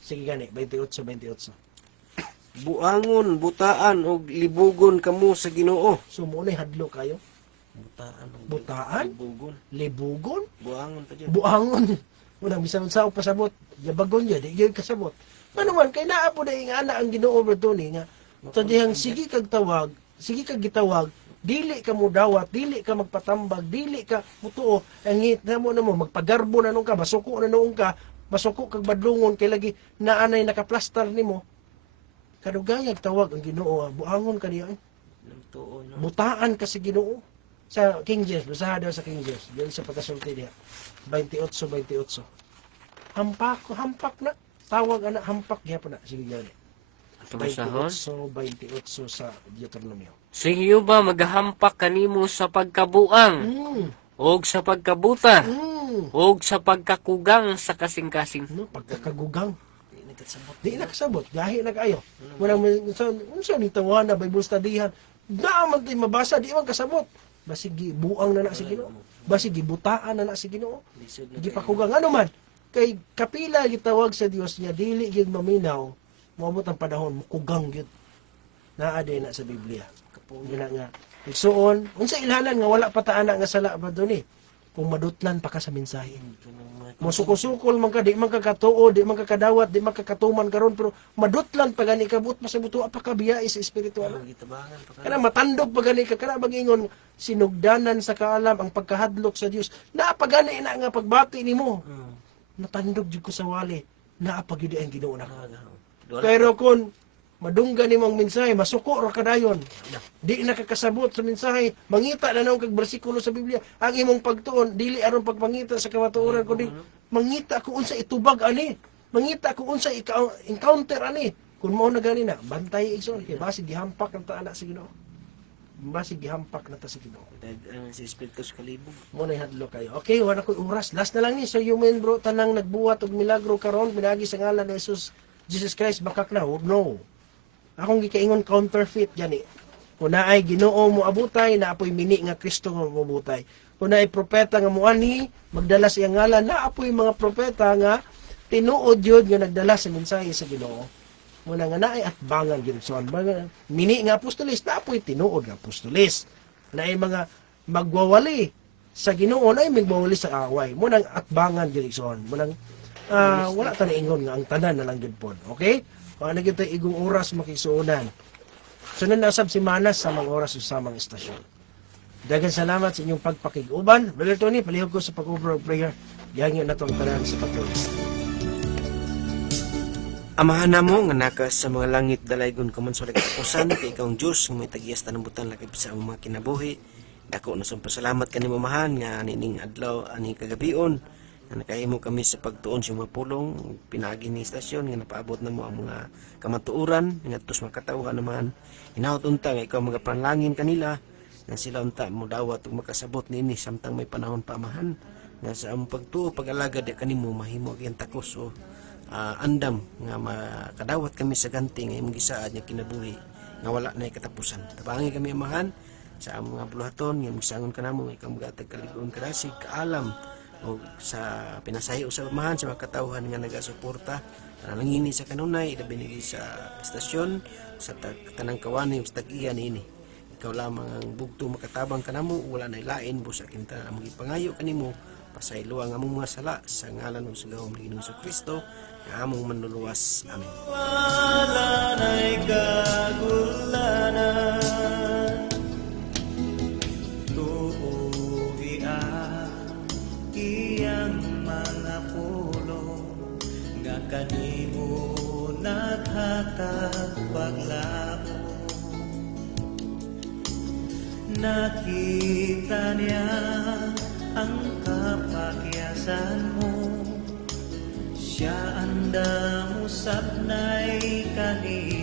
Sige gani 28:28. Buangon, butaan og libugon kamo sa Ginoo. So munay hadlok kayo. Butaan? Libugon? Buangon pa dyan. Buangon. Unang bisan sa pasabot, yabagon ya, di gyud kasabot. Ano man kay naa po dai nga ana ang Ginoo wadto ni nga. So dihang sige kag tawag, sige kag gitawag, dili ka mo dawat, dili ka magpatambag, dili ka mutuo, ang hit na mo magpagarbo na nung ka, basuko na nung ka, basuko kag badlungon kay lagi naanay nakaplastar nimo. Kadugayag tawag ang Ginoo, buangon ka niya. Butaan ka sa Ginoo. Sa King James, basaha daw sa King James, diyan sa pagkasulti diha. 28:28. Hampak na. Tawag ana hampak gyapon na sige gani. Tumasahon. 28 sa Deuteronomio. Si Jehova magahampak kanimo sa pagkabuang, og sa pagkabuta, og sa pagkakugang sa kasing-kasing. No, pagkakagugang. Di nakasabot. Gahi na kayo. Walang unsa ni tawana Bible studyhan. Daaman tay mabasa di man kasabot. Basig buang na si Ginoo. Basig butaan na si Ginoo. Di pakugang ano man. Kay kapila gitawag sa Dios niya dili gyud maminaw. Moabot ang panahon kugang gyud. Naa din na sa Biblia. Gina nga Igsuon, unsa ilhanan nga wala pa ta ana nga sala ba ni? Kung madutlan pa ka sa mensahe. Musukol-sukol man ka, di man ka katuo, di man ka kadawat, di man ka katuman karon pero madutlan pa gani ka but masabuto pa ka biya sa espiritual. Gitabangan pa ka. Kana matandog pa gani ka kana magingon sinugdanan sa kaalam ang pagkahadlok sa Dios. Naa pa gani na nga pagbati nimo. Natandog jud ko sa wali. Naa pa gyud ang Ginoo nako. Pero kung madunggan nimo ang mensahe, masuko ra kadayon. Di na kakasabot sa mensahe, mangita na naong kag bersikulo sa Biblia. Ang imong pagtuon dili aron pagpangita sa kamatuoran kundi mangita kung unsa itubag ani. Mangita kung unsa encounter ani. Kung mao na gani na, bantay igsoon kay basi gihampak ang taana sa Ginoo. Basi gihampak na ta sa Ginoo. Si Espiritu sa kalibog. Mo na hadlo kayo. Okay, wala ko oras. Last na lang ni so human bro tanang nagbuhat og milagro karon pinagi sa ngalan ni Jesus Christ bakak na. No. Akong gikaingon counterfeit gani. Kung naay Ginoo mo abutay, naapoy mini nga Kristo nga mabutay. Kung naay propeta nga muani, magdala sa iyang ngalan, naapoy mga propeta nga tinuod yun nga nagdala sa mensahe sa Ginoo. Muna nga naay atbangan gyud so mini nga apostolis, naapoy tinuod nga apostolis. Naay mga magwawali sa Ginoo, naay magwawali sa away. Muna atbangan gyud son. Muna wala ta naingon nga ang tanan na lang gyud pod. Okay? Kung ano kita igong oras makisuunan. Sunod na usab si Manas sa mga oras sa mga istasyon. Daghang salamat sa inyong pagpakiguban. Brother Tony, palihog ko sa pag-over of prayer. Gihangyo na itong tanan sa pagtulis. Amahan na mo nga nakas sa mga langit dalaygon ka man sa katapusan kay ikaw ang Diyos nga may tagias tanang lakip sa mga kinabuhi. Dako na sa pasalamat kanimo mahan nga anining adlaw ani kagabion. Na nakahimo kami sa pagtuon sa mga pulong pinagi ni istasyon nga napaabot na mo ang mga kamatuoran nga tus makatawhan naman hinaut unta nga ikaw mga panlangin kanila nga sila unta mo dawat ug makasabot niini samtang may panahon pamahan nga sa among pagtuo pag-alagad ya kanimo mahimo gyud takos o andam nga makadawat kami sa ganti nga imong gisaad nga kinabuhi nga wala na katapusan. Tabangi kami amahan sa among mga buluhaton nga magsangon kanamo ikaw magatag kaligon kadasig kaalam o sa pinasayo sa amahan sa mga katawhan nga nagasuporta nangini sa kanunay binigay sa istasyon sa tanang kawani sa tag-iya niini ikaw lamang ang bugto makatabang kanamo wala na ilain busa kinta among ipangayo kanimo pasaylo ang among mga sala sa ngalan ng Ginoong Hesus Kristo nga among manluluwas amen. Wala na'y kagulanan tuugi iyang mga pulo nga kanimo naghatag paglabo nakita niya ang kapakyasan mo siya andam usab na'y kanimo